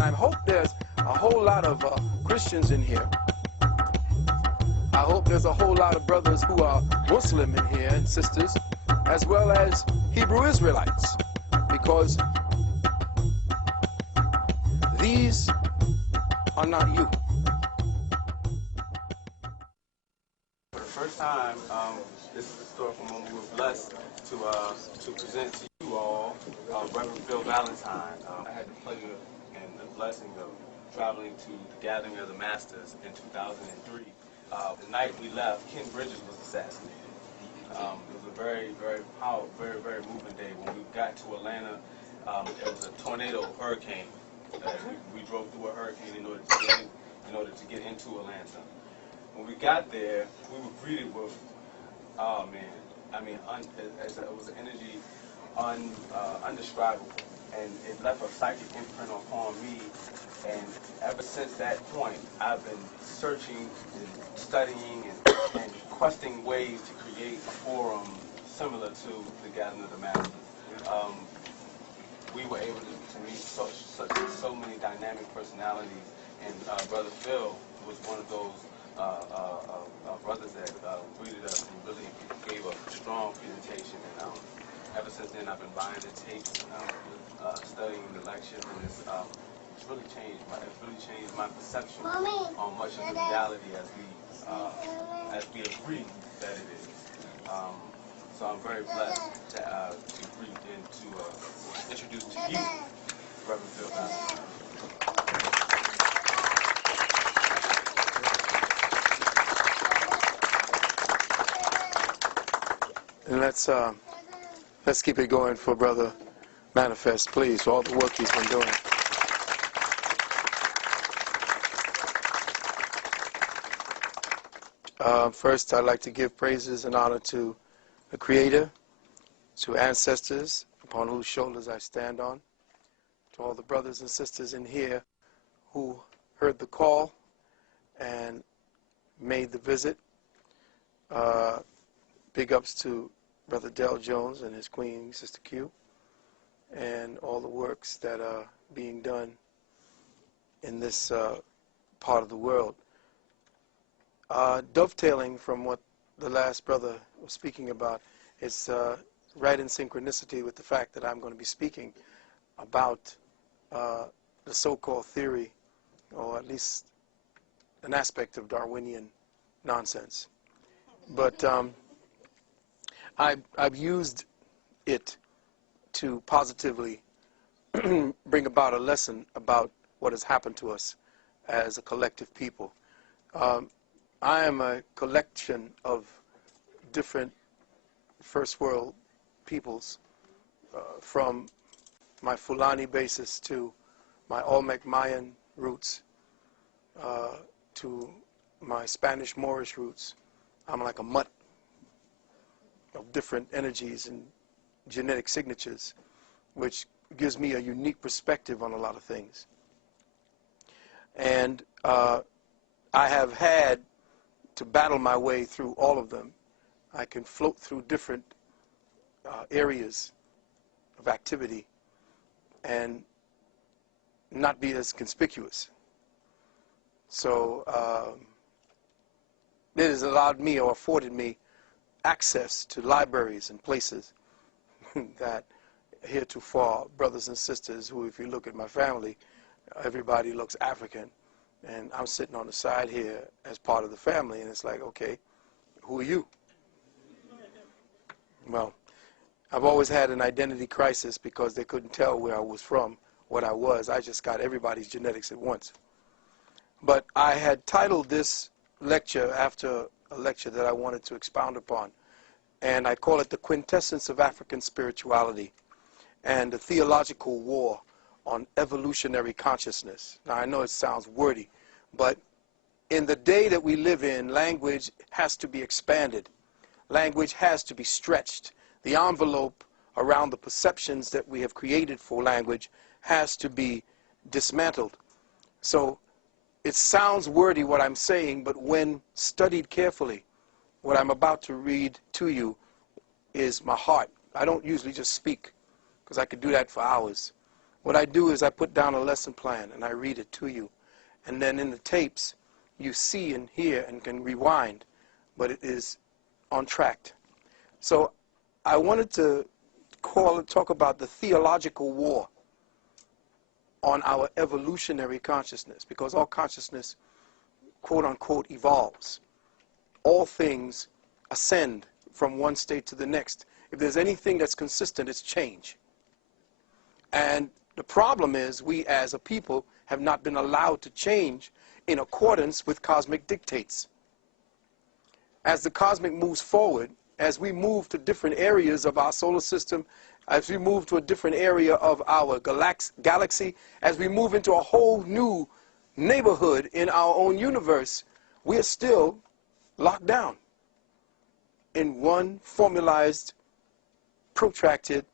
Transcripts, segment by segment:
I hope there's a whole lot of Christians in here. I hope there's a whole lot of brothers who are Muslim in here and sisters, as well as Hebrew Israelites, because these are not you. For the first time, this is a story from when we were blessed to present to you all Reverend Valentine. I had the pleasure and the blessing of traveling to the Gathering of the Masters in 2003. The night we left, Ken Bridges was assassinated. It was a very, very powerful, very, very moving day. When we got to Atlanta, it was a tornado hurricane. We drove through a hurricane in order to get into Atlanta. When we got there, we were greeted with, oh man, I mean, it was an energy undescribable, and it left a psychic imprint upon me. And ever since that point, I've been searching and studying and questing ways to create a forum similar to the Gathering of the Masters. We were able to meet so many dynamic personalities, and Brother Phil was one of those brothers that greeted us and really gave a strong presentation. And ever since then, I've been buying the tapes, studying the lectures, and it's really changed my perception on much of the reality as we agree that it is. So I'm very blessed to greet and to introduce to you Reverend Phil Valentine. And let's keep it going for Brother Manifest, please, for all the work he's been doing. First, I'd like to give praises and honor to the Creator, to ancestors upon whose shoulders I stand on, to all the brothers and sisters in here who heard the call and made the visit. Big ups to Brother Dell Jones and his queen, Sister Q, and all the works that are being done in this part of the world. Dovetailing from what the last brother was speaking about, it's right in synchronicity with the fact that I'm going to be speaking about the so-called theory, or at least an aspect of Darwinian nonsense. But I've used it to positively bring about a lesson about what has happened to us as a collective people. I am a collection of different first world peoples, from my Fulani basis to my Olmec Mayan roots, to my Spanish Moorish roots. I'm like a mutt of different energies and genetic signatures, which gives me a unique perspective on a lot of things. And I have had to battle my way through all of them. I can float through different areas of activity and not be as conspicuous. So it has allowed me, or afforded me, access to libraries and places that heretofore brothers and sisters who, if you look at my family, everybody looks African, and I'm sitting on the side here as part of the family, and it's like, okay, who are you? Well, I've always had an identity crisis because they couldn't tell where I was from, what I was. I just got everybody's genetics at once. But I had titled this lecture after a lecture that I wanted to expound upon, and I call it The Quintessence of African Spirituality and the Theological War on Evolutionary Consciousness. Now, I know it sounds wordy, but in the day that we live in, language has to be expanded. Language has to be stretched. The envelope around the perceptions that we have created for language has to be dismantled. So it sounds wordy what I'm saying, but when studied carefully, what I'm about to read to you is my heart. I don't usually just speak, because I could do that for hours. What I do is I put down a lesson plan and I read it to you. And then in the tapes, you see and hear and can rewind, but it is on track. So I wanted to talk about the theological war on our evolutionary consciousness, because all consciousness, quote unquote, evolves. All things ascend from one state to the next. If there's anything that's consistent, it's change. And the problem is we as a people have not been allowed to change in accordance with cosmic dictates. As the cosmic moves forward, as we move to different areas of our solar system, as we move to a different area of our galaxy, as we move into a whole new neighborhood in our own universe, we are still locked down in one formalized, protracted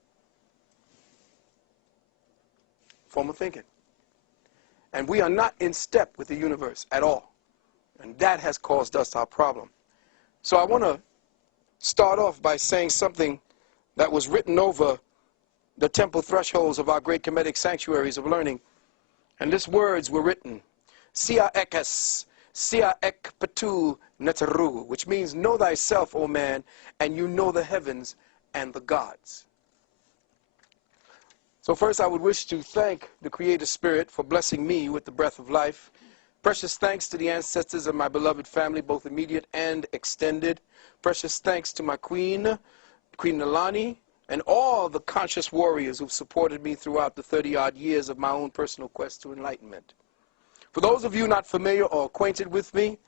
form of thinking. And we are not in step with the universe at all. And that has caused us our problem. So I want to start off by saying something that was written over the temple thresholds of our great Kemetic sanctuaries of learning. And these words were written, Sia ekas, Sia ek patu neteru, which means know thyself, O man, and you know the heavens and the gods. So first I would wish to thank the Creator Spirit for blessing me with the breath of life. Precious thanks to the ancestors of my beloved family, both immediate and extended. Precious thanks to my Queen, Queen Nalani, and all the conscious warriors who've supported me throughout the 30-odd years of my own personal quest to enlightenment. For those of you not familiar or acquainted with me,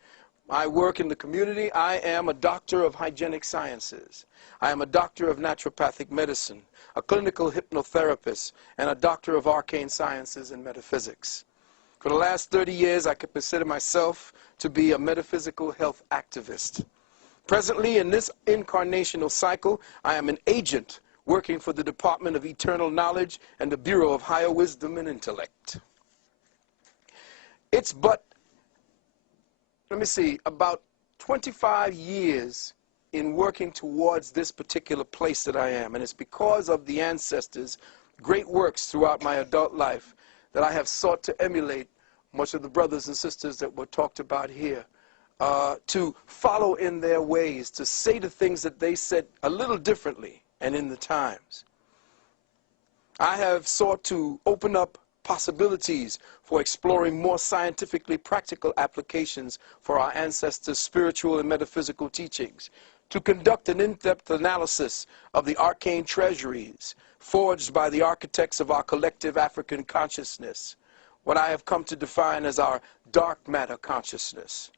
I work in the community. I am a doctor of hygienic sciences. I am a doctor of naturopathic medicine, a clinical hypnotherapist, and a doctor of arcane sciences and metaphysics. For the last 30 years, I could consider myself to be a metaphysical health activist. Presently, in this incarnational cycle, I am an agent working for the Department of Eternal Knowledge and the Bureau of Higher Wisdom and Intellect. It's but, about 25 years in working towards this particular place that I am. And it's because of the ancestors' great works throughout my adult life that I have sought to emulate much of the brothers and sisters that were talked about here, to follow in their ways, to say the things that they said a little differently and in the times. I have sought to open up possibilities for exploring more scientifically practical applications for our ancestors' spiritual and metaphysical teachings, to conduct an in-depth analysis of the arcane treasuries forged by the architects of our collective African consciousness, what I have come to define as our dark matter consciousness.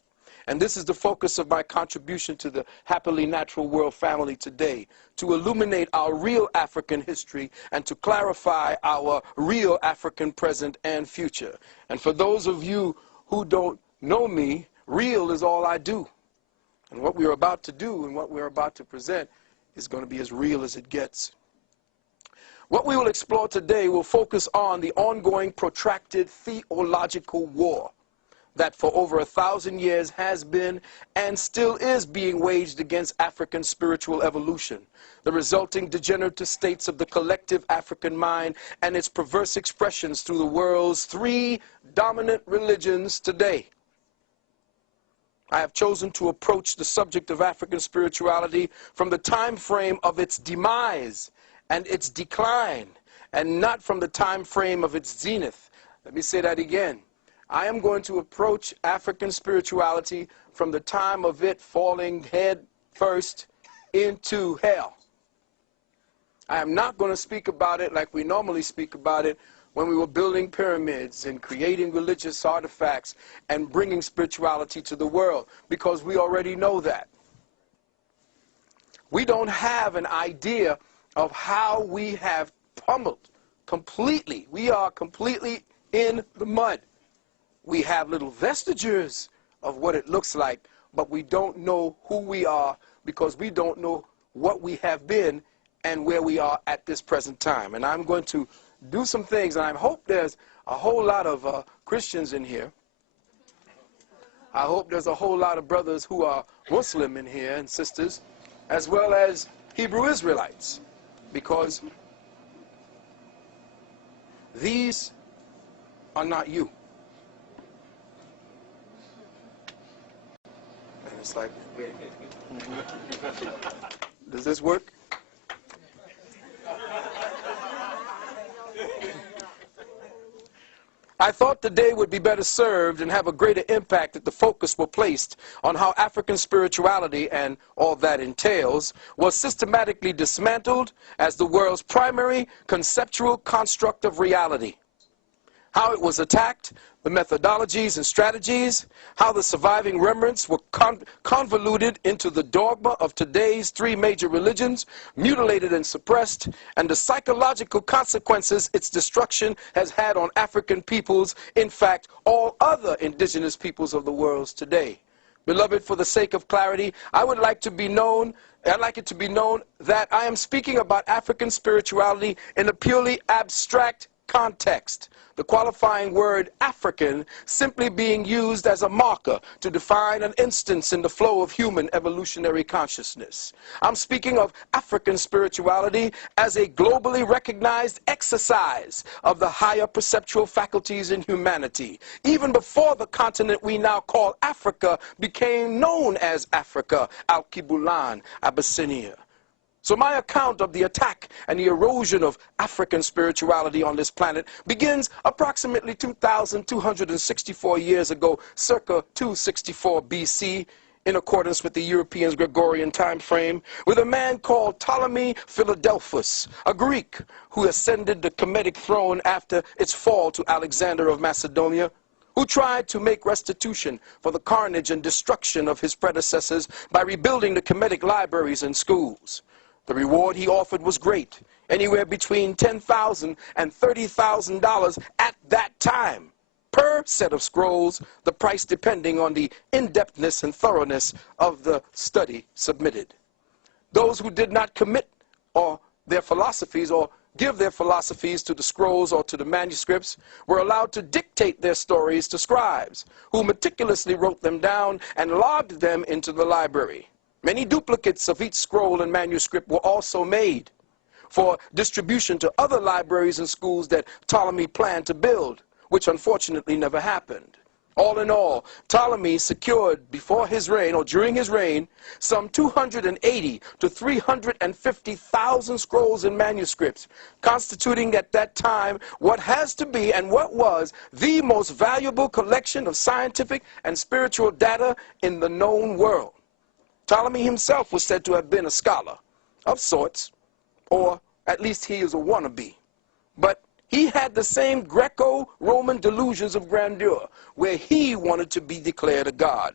And this is the focus of my contribution to the Happily Natural World family today, to illuminate our real African history and to clarify our real African present and future. And for those of you who don't know me, real is all I do. And what we're about to do and what we're about to present is going to be as real as it gets. What we will explore today will focus on the ongoing protracted theological war that for over 1,000 years has been and still is being waged against African spiritual evolution, the resulting degenerative states of the collective African mind and its perverse expressions through the world's 3 dominant religions today. I have chosen to approach the subject of African spirituality from the time frame of its demise and its decline, and not from the time frame of its zenith. Let me say that again. I am going to approach African spirituality from the time of it falling head first into hell. I am not going to speak about it like we normally speak about it when we were building pyramids and creating religious artifacts and bringing spirituality to the world, because we already know that. We don't have an idea of how we have pummeled completely. We are completely in the mud. We have little vestiges of what it looks like, but we don't know who we are because we don't know what we have been and where we are at this present time. And I'm going to do some things, and I hope there's a whole lot of Christians in here. I hope there's a whole lot of brothers who are Muslim in here and sisters, as well as Hebrew Israelites, because these are not you. And it's like, does this work? I thought the day would be better served and have a greater impact if the focus were placed on how African spirituality and all that entails was systematically dismantled as the world's primary conceptual construct of reality. How it was attacked, the methodologies and strategies, how the surviving remnants were convoluted into the dogma of today's three major religions, mutilated and suppressed, and the psychological consequences its destruction has had on African peoples, in fact, all other indigenous peoples of the world today. Beloved, for the sake of clarity, I'd like it to be known that I am speaking about African spirituality in a purely abstract context, the qualifying word African simply being used as a marker to define an instance in the flow of human evolutionary consciousness. I'm speaking of African spirituality as a globally recognized exercise of the higher perceptual faculties in humanity, even before the continent we now call Africa became known as Africa, Al-Kibulan, Abyssinia. So my account of the attack and the erosion of African spirituality on this planet begins approximately 2,264 years ago, circa 264 BC, in accordance with the Europeans' Gregorian time frame, with a man called Ptolemy Philadelphus, a Greek who ascended the Kemetic throne after its fall to Alexander of Macedonia, who tried to make restitution for the carnage and destruction of his predecessors by rebuilding the Kemetic libraries and schools. The reward he offered was great, anywhere between $10,000 and $30,000 at that time, per set of scrolls, the price depending on the in-depthness and thoroughness of the study submitted. Those who did not commit their philosophies or give their philosophies to the scrolls or to the manuscripts were allowed to dictate their stories to scribes, who meticulously wrote them down and logged them into the library. Many duplicates of each scroll and manuscript were also made for distribution to other libraries and schools that Ptolemy planned to build, which unfortunately never happened. All in all, Ptolemy secured before his reign, or during his reign, some 280 to 350,000 scrolls and manuscripts, constituting at that time what has to be and what was the most valuable collection of scientific and spiritual data in the known world. Ptolemy himself was said to have been a scholar of sorts, or at least he is a wannabe. But he had the same Greco-Roman delusions of grandeur, where he wanted to be declared a god.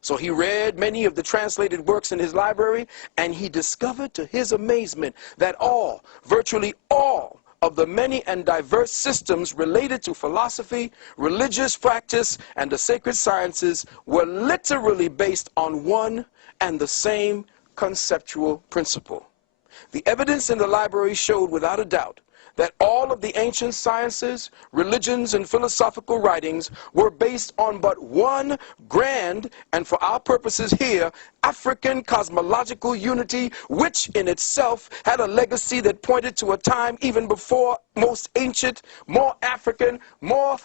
So he read many of the translated works in his library, and he discovered to his amazement that virtually all, of the many and diverse systems related to philosophy, religious practice, and the sacred sciences were literally based on one and the same conceptual principle. The evidence in the library showed without a doubt that all of the ancient sciences, religions, and philosophical writings were based on but one grand, and for our purposes here, African cosmological unity, which in itself had a legacy that pointed to a time even before most ancient, more African, let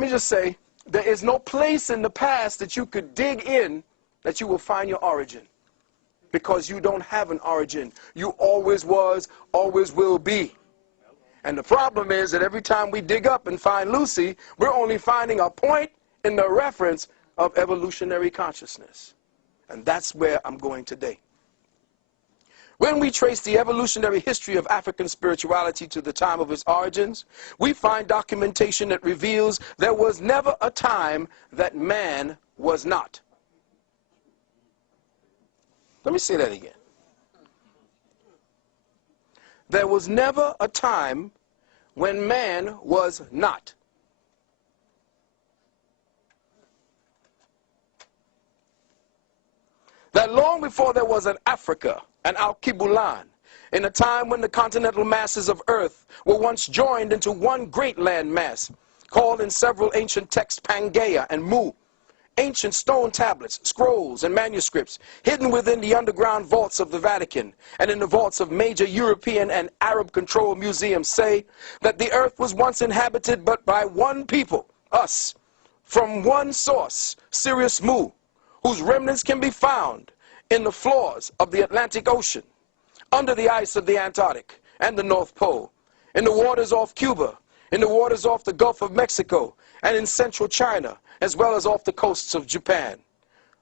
me just say, there is no place in the past that you could dig in that you will find your origin. Because you don't have an origin. You always was, always will be. And the problem is that every time we dig up and find Lucy, we're only finding a point in the reference of evolutionary consciousness. And that's where I'm going today. When we trace the evolutionary history of African spirituality to the time of its origins, we find documentation that reveals there was never a time that man was not. Let me say that again. There was never a time when man was not. That long before there was an Africa, an Al-Kibulan, in a time when the continental masses of earth were once joined into one great land mass, called in several ancient texts Pangaea and Mu, ancient stone tablets, scrolls, and manuscripts hidden within the underground vaults of the Vatican and in the vaults of major European and Arab-controlled museums say that the earth was once inhabited but by one people, us, from one source, Sirius Mu, whose remnants can be found in the floors of the Atlantic Ocean, under the ice of the Antarctic and the North Pole, in the waters off Cuba, in the waters off the Gulf of Mexico, and in central China, as well as off the coasts of Japan.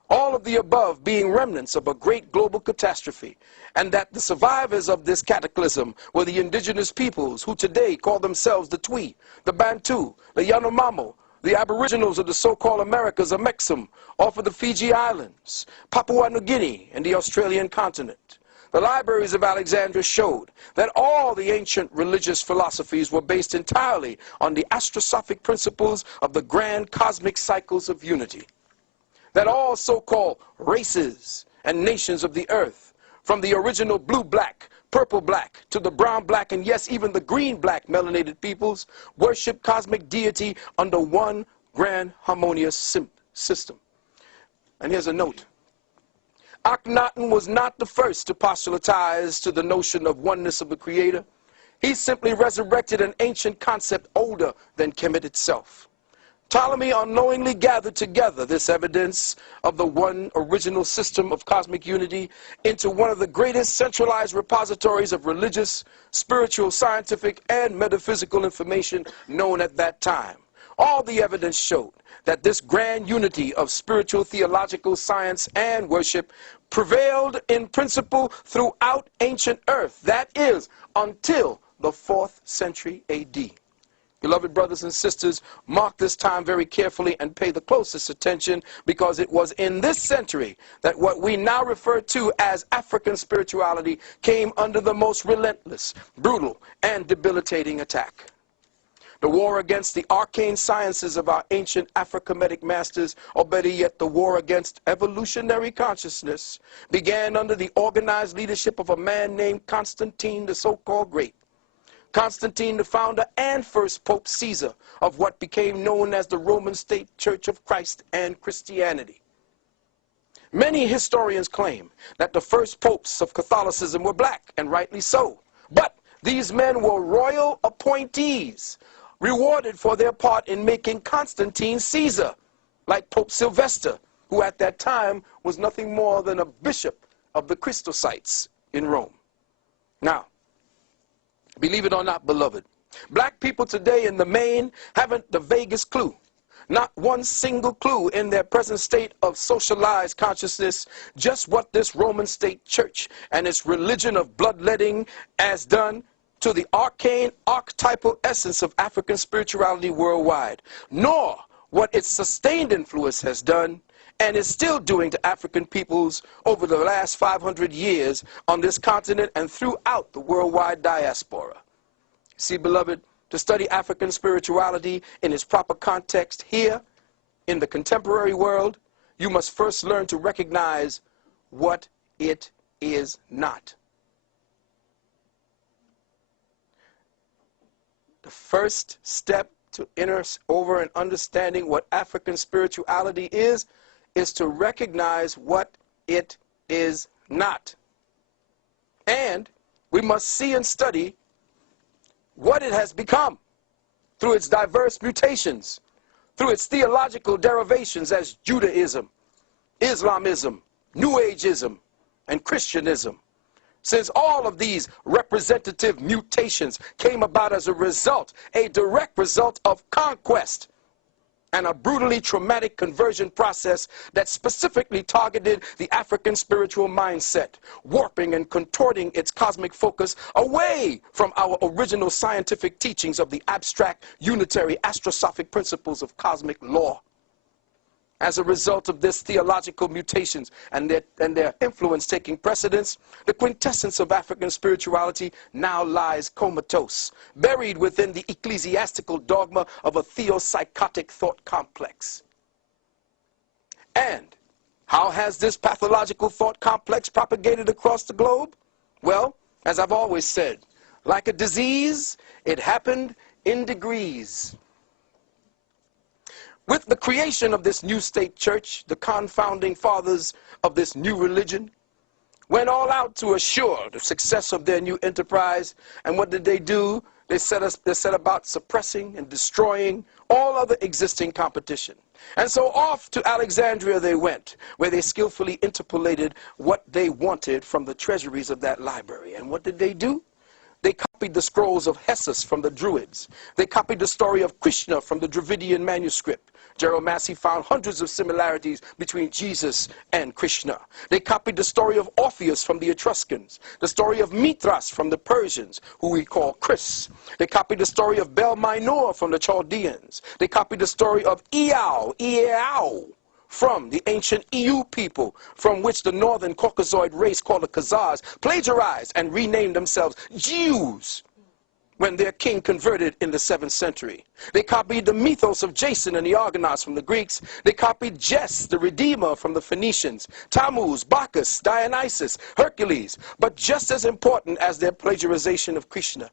All of the above being remnants of a great global catastrophe, and that the survivors of this cataclysm were the indigenous peoples who today call themselves the Twi, the Bantu, the Yanomamo, the aboriginals of the so-called Americas, of Mexam, off of the Fiji Islands, Papua New Guinea, and the Australian continent. The libraries of Alexandria showed that all the ancient religious philosophies were based entirely on the astrosophic principles of the grand cosmic cycles of unity. That all so-called races and nations of the earth, from the original blue-black, purple-black, to the brown-black, and yes, even the green-black melanated peoples, worship cosmic deity under one grand harmonious system. And here's a note. Akhenaten was not the first to postulatize to the notion of oneness of the Creator. He simply resurrected an ancient concept older than Kemet itself. Ptolemy unknowingly gathered together this evidence of the one original system of cosmic unity into one of the greatest centralized repositories of religious, spiritual, scientific, and metaphysical information known at that time. All the evidence showed that this grand unity of spiritual, theological, science, and worship prevailed in principle throughout ancient earth. That is, until the 4th century A.D. Beloved brothers and sisters, mark this time very carefully and pay the closest attention, because it was in this century that what we now refer to as African spirituality came under the most relentless, brutal, and debilitating attack. The war against the arcane sciences of our ancient Afro-Kemetic masters, or better yet, the war against evolutionary consciousness, began under the organized leadership of a man named Constantine the so-called Great. Constantine, the founder and first Pope Caesar of what became known as the Roman State Church of Christ and Christianity. Many historians claim that the first popes of Catholicism were black, and rightly so. But these men were royal appointees, rewarded for their part in making Constantine Caesar, like Pope Sylvester, who at that time was nothing more than a bishop of the Christosites in Rome. Now, believe it or not, beloved, black people today in the main haven't the vaguest clue, not one single clue in their present state of socialized consciousness, just what this Roman state church and its religion of bloodletting has done to the arcane, archetypal essence of African spirituality worldwide, nor what its sustained influence has done and is still doing to African peoples over the last 500 years on this continent and throughout the worldwide diaspora. See, beloved, to study African spirituality in its proper context here in the contemporary world, you must first learn to recognize what it is not. The first step to enter over and understanding what African spirituality is to recognize what it is not. And we must see and study what it has become through its diverse mutations, through its theological derivations as Judaism, Islamism, New Ageism, and Christianism. Since all of these representative mutations came about as a result, a direct result of conquest, and a brutally traumatic conversion process that specifically targeted the African spiritual mindset, warping and contorting its cosmic focus away from our original scientific teachings of the abstract, unitary, astrosophic principles of cosmic law. As a result of this theological mutations and their influence taking precedence, the quintessence of African spirituality now lies comatose, buried within the ecclesiastical dogma of a theopsychotic thought complex. And how has this pathological thought complex propagated across the globe? Well, as I've always said, like a disease, it happened in degrees. With the creation of this new state church, the confounding fathers of this new religion went all out to assure the success of their new enterprise. And what did they do? They set about suppressing and destroying all other existing competition. And so off to Alexandria they went, where they skillfully interpolated what they wanted from the treasuries of that library. And what did they do? They copied the scrolls of Hessus from the Druids. They copied the story of Krishna from the Dravidian manuscript. Gerald Massey found hundreds of similarities between Jesus and Krishna. They copied the story of Orpheus from the Etruscans, the story of Mithras from the Persians, who we call Chris. They copied the story of Bel Minor from the Chaldeans. They copied the story of Iao, from the ancient EU people, from which the northern Caucasoid race called the Khazars plagiarized and renamed themselves Jews when their king converted in the 7th century. They copied the mythos of Jason and the Argonauts from the Greeks. They copied Jess, the Redeemer, from the Phoenicians, Tammuz, Bacchus, Dionysus, Hercules. But just as important as their plagiarization of Krishna,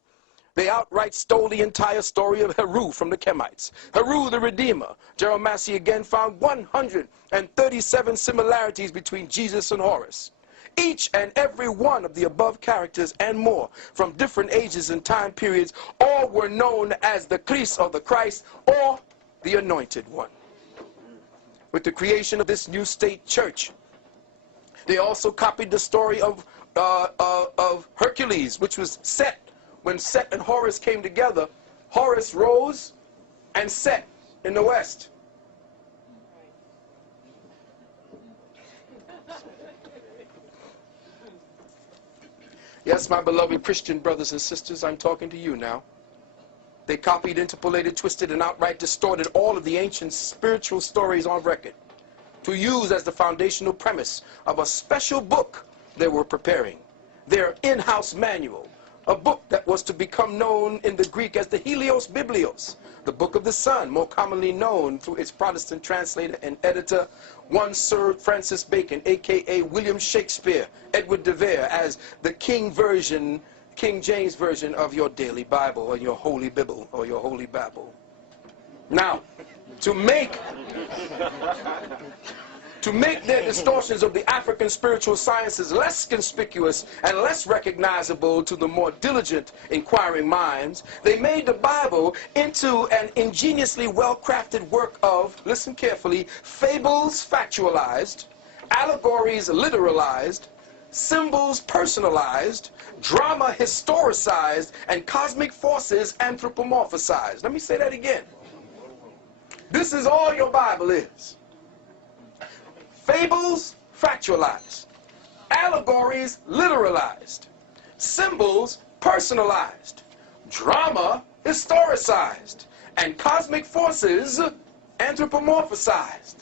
they outright stole the entire story of Heru from the Kemites. Heru the Redeemer. Gerald Massey again found 137 similarities between Jesus and Horus. Each and every one of the above characters and more, from different ages and time periods, all were known as the Christ or the Christ or the Anointed One. With the creation of this new state church, they also copied the story of Hercules, which was Set. When Set and Horus came together, Horus rose and set in the west. Yes, my beloved Christian brothers and sisters, I'm talking to you now. They copied, interpolated, twisted, and outright distorted all of the ancient spiritual stories on record to use as the foundational premise of a special book they were preparing, their in-house manual, a book that was to become known in the Greek as the Helios Biblios, the Book of the Sun, more commonly known through its Protestant translator and editor, one Sir Francis Bacon, a.k.a. William Shakespeare, Edward de Vere, as the King James Version of your daily Bible, or your Holy Bible, or your Holy Babel. Now, to make their distortions of the African spiritual sciences less conspicuous and less recognizable to the more diligent inquiring minds, they made the Bible into an ingeniously well-crafted work of, listen carefully, fables factualized, allegories literalized, symbols personalized, drama historicized, and cosmic forces anthropomorphized. Let me say that again. This is all your Bible is. Fables factualized, allegories literalized, symbols personalized, drama historicized, and cosmic forces anthropomorphized.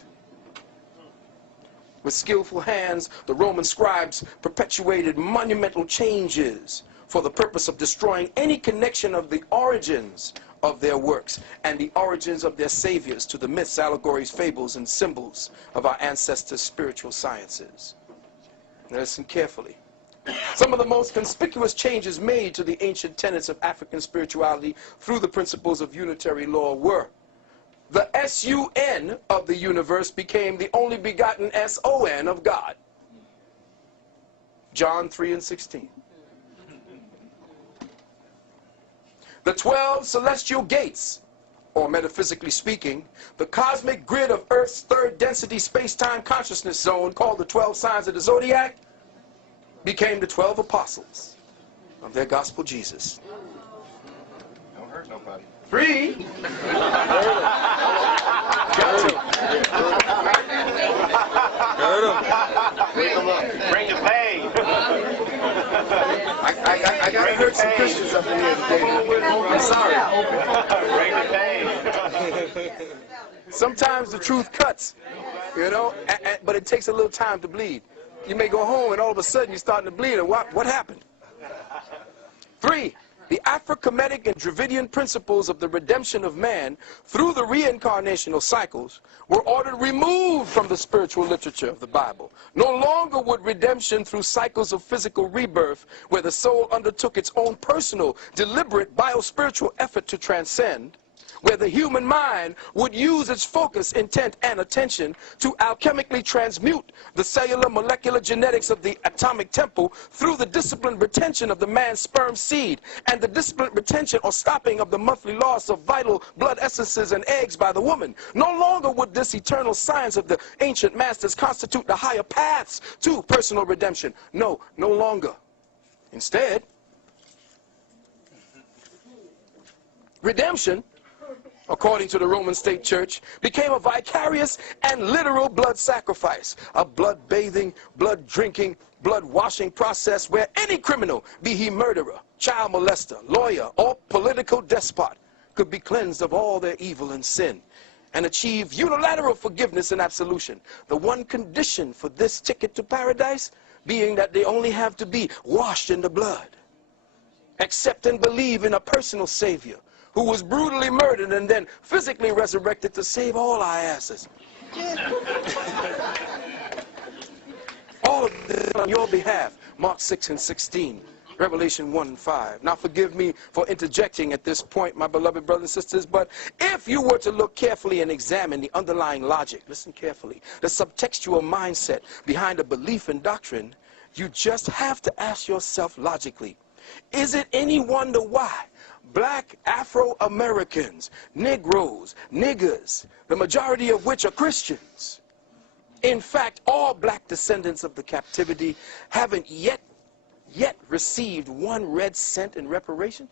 With skillful hands, the Roman scribes perpetuated monumental changes for the purpose of destroying any connection of the origins of their works and the origins of their saviors to the myths, allegories, fables, and symbols of our ancestors' spiritual sciences. Now listen carefully. Some of the most conspicuous changes made to the ancient tenets of African spirituality through the principles of unitary law were: the S-U-N of the universe became the only begotten S-O-N of God. John 3:16. The 12 celestial gates, or metaphysically speaking, the cosmic grid of Earth's third density space-time consciousness zone, called the 12 signs of the zodiac, became the 12 apostles of their gospel Jesus. Don't hurt nobody. 3. Bring the pain. I gotta hurt some Christians up in here today. I'm sorry. Bring the pain. Sometimes the truth cuts, you know, but it takes a little time to bleed. You may go home and all of a sudden you're starting to bleed, and what happened? 3. The Afro-Kemetic and Dravidian principles of the redemption of man through the reincarnational cycles were ordered removed from the spiritual literature of the Bible. No longer would redemption through cycles of physical rebirth, where the soul undertook its own personal, deliberate, biospiritual effort to transcend, where the human mind would use its focus, intent, and attention to alchemically transmute the cellular molecular genetics of the atomic temple through the disciplined retention of the man's sperm seed and the disciplined retention or stopping of the monthly loss of vital blood essences and eggs by the woman. No longer would this eternal science of the ancient masters constitute the higher paths to personal redemption. No, no longer. Instead, redemption, according to the Roman state church, became a vicarious and literal blood sacrifice, a blood-bathing, blood-drinking, blood-washing process where any criminal, be he murderer, child molester, lawyer, or political despot, could be cleansed of all their evil and sin and achieve unilateral forgiveness and absolution. The one condition for this ticket to paradise being that they only have to be washed in the blood, accept and believe in a personal Savior who was brutally murdered and then physically resurrected to save all our asses. All of this on your behalf. Mark 6 and 16. Revelation 1 and 5. Now forgive me for interjecting at this point, my beloved brothers and sisters, but if you were to look carefully and examine the underlying logic, listen carefully, the subtextual mindset behind a belief and doctrine, you just have to ask yourself logically, is it any wonder why black Afro-Americans, Negroes, niggers, the majority of which are Christians, in fact, all black descendants of the captivity, haven't yet received 1 red cent in reparation?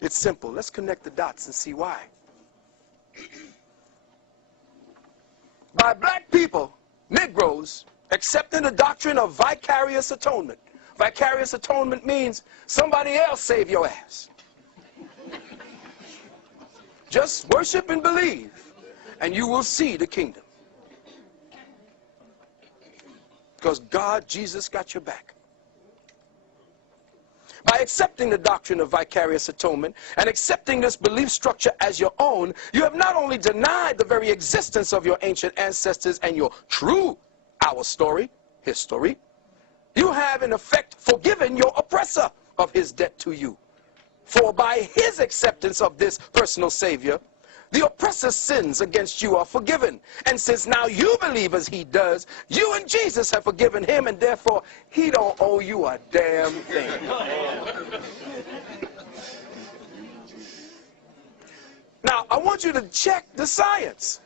It's simple. Let's connect the dots and see why. By black people, Negroes, accepting the doctrine of vicarious atonement. Vicarious atonement means somebody else save your ass. Just worship and believe, and you will see the kingdom. Because God, Jesus, got your back. By accepting the doctrine of vicarious atonement and accepting this belief structure as your own, you have not only denied the very existence of your ancient ancestors and your true our story, history, you have in effect forgiven your oppressor of his debt to you. For by his acceptance of this personal Savior, the oppressor's sins against you are forgiven. And since now you believe as he does, you and Jesus have forgiven him, and therefore he don't owe you a damn thing. Now, I want you to check the science.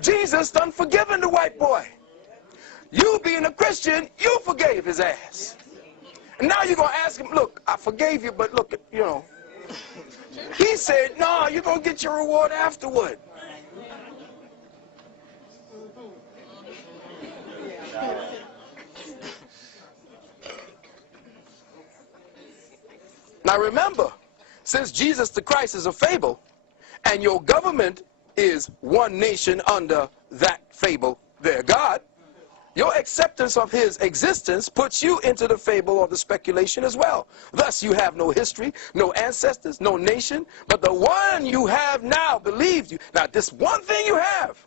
Jesus done forgiven the white boy. You being a Christian, you forgave his ass. And now you're going to ask him, look, I forgave you, but look, you know. He said, no, you're going to get your reward afterward. Now remember, since Jesus the Christ is a fable, and your government is one nation under that fable, their God, your acceptance of his existence puts you into the fable or the speculation as well. Thus you have no history, no ancestors, no nation, but the one you have now believed you. Now this one thing you have,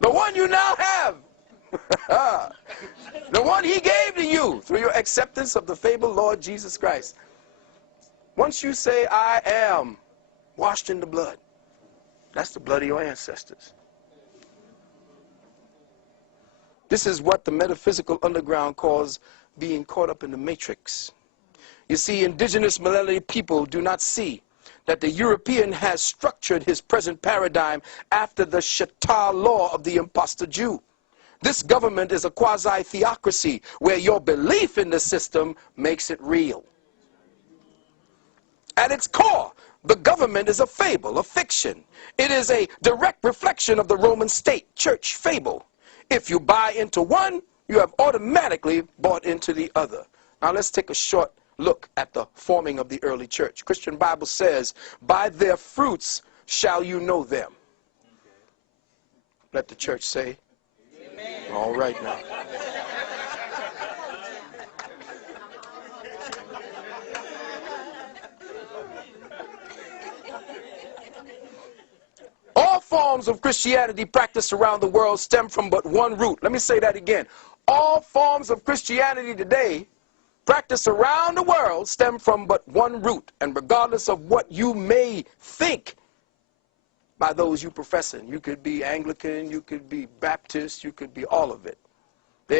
the one you now have, the one he gave to you through your acceptance of the fable Lord Jesus Christ. Once you say, I am washed in the blood, that's the blood of your ancestors. This is what the metaphysical underground calls being caught up in the matrix. You see, indigenous melanated people do not see that the European has structured his present paradigm after the Shatar law of the imposter Jew. This government is a quasi-theocracy where your belief in the system makes it real. At its core, the government is a fable, a fiction. It is a direct reflection of the Roman state church fable. If you buy into one, you have automatically bought into the other. Now let's take a short look at the forming of the early church. Christian Bible says, by their fruits shall you know them. Let the church say, amen. All right now. All forms of Christianity practiced around the world stem from but one root. Let me say that again. All forms of Christianity today practiced around the world stem from but one root. And regardless of what you may think by those you professing, you could be Anglican, you could be Baptist, you could be all of it.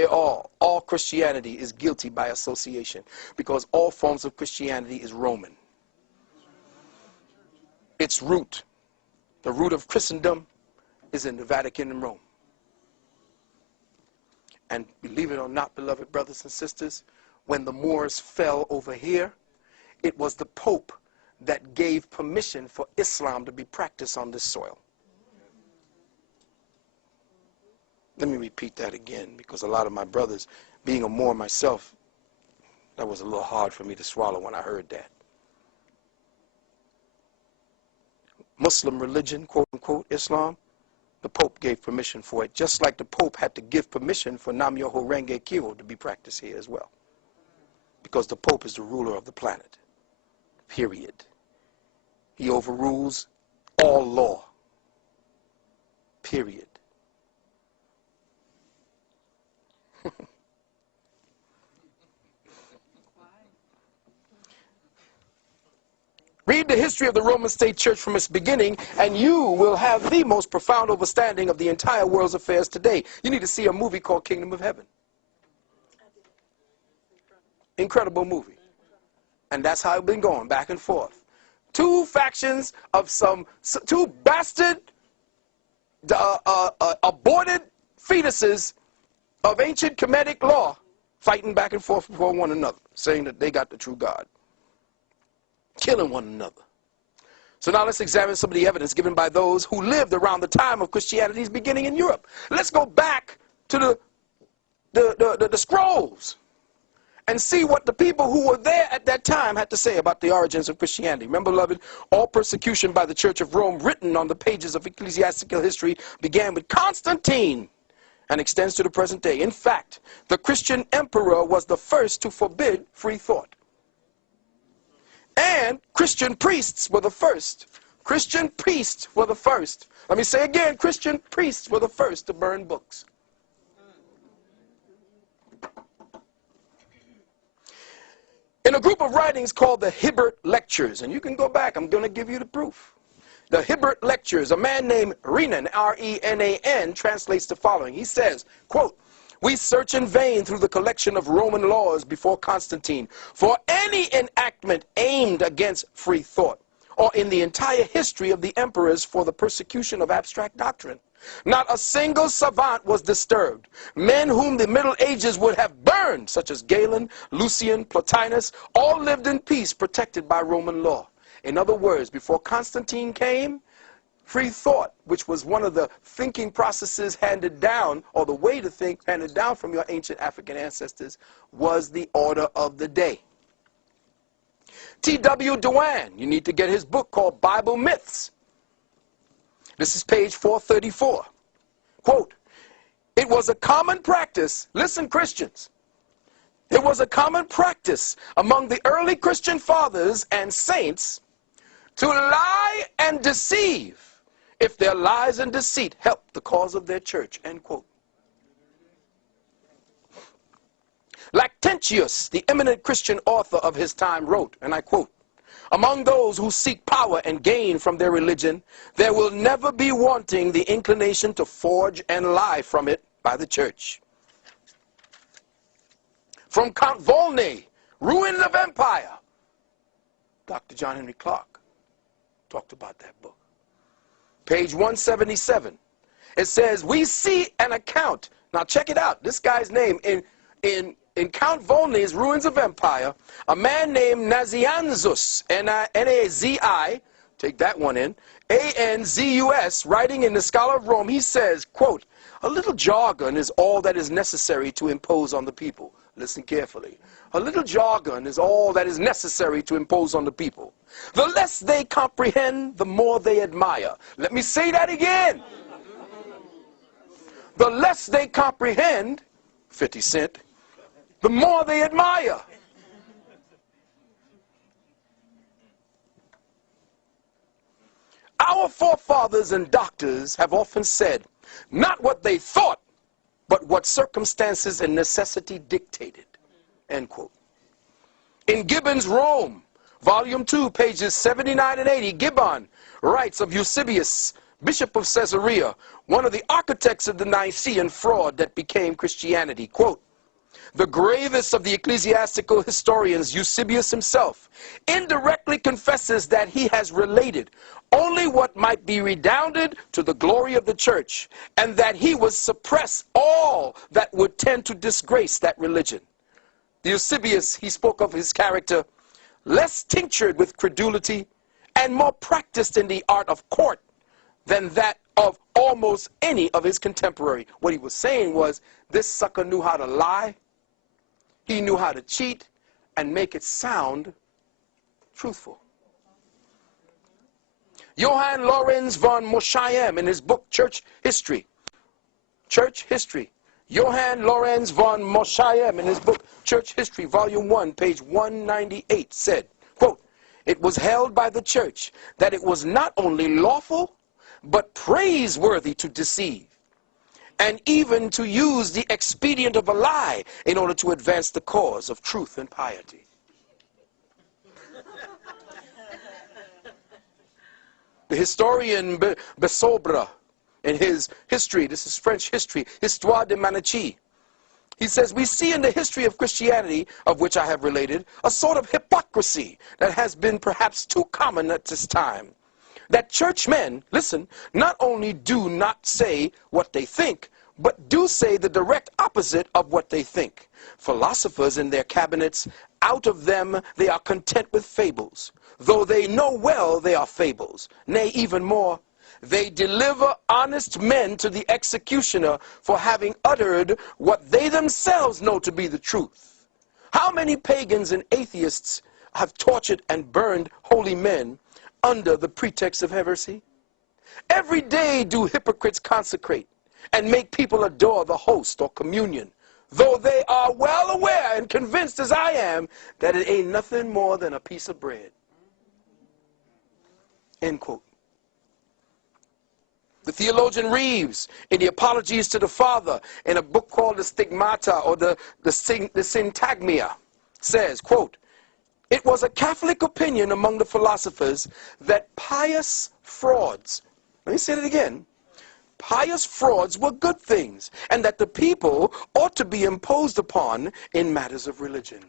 All Christianity is guilty by association, because all forms of Christianity is Roman. Its root, the root of Christendom, is in the Vatican and Rome. And believe it or not, beloved brothers and sisters, when the Moors fell over here, it was the Pope that gave permission for Islam to be practiced on this soil. Let me repeat that again, because a lot of my brothers, being a Moor myself, that was a little hard for me to swallow when I heard that. Muslim religion, quote unquote, Islam, the Pope gave permission for it, just like the Pope had to give permission for Nam Myoho Renge Kyo to be practiced here as well. Because the Pope is the ruler of the planet, period. He overrules all law, period. Read the history of the Roman State Church from its beginning, and you will have the most profound understanding of the entire world's affairs today. You need to see a movie called Kingdom of Heaven. Incredible movie. And that's how it's been going, back and forth. Two factions of two bastard, aborted fetuses of ancient Kemetic law fighting back and forth before one another, saying that they got the true God, killing one another. So now let's examine some of the evidence given by those who lived around the time of Christianity's beginning in Europe. Let's go back to the scrolls and see what the people who were there at that time had to say about the origins of Christianity. Remember, beloved, all persecution by the Church of Rome written on the pages of ecclesiastical history began with Constantine and extends to the present day. In fact, the Christian emperor was the first to forbid free thought. And Christian priests were the first. Christian priests were the first. Let me say again, Christian priests were the first to burn books. In a group of writings called the Hibbert Lectures, and you can go back, I'm going to give you the proof. The Hibbert Lectures, a man named Renan, R-E-N-A-N, translates the following. He says, quote, "We search in vain through the collection of Roman laws before Constantine for any enactment aimed against free thought, or in the entire history of the emperors for the persecution of abstract doctrine. Not a single savant was disturbed. Men whom the Middle Ages would have burned, such as Galen, Lucian, Plotinus, all lived in peace, protected by Roman law." In other words, before Constantine came, free thought, which was one of the thinking processes handed down, or the way to think handed down from your ancient African ancestors, was the order of the day. T.W. Dewan, you need to get his book called Bible Myths. This is page 434. Quote, "It was a common practice," listen Christians, "it was a common practice among the early Christian fathers and saints to lie and deceive if their lies and deceit helped the cause of their church," end quote. Lactantius, the eminent Christian author of his time, wrote, and I quote, "Among those who seek power and gain from their religion, there will never be wanting the inclination to forge and lie from it by the church." From Count Volney, Ruin of Empire, Dr. John Henry Clark talked about that book. Page 177. It says, "We see an account." Now check it out. This guy's name in Count Volney's Ruins of Empire, a man named Nazianzus, N-A-Z-I, take that one in, A-N-Z-U-S, writing in the Scholar of Rome, he says, quote, "A little jargon is all that is necessary to impose on the people." Listen carefully. A little jargon is all that is necessary to impose on the people. The less they comprehend, the more they admire. Let me say that again. The less they comprehend, 50 Cent, the more they admire. Our forefathers and doctors have often said, not what they thought, but what circumstances and necessity dictated. End quote. In Gibbon's Rome, Volume 2, pages 79 and 80, Gibbon writes of Eusebius, Bishop of Caesarea, one of the architects of the Nicene fraud that became Christianity. Quote, the gravest of the ecclesiastical historians, Eusebius himself, indirectly confesses that he has related only what might be redounded to the glory of the church, and that he would suppress all that would tend to disgrace that religion. Eusebius, he spoke of his character, less tinctured with credulity and more practiced in the art of court than that of almost any of his contemporary. What he was saying was, this sucker knew how to lie, he knew how to cheat, and make it sound truthful. Johann Lorenz von Mosheim, in his book Church History, Johann Lorenz von Mosheim, in his book Church History, Volume 1, page 198, said, quote, it was held by the church that it was not only lawful, but praiseworthy to deceive, and even to use the expedient of a lie in order to advance the cause of truth and piety. The historian Besobre, in his history, this is French history, Histoire de Manichee, he says, we see in the history of Christianity, of which I have related, a sort of hypocrisy that has been perhaps too common at this time. That churchmen, listen, not only do not say what they think, but do say the direct opposite of what they think. Philosophers in their cabinets, out of them they are content with fables, though they know well they are fables. Nay, even more, they deliver honest men to the executioner for having uttered what they themselves know to be the truth. How many pagans and atheists have tortured and burned holy men under the pretext of heresy? Every day do hypocrites consecrate and make people adore the host or communion, though they are well aware and convinced as I am that it ain't nothing more than a piece of bread. End quote. The theologian Reeves, in the Apologies to the Father, in a book called the Stigmata, or the Syntagmia, says, quote, it was a Catholic opinion among the philosophers that pious frauds, let me say it again, pious frauds were good things, and that the people ought to be imposed upon in matters of religion.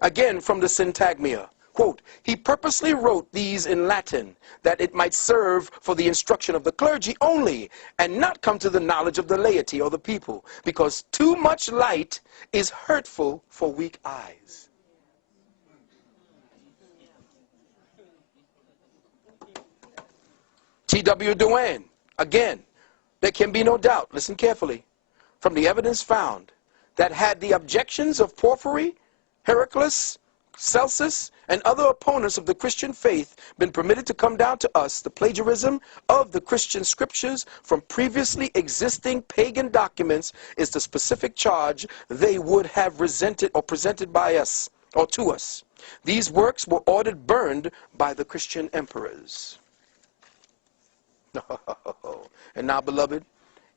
Again, from the Syntagmia, quote, he purposely wrote these in Latin, that it might serve for the instruction of the clergy only, and not come to the knowledge of the laity or the people, because too much light is hurtful for weak eyes. T.W. Dewan, again, there can be no doubt, listen carefully, from the evidence found, that had the objections of Porphyry, Heraclius, Celsus, and other opponents of the Christian faith been permitted to come down to us, the plagiarism of the Christian scriptures from previously existing pagan documents is the specific charge they would have resented or presented by us, or to us. These works were ordered burned by the Christian emperors. And now, beloved,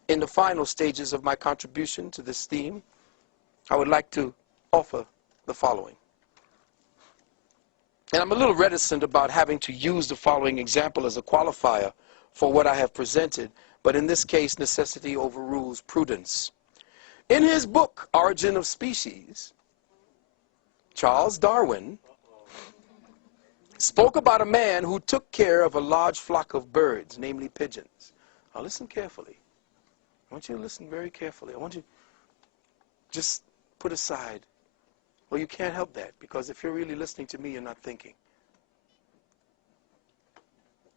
in the final stages of my contribution to this theme, I would like to offer the following. And I'm a little reticent about having to use the following example as a qualifier for what I have presented, but in this case, necessity overrules prudence. In his book, Origin of Species, Charles Darwin spoke about a man who took care of a large flock of birds, namely pigeons. Now listen carefully. I want you to listen very carefully. I want you to just put aside, well, you can't help that, because if you're really listening to me, you're not thinking.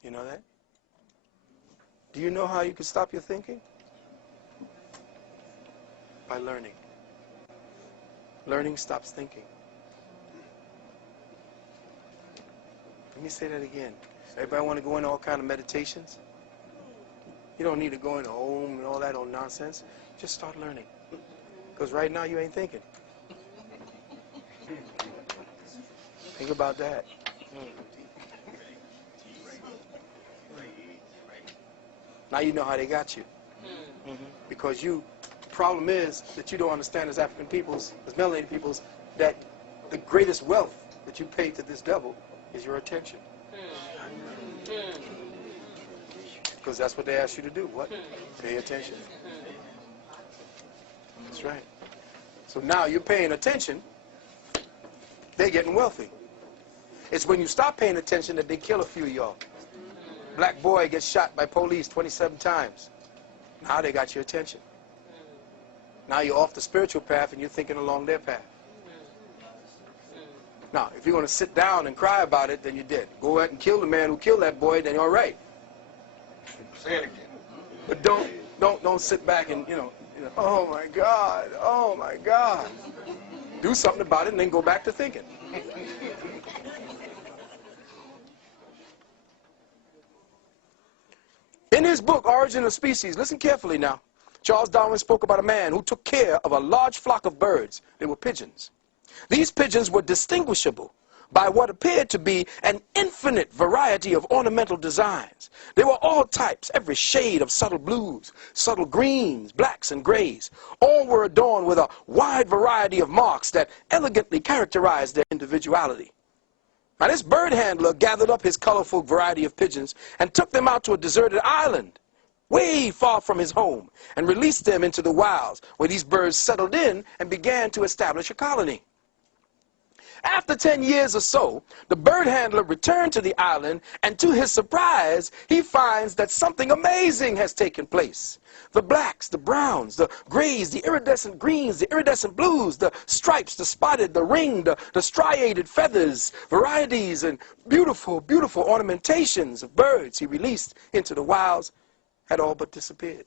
You know that? Do you know how you can stop your thinking? By learning. Learning stops thinking. Let me say that again. Everybody want to go into all kind of meditations? You don't need to go into home and all that old nonsense. Just start learning. Because right now you ain't thinking. Think about that. Now you know how they got you. Because the problem is that you don't understand as African peoples, as melanated peoples, that the greatest wealth that you pay to this devil is your attention. Because that's what they ask you to do. What? Pay attention. That's right. So now you're paying attention, they're getting wealthy. It's when you stop paying attention that they kill a few of y'all. Black boy gets shot by police 27 times. Now they got your attention. Now you're off the spiritual path and you're thinking along their path. Now, if you're going to sit down and cry about it, then you're dead. Go ahead and kill the man who killed that boy, then you're all right. Say it again. But don't sit back and, oh my God, oh my God. Do something about it and then go back to thinking. In his book, Origin of Species, listen carefully now. Charles Darwin spoke about a man who took care of a large flock of birds. They were pigeons. These pigeons were distinguishable by what appeared to be an infinite variety of ornamental designs. They were all types, every shade of subtle blues, subtle greens, blacks, and grays. All were adorned with a wide variety of marks that elegantly characterized their individuality. Now, this bird handler gathered up his colorful variety of pigeons and took them out to a deserted island way far from his home and released them into the wilds, where these birds settled in and began to establish a colony. After 10 years or so, the bird handler returned to the island, and to his surprise, he finds that something amazing has taken place. The blacks, the browns, the grays, the iridescent greens, the iridescent blues, the stripes, the spotted, the ringed, the striated feathers, varieties, and beautiful, beautiful ornamentations of birds he released into the wilds had all but disappeared.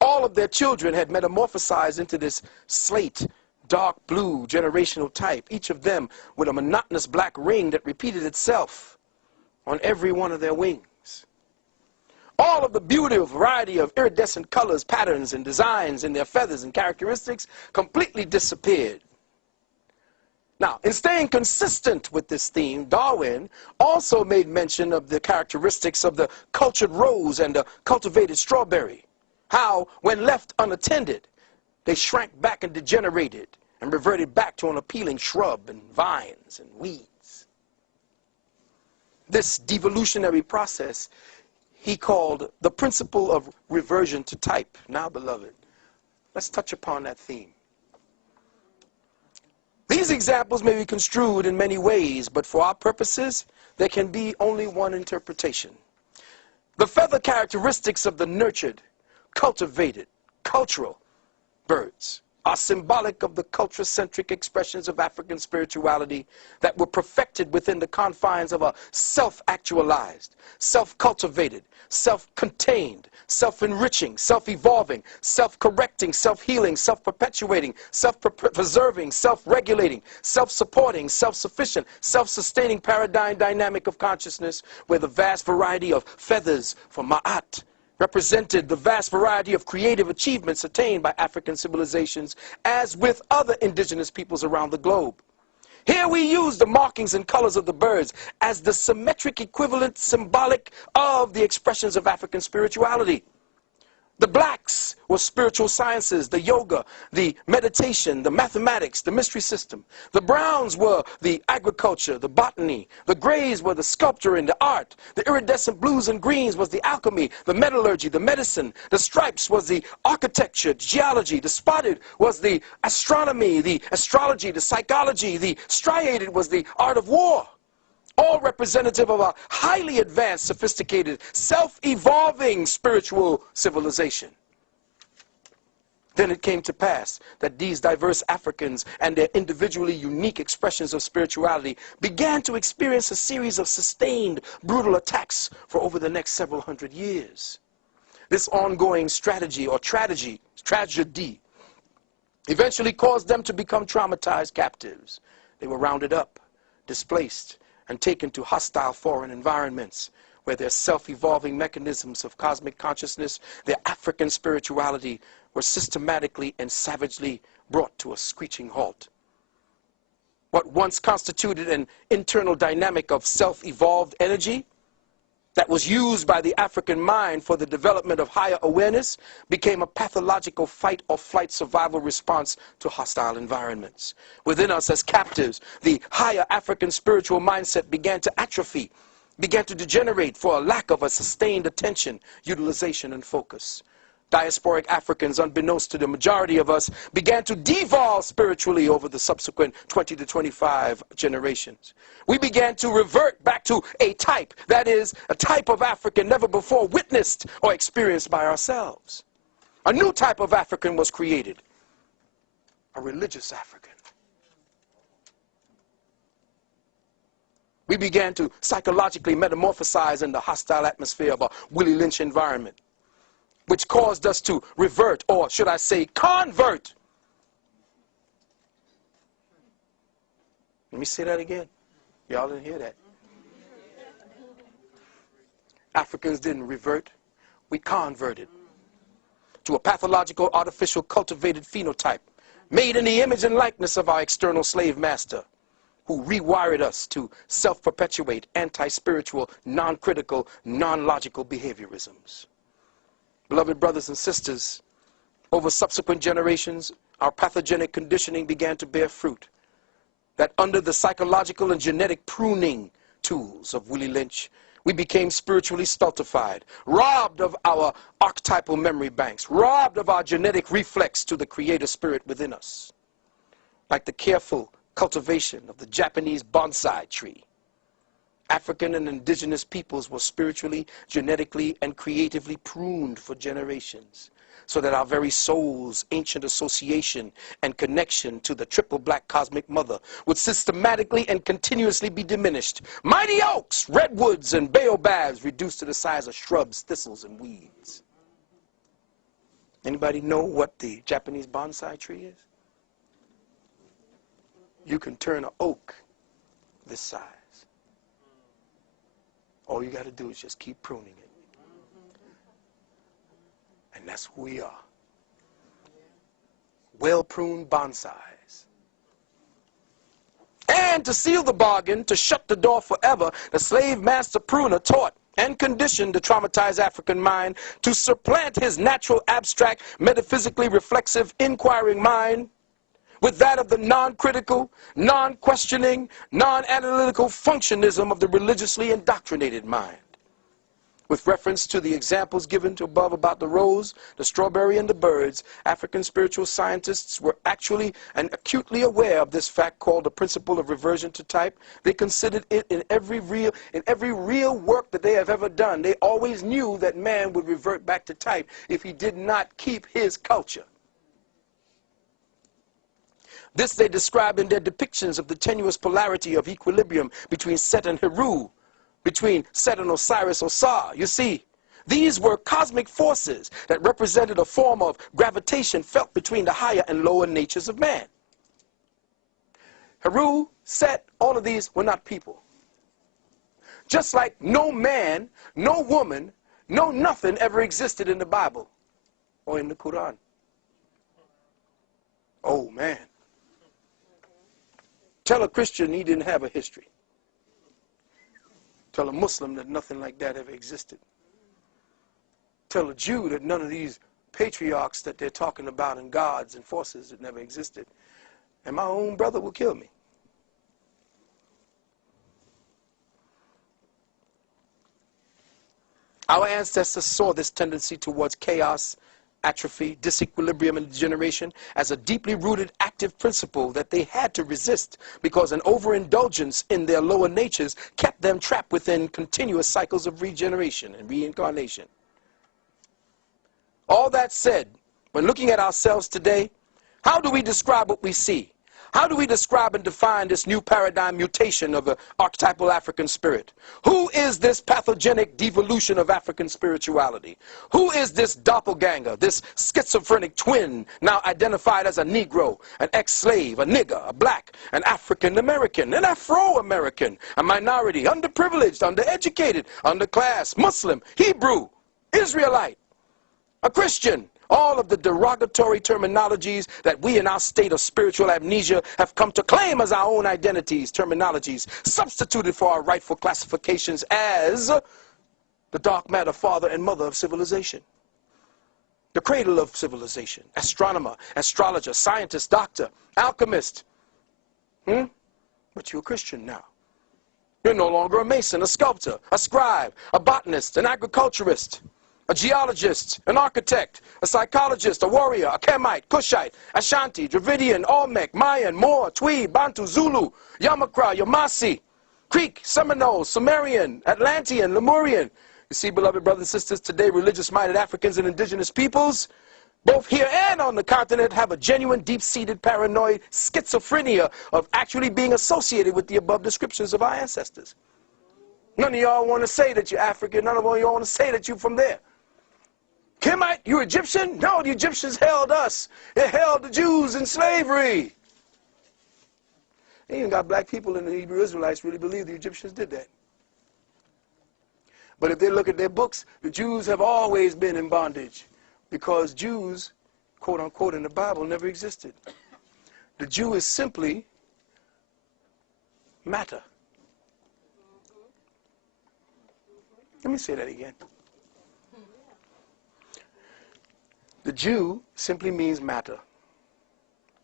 All of their children had metamorphosized into this slate, dark blue generational type, each of them with a monotonous black ring that repeated itself on every one of their wings. All of the beautiful variety of iridescent colors, patterns, and designs in their feathers and characteristics completely disappeared. Now, in staying consistent with this theme, Darwin also made mention of the characteristics of the cultured rose and the cultivated strawberry. How, when left unattended, they shrank back and degenerated and reverted back to an appealing shrub and vines and weeds. This devolutionary process he called the principle of reversion to type. Now, beloved, let's touch upon that theme. These examples may be construed in many ways, but for our purposes, there can be only one interpretation. The feather characteristics of the nurtured, cultivated, cultural birds are symbolic of the culture-centric expressions of African spirituality that were perfected within the confines of a self-actualized, self-cultivated, self-contained, self-enriching, self-evolving, self-correcting, self-healing, self-perpetuating, self-preserving, self-regulating, self-supporting, self-sufficient, self-sustaining paradigm dynamic of consciousness, where the vast variety of feathers for Ma'at represented the vast variety of creative achievements attained by African civilizations, as with other indigenous peoples around the globe. Here we use the markings and colors of the birds as the symmetric equivalent symbolic of the expressions of African spirituality. The blacks were spiritual sciences, the yoga, the meditation, the mathematics, the mystery system. The browns were the agriculture, the botany. The grays were the sculpture and the art. The iridescent blues and greens was the alchemy, the metallurgy, the medicine. The stripes was the architecture, geology. The spotted was the astronomy, the astrology, the psychology. The striated was the art of war. All representative of a highly advanced, sophisticated, self-evolving spiritual civilization. Then it came to pass that these diverse Africans and their individually unique expressions of spirituality began to experience a series of sustained, brutal attacks for over the next several hundred years. This ongoing strategy or tragedy, eventually caused them to become traumatized captives. They were rounded up, displaced, and taken to hostile foreign environments where their self-evolving mechanisms of cosmic consciousness, their African spirituality, were systematically and savagely brought to a screeching halt. what once constituted an internal dynamic of self-evolved energy that was used by the African mind for the development of higher awareness, became a pathological fight or flight survival response to hostile environments. Within us as captives, the higher African spiritual mindset began to atrophy, began to degenerate for a lack of a sustained attention, utilization, and focus. Diasporic Africans, unbeknownst to the majority of us, began to devolve spiritually over the subsequent 20 to 25 generations. We began to revert back to a type, that is, a type of African never before witnessed or experienced by ourselves. A new type of African was created, a religious African. We began to psychologically metamorphosize in the hostile atmosphere of a Willie Lynch environment, which caused us to revert, or should I say convert. Let me say that again. Y'all didn't hear that. Africans didn't revert. We converted to a pathological, artificial, cultivated phenotype made in the image and likeness of our external slave master, who rewired us to self-perpetuate, anti-spiritual, non-critical, non-logical behaviorisms. Beloved brothers and sisters, over subsequent generations, our pathogenic conditioning began to bear fruit. That under the psychological and genetic pruning tools of Willie Lynch, we became spiritually stultified, robbed of our archetypal memory banks, robbed of our genetic reflex to the creator spirit within us. Like the careful cultivation of the Japanese bonsai tree, African and indigenous peoples were spiritually, genetically, and creatively pruned for generations, so that our very soul's ancient association and connection to the triple black cosmic mother would systematically and continuously be diminished. Mighty oaks, redwoods, and baobabs reduced to the size of shrubs, thistles, and weeds. Anybody know what the Japanese bonsai tree is? You can turn an oak this size. All you got to do is just keep pruning it. And that's who we are. Well-pruned bonsais. And to seal the bargain, to shut the door forever, the slave master pruner taught and conditioned the traumatized African mind to supplant his natural, abstract, metaphysically reflexive, inquiring mind with that of the non-critical, non-questioning, non-analytical functionism of the religiously indoctrinated mind. With reference to the examples given above about the rose, the strawberry, and the birds, African spiritual scientists were actually and acutely aware of this fact called the principle of reversion to type. They considered it in every real work that they have ever done. They always knew that man would revert back to type if he did not keep his culture. This they describe in their depictions of the tenuous polarity of equilibrium between Set and Heru, between Set and Osiris Osar. You see, these were cosmic forces that represented a form of gravitation felt between the higher and lower natures of man. Heru, Set, all of these were not people. Just like no man, no woman, no nothing ever existed in the Bible or in the Quran. Oh, man. Tell a Christian he didn't have a history. Tell a Muslim that nothing like that ever existed. Tell a Jew that none of these patriarchs that they're talking about and gods and forces that never existed. And my own brother will kill me. Our ancestors saw this tendency towards chaos, atrophy, disequilibrium, and degeneration as a deeply rooted active principle that they had to resist, because an overindulgence in their lower natures kept them trapped within continuous cycles of regeneration and reincarnation. All that said, when looking at ourselves today, how do we describe what we see? How do we describe and define this new paradigm mutation of the archetypal African spirit? Who is this pathogenic devolution of African spirituality? Who is this doppelganger, this schizophrenic twin, now identified as a Negro, an ex-slave, a nigger, a black, an African-American, an Afro-American, a minority, underprivileged, undereducated, underclass, Muslim, Hebrew, Israelite, a Christian, All of the derogatory terminologies that we in our state of spiritual amnesia have come to claim as our own identities, terminologies, substituted for our rightful classifications as the dark matter father and mother of civilization, the cradle of civilization, astronomer, astrologer, scientist, doctor, alchemist. But you're a Christian now. You're no longer a mason, a sculptor, a scribe, a botanist, an agriculturist, a geologist, an architect, a psychologist, a warrior, a Kemite, Cushite, Ashanti, Dravidian, Olmec, Mayan, Moor, Twi, Bantu, Zulu, Yamakra, Yamasi, Creek, Seminole, Sumerian, Atlantean, Lemurian. You see, beloved brothers and sisters, today religious-minded Africans and indigenous peoples, both here and on the continent, have a genuine, deep-seated paranoid schizophrenia of actually being associated with the above descriptions of our ancestors. None of y'all want to say that you're African. None of y'all want to say that you're from there. Kemite, you Egyptian? No, the Egyptians held us. They held the Jews in slavery. They even got black people in the Hebrew Israelites really believe the Egyptians did that. But if they look at their books, the Jews have always been in bondage because Jews, quote unquote, in the Bible never existed. The Jew is simply matter. Let me say that again. The Jew simply means matter,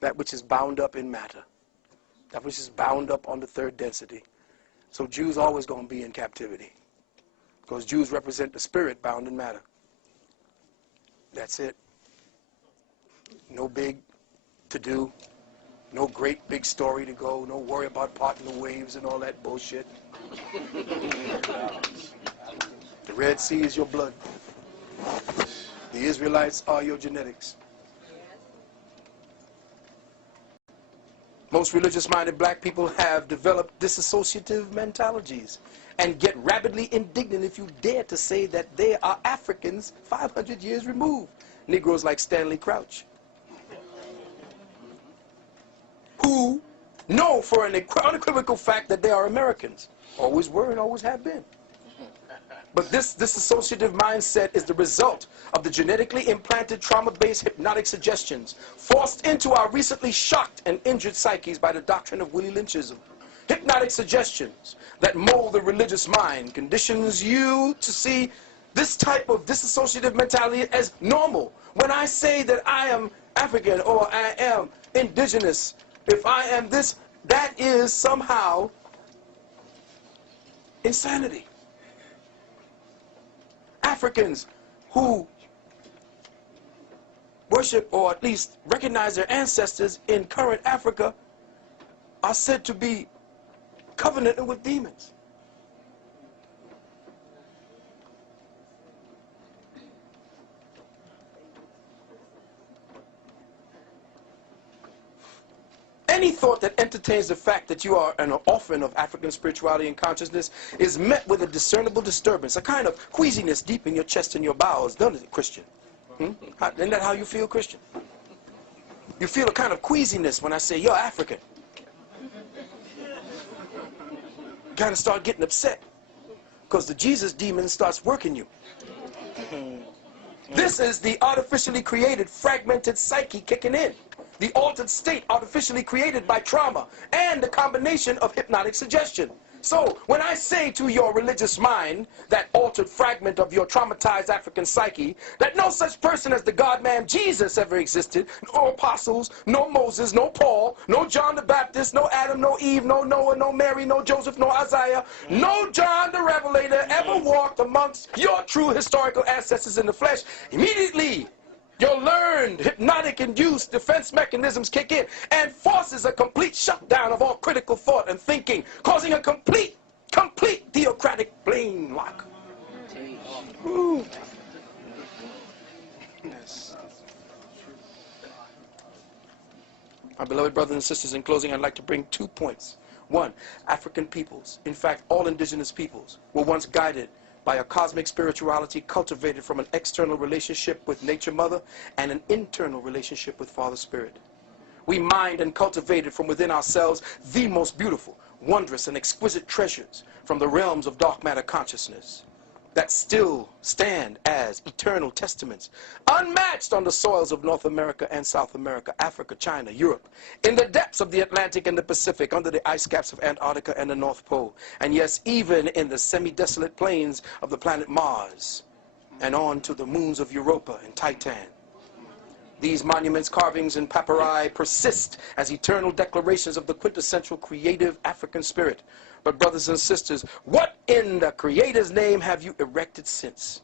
that which is bound up in matter, that which is bound up on the third density. So Jews always going to be in captivity because Jews represent the spirit bound in matter. That's it. No big to do, no great big story to go, no worry about parting the waves and all that bullshit. The Red Sea is your blood. The Israelites are your genetics. Most religious-minded black people have developed disassociative mentalities and get rabidly indignant if you dare to say that they are Africans 500 years removed. Negroes like Stanley Crouch, who know for an unequivocal fact that they are Americans. Always were and always have been. But this dissociative mindset is the result of the genetically implanted trauma-based hypnotic suggestions forced into our recently shocked and injured psyches by the doctrine of Willie Lynchism. Hypnotic suggestions that mold the religious mind conditions you to see this type of dissociative mentality as normal. When I say that I am African or I am indigenous, if I am this, that is somehow insanity. Africans who worship or at least recognize their ancestors in current Africa are said to be covenanting with demons. Any thought that entertains the fact that you are an orphan of African spirituality and consciousness is met with a discernible disturbance, a kind of queasiness deep in your chest and your bowels, doesn't it, Christian? Isn't that how you feel, Christian? You feel a kind of queasiness when I say you're African. You kind of start getting upset because the Jesus demon starts working you. This is the artificially created, fragmented psyche kicking in. The altered state artificially created by trauma and the combination of hypnotic suggestion. So when I say to your religious mind, that altered fragment of your traumatized African psyche, that no such person as the God-man Jesus ever existed, no apostles, no Moses, no Paul, no John the Baptist, no Adam, no Eve, no Noah, no Mary, no Joseph, no Isaiah, no John the Revelator ever walked amongst your true historical ancestors in the flesh, immediately your learned, hypnotic-induced defense mechanisms kick in and forces a complete shutdown of all critical thought and thinking, causing a complete theocratic brain lock. Ooh. Yes. My beloved brothers and sisters, in closing, I'd like to bring 2 points. One, African peoples, in fact, all indigenous peoples, were once guided by a cosmic spirituality cultivated from an external relationship with Nature Mother and an internal relationship with Father Spirit. We mined and cultivated from within ourselves the most beautiful, wondrous, and exquisite treasures from the realms of dark matter consciousness. that still stand as eternal testaments, unmatched on the soils of North America and South America, Africa, China, Europe, in the depths of the Atlantic and the Pacific, under the ice caps of Antarctica and the North Pole, and yes, even in the semi-desolate plains of the planet Mars, and on to the moons of Europa and Titan. These monuments, carvings, and papyri persist as eternal declarations of the quintessential creative African spirit. But brothers and sisters, what in the Creator's name have you erected since?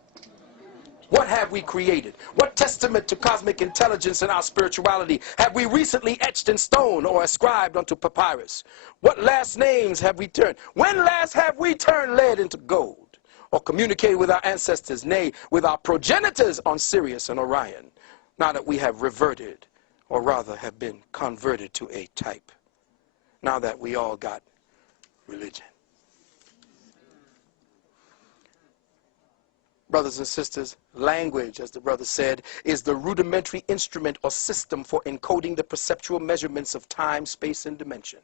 What have we created? What testament to cosmic intelligence and our spirituality have we recently etched in stone or ascribed unto papyrus? What last names have we turned? When last have we turned lead into gold? Or communicated with our ancestors, nay, with our progenitors on Sirius and Orion? Now that we have reverted, or rather have been converted to a type. Now that we all got religion. Brothers and sisters, language, as the brother said, is the rudimentary instrument or system for encoding the perceptual measurements of time, space, and dimension.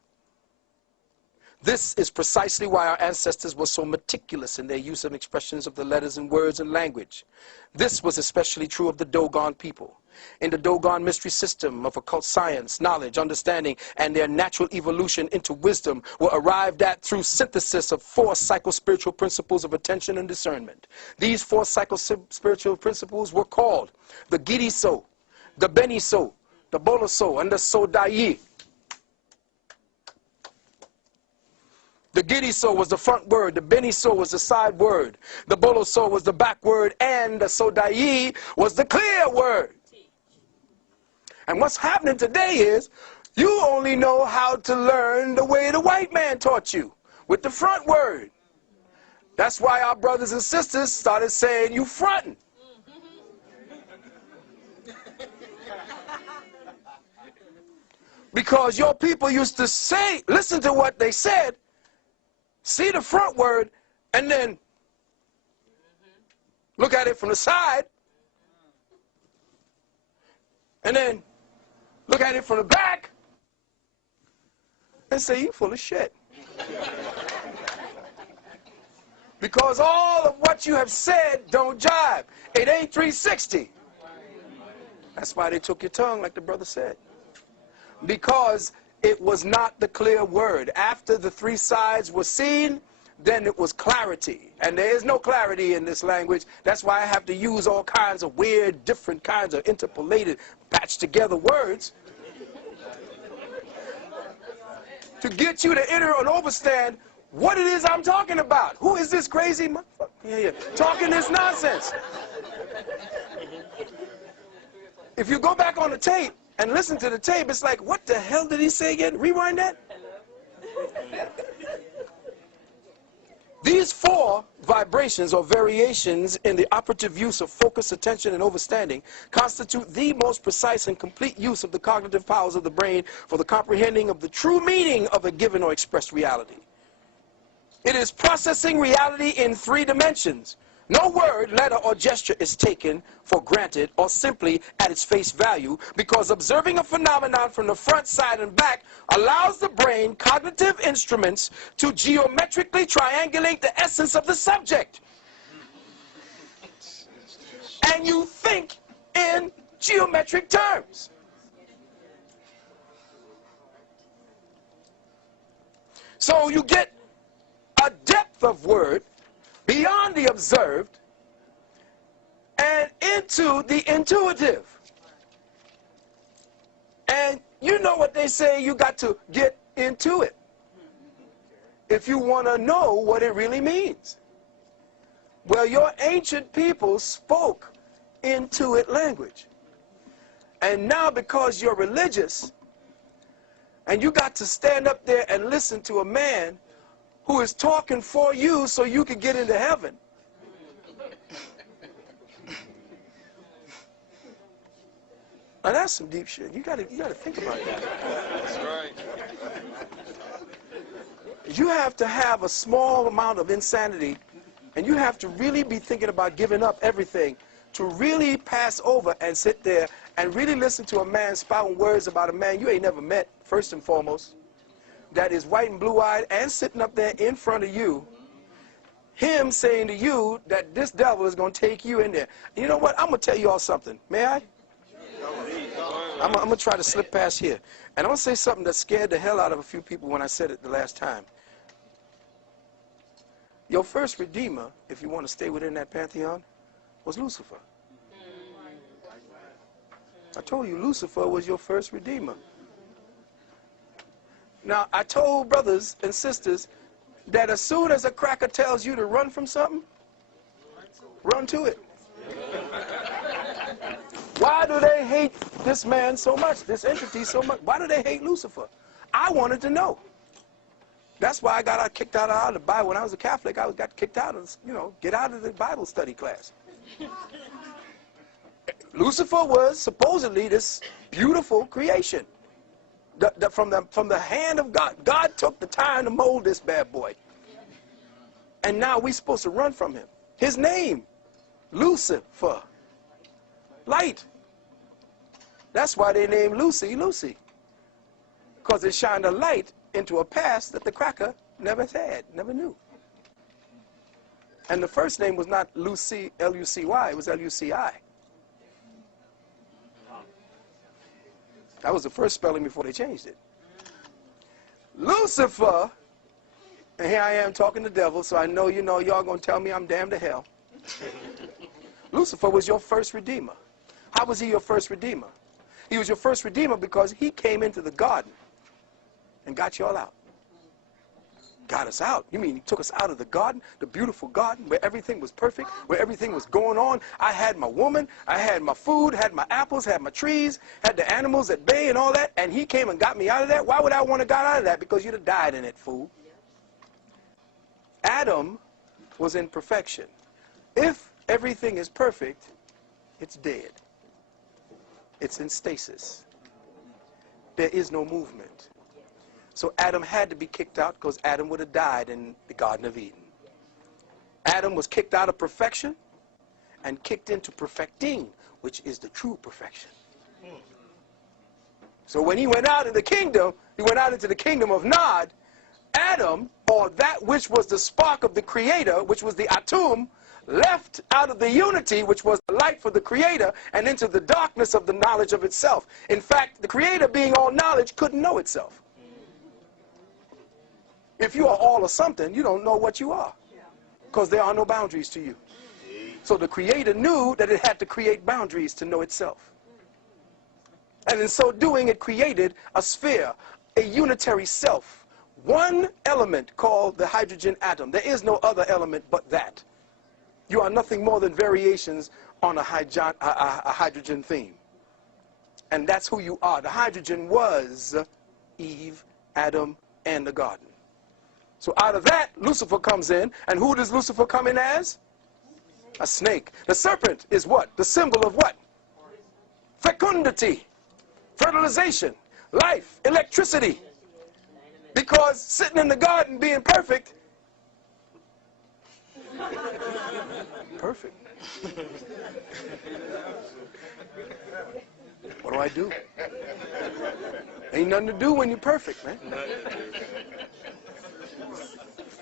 This is precisely why our ancestors were so meticulous in their use of expressions of the letters and words and language. This was especially true of the Dogon people. In the Dogon mystery system of occult science, knowledge, understanding, and their natural evolution into wisdom were arrived at through synthesis of 4 psycho-spiritual principles of attention and discernment. These 4 psycho-spiritual principles were called the Gidi-so, the Beni-so, the Bolo-so, and the So-Dai. The Gidi-so was the front word, the Beni-so was the side word, the Bolo-so was the back word, and the So-Dai was the clear word. And what's happening today is you only know how to learn the way the white man taught you, with the front word. That's why our brothers and sisters started saying you fronting. Because your people used to say, listen to what they said, see the front word, and then look at it from the side, and then look at it from the back, and say, you full of shit. Because all of what you have said don't jive. It ain't 360. That's why they took your tongue, like the brother said. Because it was not the clear word. After the 3 sides were seen, then it was clarity. And there is no clarity in this language. That's why I have to use all kinds of weird, different kinds of interpolated, patched together words to get you to enter and understand what it is I'm talking about. Who is this crazy motherfucker talking this nonsense? If you go back on the tape and listen to the tape, it's like, what the hell did he say again? Rewind that. These 4 vibrations or variations in the operative use of focus, attention, and understanding constitute the most precise and complete use of the cognitive powers of the brain for the comprehending of the true meaning of a given or expressed reality. It is processing reality in 3 dimensions. No word, letter, or gesture is taken for granted or simply at its face value, because observing a phenomenon from the front, side, and back allows the brain cognitive instruments to geometrically triangulate the essence of the subject. And you think in geometric terms. So you get a depth of word beyond the observed and into the intuitive. And you know what they say, you got to get into it if you want to know what it really means. Well, your ancient people spoke Intuit language. And now because you're religious and you got to stand up there and listen to a man who is talking for you so you can get into heaven. Now that's some deep shit. You gotta think about that. That's right. You have to have a small amount of insanity, and you have to really be thinking about giving up everything to really pass over and sit there and really listen to a man spouting words about a man you ain't never met, first and foremost, that is white and blue-eyed and sitting up there in front of you, him saying to you that this devil is going to take you in there. You know what? I'm going to tell you all something. May I? I'm going to try to slip past here. And I'm going to say something that scared the hell out of a few people when I said it the last time. Your first redeemer, if you want to stay within that pantheon, was Lucifer. I told you Lucifer was your first redeemer. Now, I told brothers and sisters that as soon as a cracker tells you to run from something, run to it. Why do they hate this man so much, this entity so much? Why do they hate Lucifer? I wanted to know. That's why I got kicked out of the Bible. When I was a Catholic, I got kicked out of, get out of the Bible study class. Lucifer was supposedly this beautiful creation. From the hand of God. God took the time to mold this bad boy. And now we're supposed to run from him. His name, Lucifer. Light. That's why they named Lucy, Lucy. Because it shined a light into a past that the cracker never had, never knew. And the first name was not Lucy, L-U-C-Y, it was L-U-C-I. That was the first spelling before they changed it. Lucifer, and here I am talking to the devil, so I know y'all going to tell me I'm damned to hell. Lucifer was your first redeemer. How was he your first redeemer? He was your first redeemer because he came into the garden and got y'all out. Got us out. You mean he took us out of the garden, the beautiful garden where everything was perfect, where everything was going on. I had my woman, I had my food, had my apples, had my trees, had the animals at bay and all that, and he came and got me out of that. Why would I want to get out of that? Because you'd have died in it, fool. Adam was in perfection. If everything is perfect, it's dead. It's in stasis. There is no movement. So Adam had to be kicked out because Adam would have died in the Garden of Eden. Adam was kicked out of perfection and kicked into perfecting, which is the true perfection. So when he went out of the kingdom, he went out into the kingdom of Nod. Adam, or that which was the spark of the Creator, which was the Atum, left out of the unity, which was the light for the Creator, and into the darkness of the knowledge of itself. In fact, the Creator, being all knowledge, couldn't know itself. If you are all or something, you don't know what you are, because there are no boundaries to you. So the Creator knew that it had to create boundaries to know itself. And in so doing, it created a sphere, a unitary self, one element called the hydrogen atom. There is no other element but that. You are nothing more than variations on a hydrogen theme. And that's who you are. The hydrogen was Eve, Adam, and the garden. So out of that, Lucifer comes in. And who does Lucifer come in as? A snake. The serpent is what? The symbol of what? Fecundity, fertilization, life, electricity. Because sitting in the garden being perfect, perfect. What do I do? Ain't nothing to do when you're perfect, man.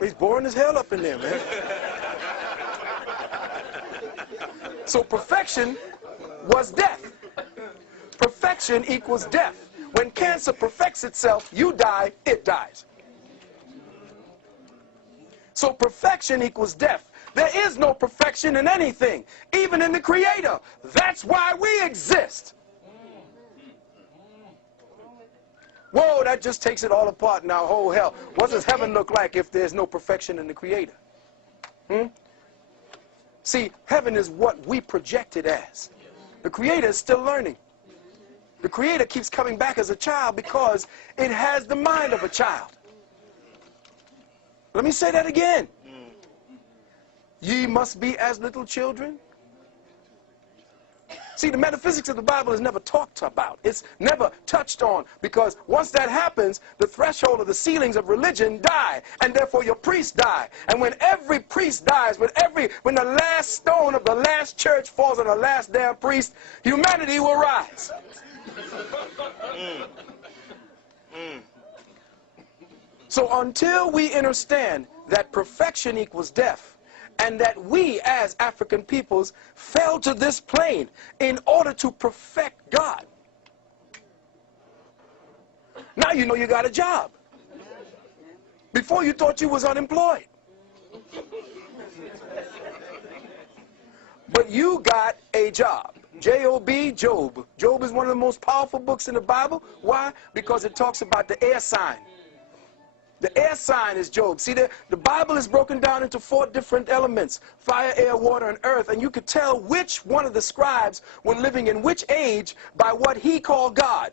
It's boring as hell up in there, man. So perfection was death. Perfection equals death. When cancer perfects itself, you die, it dies. So perfection equals death. There is no perfection in anything, even in the Creator. That's why we exist. Whoa, that just takes it all apart now. Oh, hell. What does heaven look like if there's no perfection in the Creator? See, heaven is what we project it as. The Creator is still learning. The Creator keeps coming back as a child because it has the mind of a child. Let me say that again. Ye must be as little children. See, the metaphysics of the Bible is never talked about. It's never touched on, because once that happens, the threshold of the ceilings of religion die, and therefore your priests die. And when every priest dies, when the last stone of the last church falls on the last damn priest, humanity will rise. So until we understand that perfection equals death, And that we as African peoples fell to this plane in order to perfect God. Now you know you got a job. Before you thought you was unemployed. But you got a job. J-O-B, Job. Job is one of the most powerful books in the Bible. Why? Because it talks about the air sign. The air sign is Job. See, the Bible is broken down into 4 different elements: fire, air, water, and earth. And you could tell which one of the scribes were living in which age by what he called God.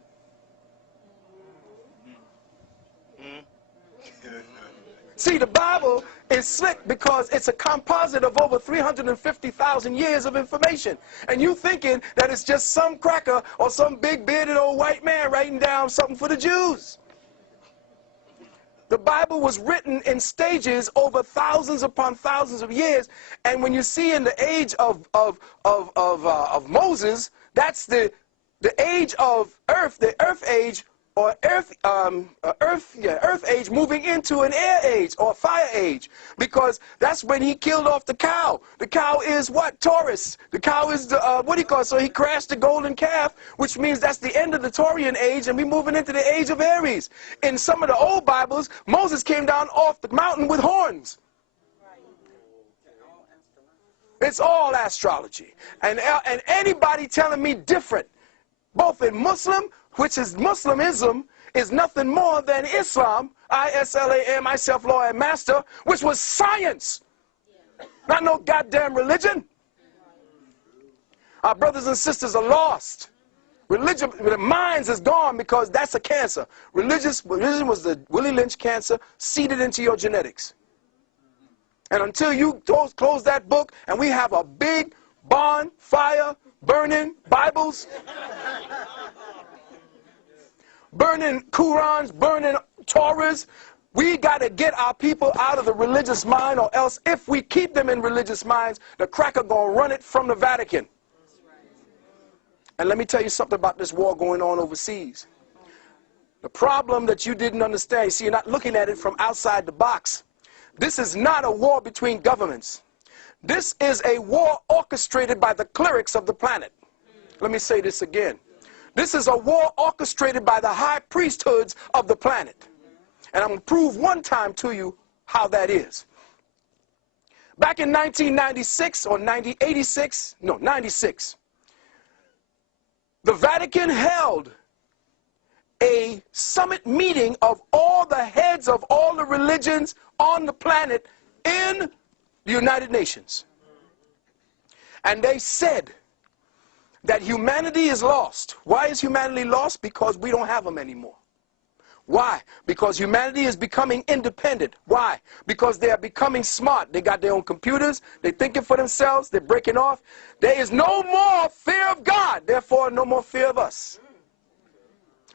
See, the Bible is slick because it's a composite of over 350,000 years of information. And you thinking that it's just some cracker or some big bearded old white man writing down something for the Jews. The Bible was written in stages over thousands upon thousands of years. And when you see in the age of Moses, that's the age of earth, the earth age, or earth age moving into an air age or fire age, because that's when he killed off the cow. The cow is what? Taurus. The cow is the what do you call it? So he crashed the golden calf, which means that's the end of the Taurian age, and we're moving into the age of Aries. In some of the old Bibles, Moses came down off the mountain with horns. It's all astrology, and anybody telling me different, both in Muslim, which is Muslimism, is nothing more than Islam, I-S-L-A-M, myself, Lord and Master, which was science, not no goddamn religion. Our brothers and sisters are lost. Religion, the minds is gone because that's a cancer. Religion was the Willie Lynch cancer seeded into your genetics. And until you close that book and we have a big bonfire burning Bibles, burning Qurans, burning Torahs, we got to get our people out of the religious mind, or else if we keep them in religious minds, the cracker going to run it from the Vatican. And let me tell you something about this war going on overseas. The problem that you didn't understand, you see, you're not looking at it from outside the box. This is not a war between governments. This is a war orchestrated by the clerics of the planet. Let me say this again. This is a war orchestrated by the high priesthoods of the planet. And I'm going to prove one time to you how that is. Back in 1996 or 96, the Vatican held a summit meeting of all the heads of all the religions on the planet in the United Nations. And they said that humanity is lost. Why is humanity lost? Because we don't have them anymore. Why? Because humanity is becoming independent. Why? Because they are becoming smart. They got their own computers. They're thinking for themselves. They're breaking off. There is no more fear of God. Therefore, no more fear of us.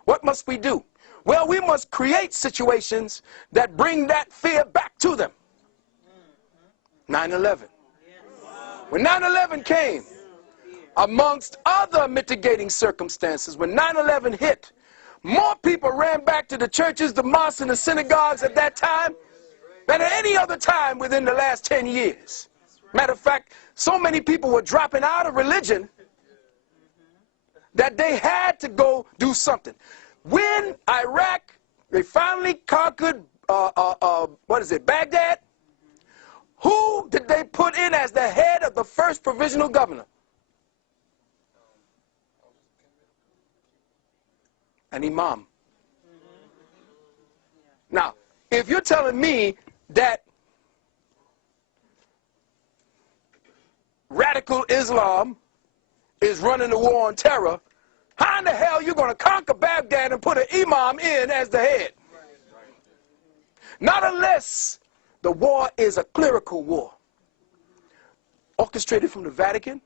What must we do? Well, we must create situations that bring that fear back to them. 9/11. When 9/11 came, amongst other mitigating circumstances, when 9/11 hit, more people ran back to the churches, the mosques, and the synagogues at that time than at any other time within the last 10 years. Matter of fact, so many people were dropping out of religion that they had to go do something. When Iraq, they finally conquered, Baghdad, who did they put in as the head of the first provisional governor? An imam. Now, if you're telling me that radical Islam is running the war on terror, how in the hell are you going to conquer Baghdad and put an imam in as the head? Not unless the war is a clerical war, orchestrated from the Vatican,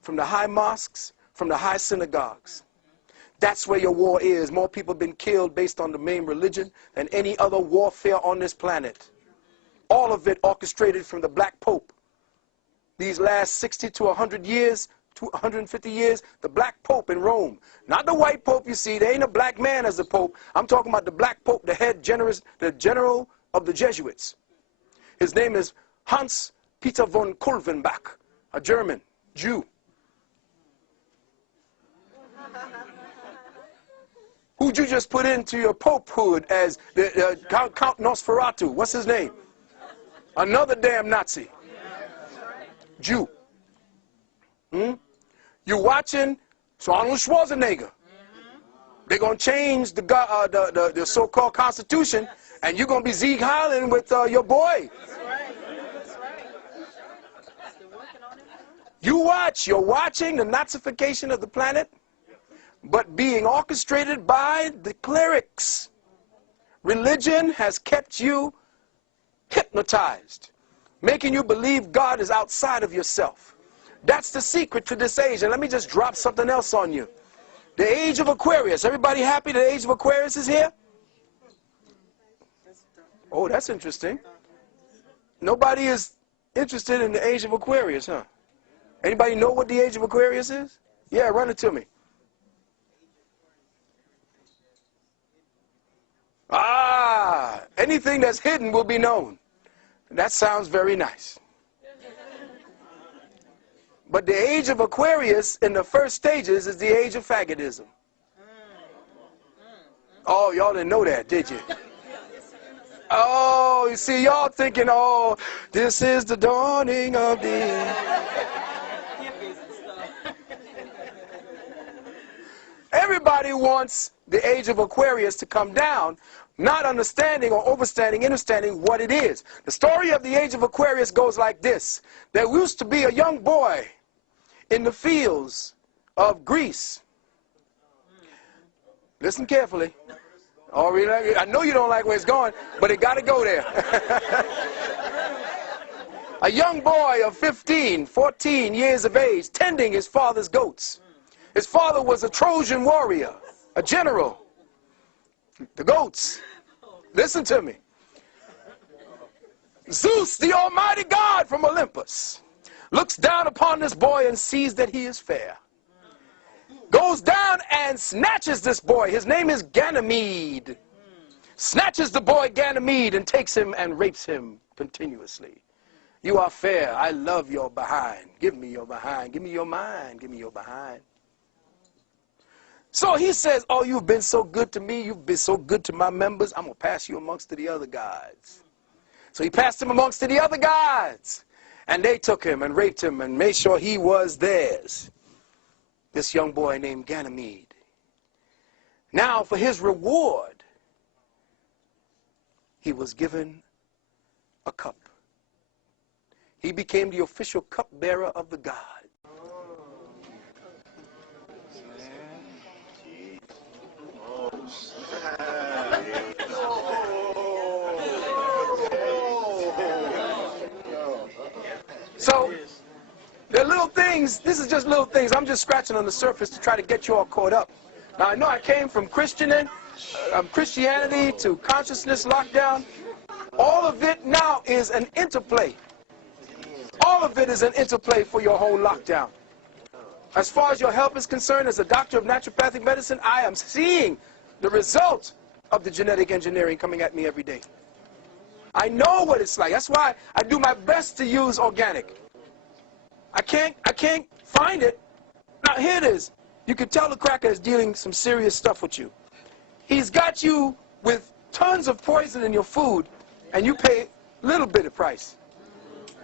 from the high mosques, from the high synagogues. That's where your war is. More people have been killed based on the main religion than any other warfare on this planet. All of it orchestrated from the Black Pope. These last 60 to 100 years, to 150 years, the Black Pope in Rome. Not the white Pope you see. There ain't a black man as the Pope. I'm talking about the Black Pope, the general of the Jesuits. His name is Hans Peter von Kulvenbach, a German Jew, who'd you just put into your popehood as the Count Nosferatu? What's his name? Another damn Nazi. Jew. You're watching Arnold Schwarzenegger. They're going to change the so-called Constitution, and you're going to be Zeke Highland with your boy. You're watching the Nazification of the planet, but being orchestrated by the clerics. Religion has kept you hypnotized, making you believe God is outside of yourself. That's the secret to this age. And let me just drop something else on you. The age of Aquarius. Everybody happy the age of Aquarius is here? Oh, that's interesting. Nobody is interested in the age of Aquarius, huh? Anybody know what the age of Aquarius is? Yeah, run it to me. Ah, anything that's hidden will be known. That sounds very nice. But the age of Aquarius in the first stages is the age of faggotism. Oh, y'all didn't know that, did you? Oh, you see, y'all thinking, oh, this is the dawning of the... Everybody wants the age of Aquarius to come down, not understanding or understanding what it is. The story of the age of Aquarius goes like this. There used to be a young boy in the fields of Greece. Listen carefully. Oh, really? I know you don't like where it's going, but it got to go there. A young boy of 15, 14 years of age, tending his father's goats. His father was a Trojan warrior, a general. The goats. Listen to me. Zeus, the almighty God from Olympus, looks down upon this boy and sees that he is fair. Goes down and snatches this boy. His name is Ganymede. Snatches the boy Ganymede and takes him and rapes him continuously. You are fair. I love your behind. Give me your behind. Give me your mind. Give me your behind. So he says, oh, you've been so good to me. You've been so good to my members. I'm going to pass you amongst the other gods. So he passed him amongst the other gods. And they took him and raped him and made sure he was theirs. This young boy named Ganymede. Now, for his reward, he was given a cup. He became the official cupbearer of the god. So, there are little things, this is just little things. I'm just scratching on the surface to try to get you all caught up. Now, I know I came from Christianity to consciousness lockdown. All of it now is an interplay. All of it is an interplay for your whole lockdown. As far as your health is concerned, as a doctor of naturopathic medicine, I am seeing the result of the genetic engineering coming at me every day. I know what it's like. That's why I do my best to use organic. I can't find it. Now, here it is. You can tell the cracker is dealing some serious stuff with you. He's got you with tons of poison in your food, and you pay a little bit of price.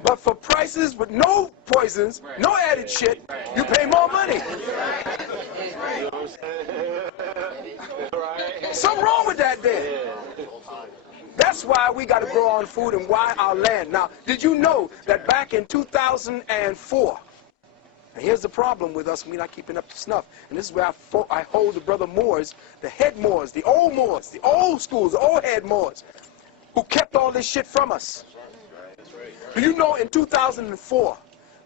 But for prices with no poisons, no added shit, you pay more money. Something wrong with that then. That's why we got to grow our own food and why our land. Now, did you know that back in 2004, and here's the problem with us, we're not keeping up to snuff, and this is where I hold the brother Moors, the head Moors, the old schools, the old head Moors, who kept all this shit from us. Do you know in 2004,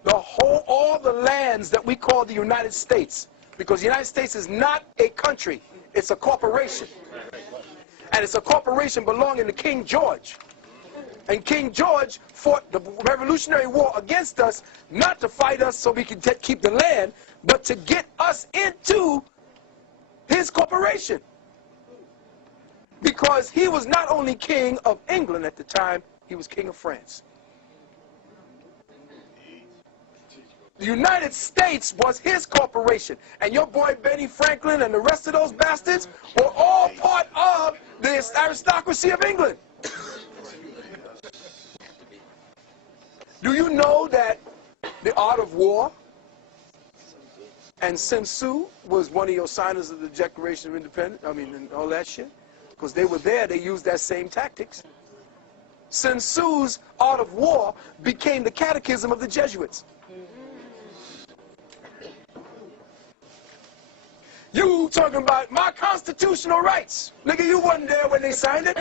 all the lands that we call the United States, because the United States is not a country, it's a corporation. And it's a corporation belonging to King George. And King George fought the Revolutionary War against us, not to fight us so we could keep the land, but to get us into his corporation. Because he was not only king of England at the time, he was king of France. The United States was his corporation. And your boy Benny Franklin and the rest of those bastards were all part of the aristocracy of England. Do you know that the art of war and Sun Tzu was one of your signers of the Declaration of Independence? I mean, and all that shit? Because they were there, they used that same tactics. Sun Tzu's art of war became the catechism of the Jesuits. You talking about my constitutional rights. Nigga, you wasn't there when they signed it.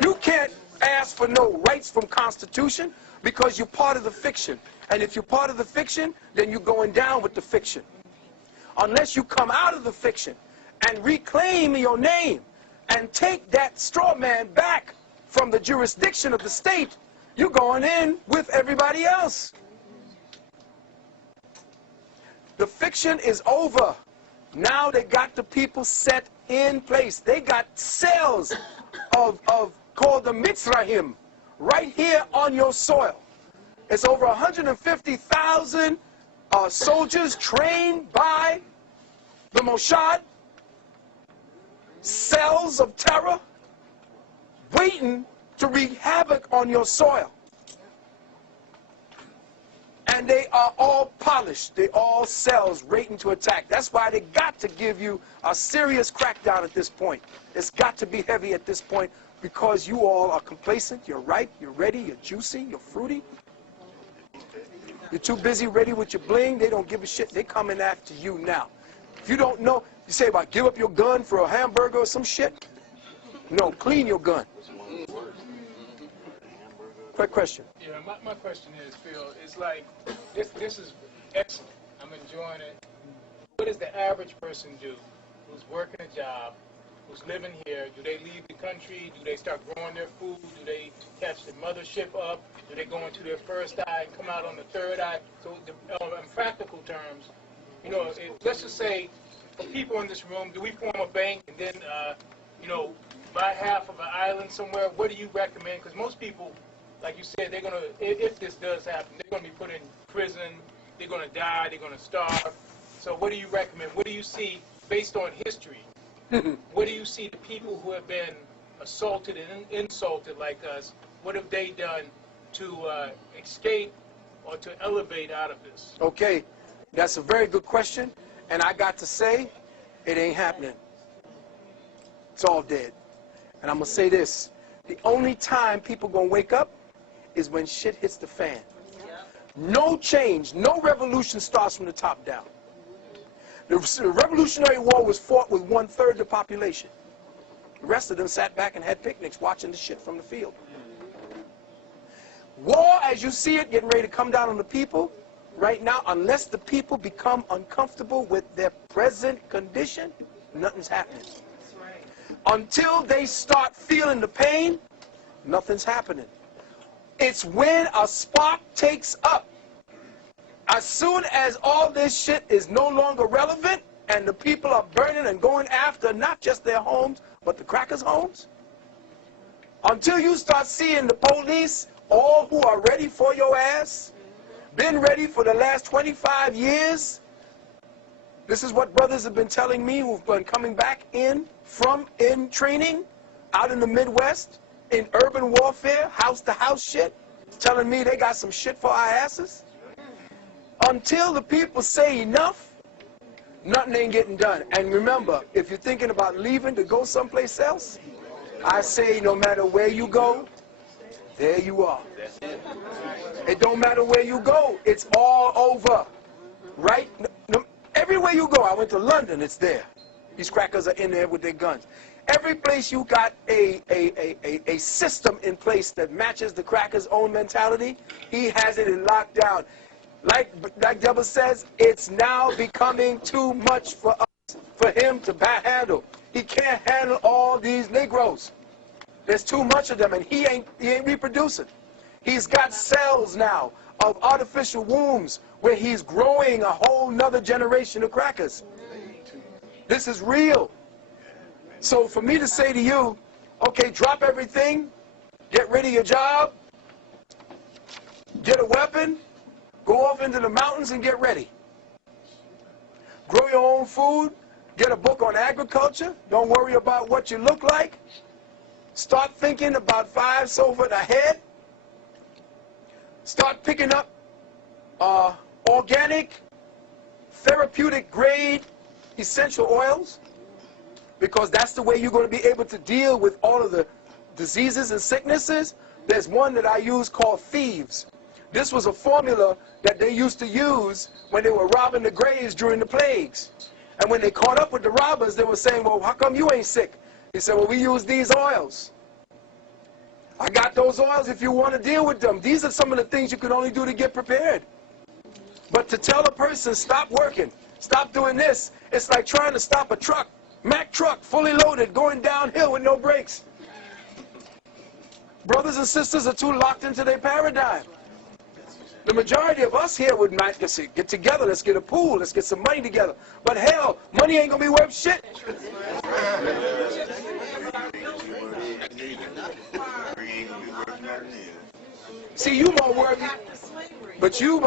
You can't ask for no rights from Constitution because you're part of the fiction. And if you're part of the fiction, then you're going down with the fiction. Unless you come out of the fiction and reclaim your name and take that straw man back from the jurisdiction of the state, you're going in with everybody else. The fiction is over. Now they got the people set in place. They got cells called the Mitzrayim right here on your soil. It's over 150,000 soldiers trained by the Mossad, cells of terror, waiting to wreak havoc on your soil. And they are all polished. They all cells waiting to attack. That's why they got to give you a serious crackdown at this point. It's got to be heavy at this point because you all are complacent, you're ripe, you're ready, you're juicy, you're fruity. You're too busy ready with your bling. They don't give a shit. They're coming after you now. If you don't know, you say about give up your gun for a hamburger or some shit. No, clean your gun. Quick question. Yeah, my question is, Phil, it's like, this is excellent. I'm enjoying it. What does the average person do who's working a job, who's living here? Do they leave the country? Do they start growing their food? Do they catch the mothership up? Do they go into their first eye and come out on the third eye? So in practical terms, you know, let's just say for people in this room, do we form a bank and then, you know, buy half of an island somewhere? What do you recommend? Because most people, like you said, they're going to, if this does happen, they're going to be put in prison, they're going to die, they're going to starve. So what do you recommend? What do you see based on history? What do you see the people who have been assaulted and insulted like us, what have they done to escape or to elevate out of this? Okay, that's a very good question. And I got to say, it ain't happening. It's all dead. And I'm going to say this. The only time people going to wake up is when shit hits the fan. No change, no revolution starts from the top down. The Revolutionary War was fought with 1/3 the population. The rest of them sat back and had picnics watching the shit from the field. War, as you see it, getting ready to come down on the people right now, unless the people become uncomfortable with their present condition, nothing's happening. Until they start feeling the pain, nothing's happening. It's when a spark takes up. As soon as all this shit is no longer relevant and the people are burning and going after not just their homes, but the crackers' homes, until you start seeing the police, all who are ready for your ass, been ready for the last 25 years. This is what brothers have been telling me who've been coming back in training out in the Midwest, in urban warfare, house-to-house shit, telling me they got some shit for our asses. Until the people say enough, nothing ain't getting done. And remember, if you're thinking about leaving to go someplace else, I say no matter where you go, there you are. It don't matter where you go, it's all over. Right? Everywhere you go, I went to London, it's there. These crackers are in there with their guns. Every place you got a system in place that matches the cracker's own mentality, he has it in lockdown. Like Deborah says, it's now becoming too much for us, for him to handle. He can't handle all these Negroes. There's too much of them, and he ain't reproducing. He's got cells now of artificial wombs where he's growing a whole nother generation of crackers. This is real. So for me to say to you, okay, drop everything, get rid of your job, get a weapon, go off into the mountains and get ready. Grow your own food, get a book on agriculture, don't worry about what you look like. Start thinking about 5 foot ahead. Start picking up organic, therapeutic grade essential oils, because that's the way you're going to be able to deal with all of the diseases and sicknesses. There's one that I use called Thieves. This was a formula that they used to use when they were robbing the graves during the plagues. And when they caught up with the robbers, they were saying, well, how come you ain't sick? He said, well, we use these oils. I got those oils if you want to deal with them. These are some of the things you can only do to get prepared. But to tell a person, stop working, stop doing this, it's like trying to stop a truck, Mack truck, fully loaded, going downhill with no brakes. Brothers and sisters are too locked into their paradigm. The majority of us here would not just say, get together, let's get a pool, let's get some money together. But hell, money ain't going to be worth shit. See, you more worthy, but you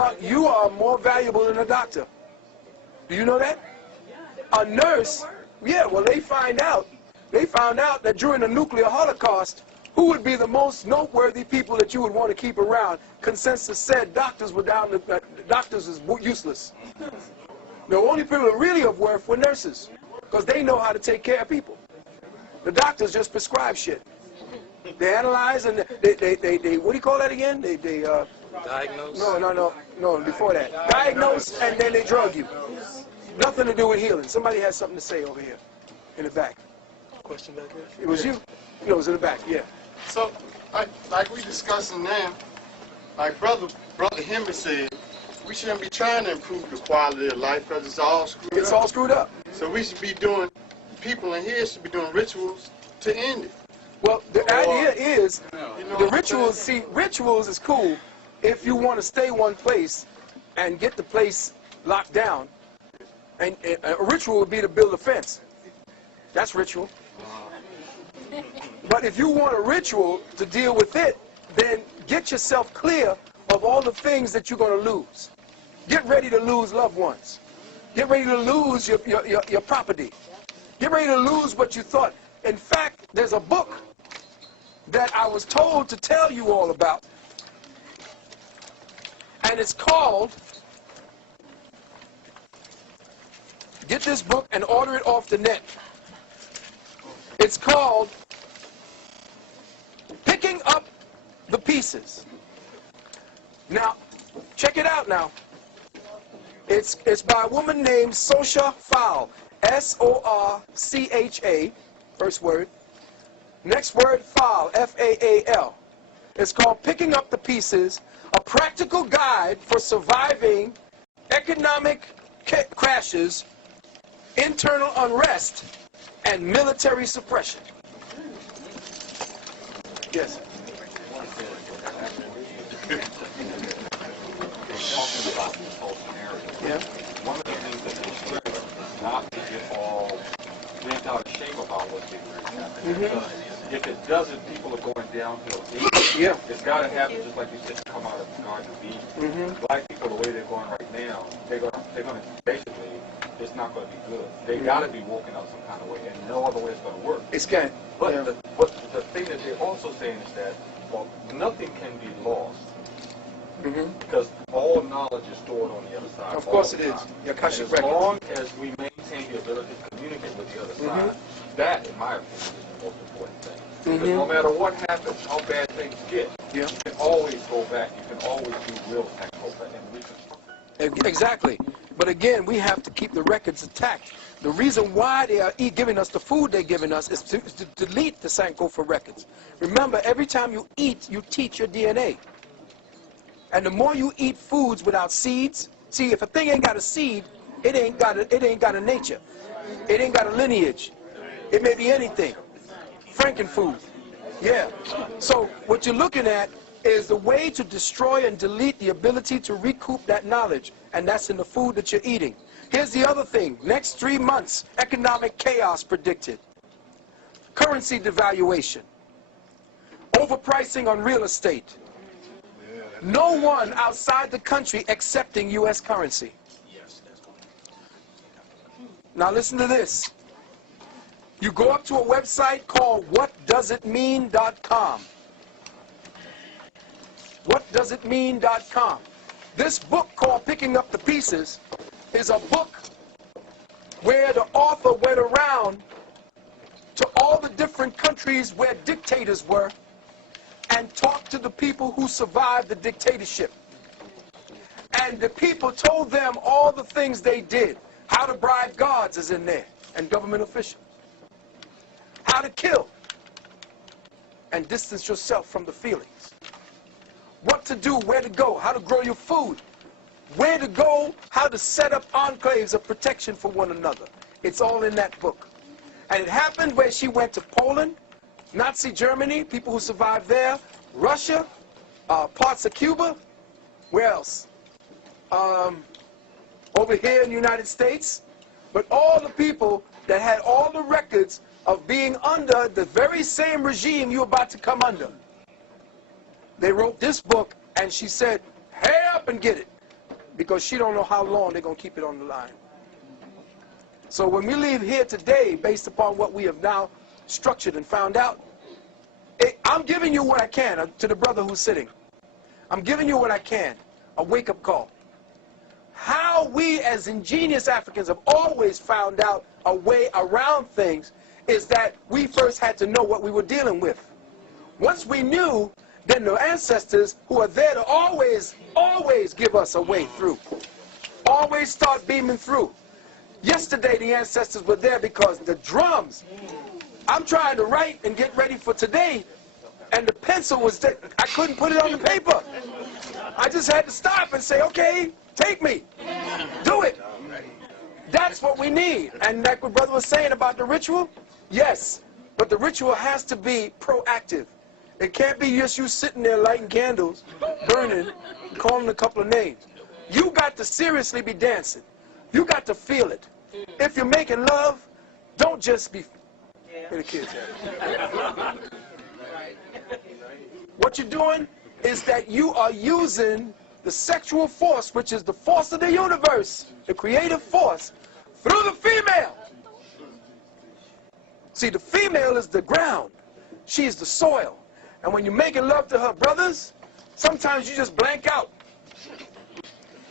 are more valuable than a doctor. Do you know that? A nurse, yeah, well, they found out that during the nuclear holocaust, who would be the most noteworthy people that you would want to keep around? Consensus said doctors were doctors is useless. The only people really of worth were nurses, because they know how to take care of people. The doctors just prescribe shit. They analyze and they what do you call that again? They Diagnose? No, before that. Diagnose, and then they drug you. Nothing to do with healing. Somebody has something to say over here in the back. Question back here? It was you? No, it was in the back, yeah. So, like we discussing now, like Brother Henry said, we shouldn't be trying to improve the quality of life because it's all screwed up. It's all screwed up. So we should be doing, people in here should be doing rituals to end it. Well, the idea is, the rituals, see, rituals is cool if you want to stay one place and get the place locked down. And a ritual would be to build a fence. That's ritual. But if you want a ritual to deal with it, then get yourself clear of all the things that you're going to lose. Get ready to lose loved ones. Get ready to lose your property. Get ready to lose what you thought. In fact, there's a book that I was told to tell you all about. And it's called, get this book and order it off the net. It's called Picking Up the Pieces. Now, check it out now. It's by a woman named Sorcha Faal. S-O-R-C-H-A, first word. Next word, Faal, F-A-A-L. It's called Picking Up the Pieces, a practical guide for surviving economic crashes, internal unrest, and military suppression. Yes. Talking about this whole scenario. Yeah. One of the things that they stress not to get all bent out of shape about what's getting ready to happen. Because if it doesn't, people are going downhill. Yeah. It's got to happen, just like you said, come out of the Garden of Eden. Black people, the way they're going right now, they're going to basically, it's not going to be good. They got to be woken up some kind of way, and no other way it's going to work. It's good. But Yeah. the thing that they're also saying is that, well, nothing can be lost. Because all knowledge is stored on the other side. Of course it the is. time. Your Akashic As records. long as we maintain the ability to communicate with the other side, that, in my opinion, is the most important thing. Because no matter what happens, how bad things get, you can always go back. You can always do real Sankofa and reconstruct. Exactly. But again, we have to keep the records intact. The reason why they are giving us the food they're giving us is to delete the Sankofa records. Remember, every time you eat, you teach your DNA. And the more you eat foods without seeds, see, if a thing ain't got a seed, it ain't got a nature. It ain't got a lineage. It may be anything. Frankenfood. Yeah. So what you're looking at is the way to destroy and delete the ability to recoup that knowledge. And that's in the food that you're eating. Here's the other thing. Next 3 months, economic chaos predicted. Currency devaluation. Overpricing on real estate. No one outside the country accepting U.S. currency. Now listen to this. You go up to a website called whatdoesitmean.com. Whatdoesitmean.com. This book called Picking Up the Pieces is a book where the author went around to all the different countries where dictators were and talked to the people who survived the dictatorship. And the people told them all the things they did. How to bribe guards is in there, and government officials. How to kill and distance yourself from the feelings. What to do, where to go, how to grow your food, where to go, how to set up enclaves of protection for one another. It's all in that book. And it happened where she went to Poland, Nazi Germany, people who survived there, Russia, parts of Cuba, where else? Over here in the United States. But all the people that had all the records of being under the very same regime you're about to come under. They wrote this book, and she said, hurry up and get it, because she don't know how long they're going to keep it on the line. So when we leave here today, based upon what we have now structured and found out, I'm giving you what I can, to the brother who's sitting. I'm giving you what I can, a wake-up call. How we as ingenious Africans have always found out a way around things is that we first had to know what we were dealing with. Once we knew, then the ancestors who are there to always give us a way through. Always start beaming through. Yesterday the ancestors were there because the drums, I'm trying to write and get ready for today, and the pencil was there. I couldn't put it on the paper. I just had to stop and say, okay, take me. Do it. That's what we need. And like what brother was saying about the ritual, yes, but the ritual has to be proactive. It can't be just you sitting there lighting candles, burning, calling a couple of names. You got to seriously be dancing. You got to feel it. If you're making love, don't just be... Where the kids at? What you're doing is that you are using the sexual force, which is the force of the universe, the creative force, through the female. See, the female is the ground. She is the soil. And when you're making love to her brothers, sometimes you just blank out.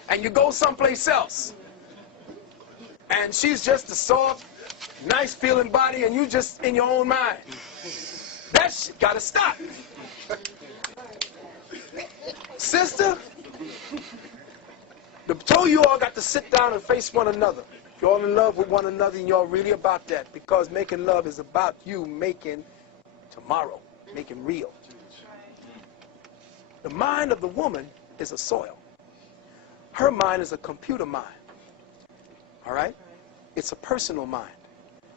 And you go someplace else. And she's just a soft, nice feeling body, and you just in your own mind. That shit gotta stop. Sister, the two of you all got to sit down and face one another. You're all in love with one another, and you're really about that, because making love is about you making tomorrow, making real. The mind of the woman is a soil. Her mind is a computer mind. All right? It's a personal mind.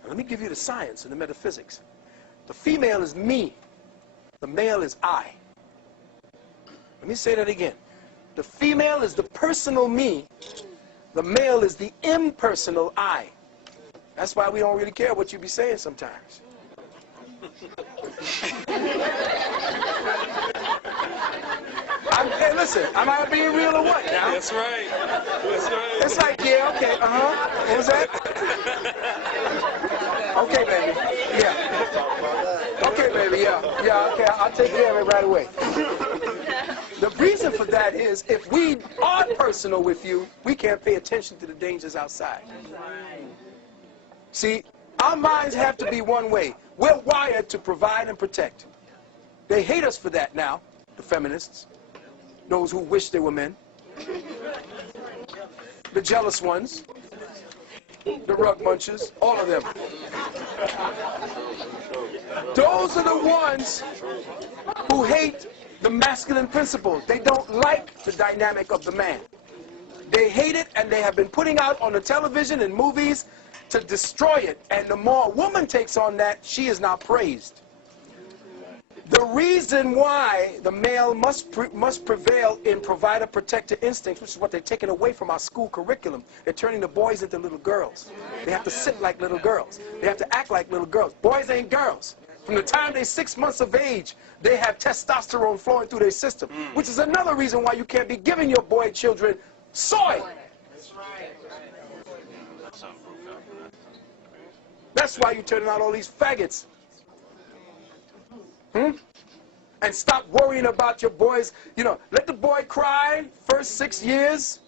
Now, let me give you the science and the metaphysics. The female is me. The male is I. Let me say that again. The female is the personal me. The male is the impersonal I. That's why we don't really care what you be saying sometimes. Hey, listen, am I being real or what now? That's right. That's right. It's like, yeah, okay, What was that? Okay, baby. Yeah. Okay, baby, yeah. Yeah, okay, I'll take care of it right away. The reason for that is if we are personal with you, we can't pay attention to the dangers outside. See, our minds have to be one way. We're wired to provide and protect. They hate us for that now, the feminists, those who wish they were men, the jealous ones, the rug munchers, all of them. Those are the ones who hate the masculine principle. They don't like the dynamic of the man. They hate it, and they have been putting out on the television and movies to destroy it. And the more a woman takes on that, she is now praised. The reason why the male must prevail in provider-protector instincts, which is what they're taking away from our school curriculum. They're turning the boys into little girls. They have to sit like little girls. They have to act like little girls. Boys ain't girls. From the time they're 6 months of age, they have testosterone flowing through their system, which is another reason why you can't be giving your boy children soy. That's why you're turning out all these faggots. And stop worrying about your boys. You know, let the boy cry first 6 years,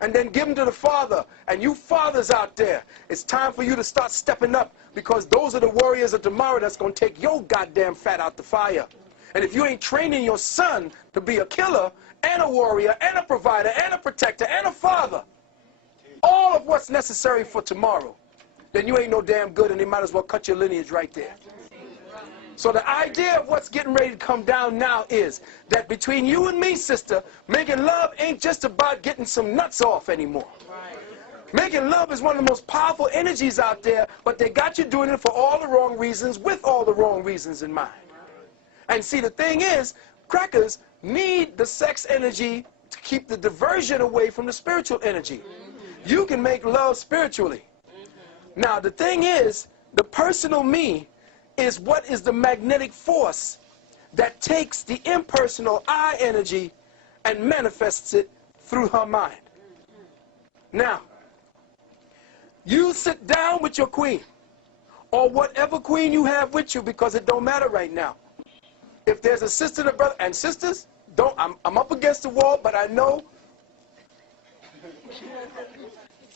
and then give him to the father. And you fathers out there, it's time for you to start stepping up, because those are the warriors of tomorrow that's going to take your goddamn fat out the fire. And if you ain't training your son to be a killer and a warrior and a provider and a protector and a father, all of what's necessary for tomorrow, then you ain't no damn good, and they might as well cut your lineage right there. So the idea of what's getting ready to come down now is that between you and me, sister, making love ain't just about getting some nuts off anymore. Making love is one of the most powerful energies out there, but they got you doing it for all the wrong reasons, with all the wrong reasons in mind. And see, the thing is, crackers need the sex energy to keep the diversion away from the spiritual energy. You can make love spiritually. Now, the thing is, the personal me is what is the magnetic force that takes the impersonal I energy and manifests it through her mind. Now, you sit down with your queen, or whatever queen you have with you, because it don't matter right now. If there's a sister or brother, and sisters, I'm up against the wall, but I know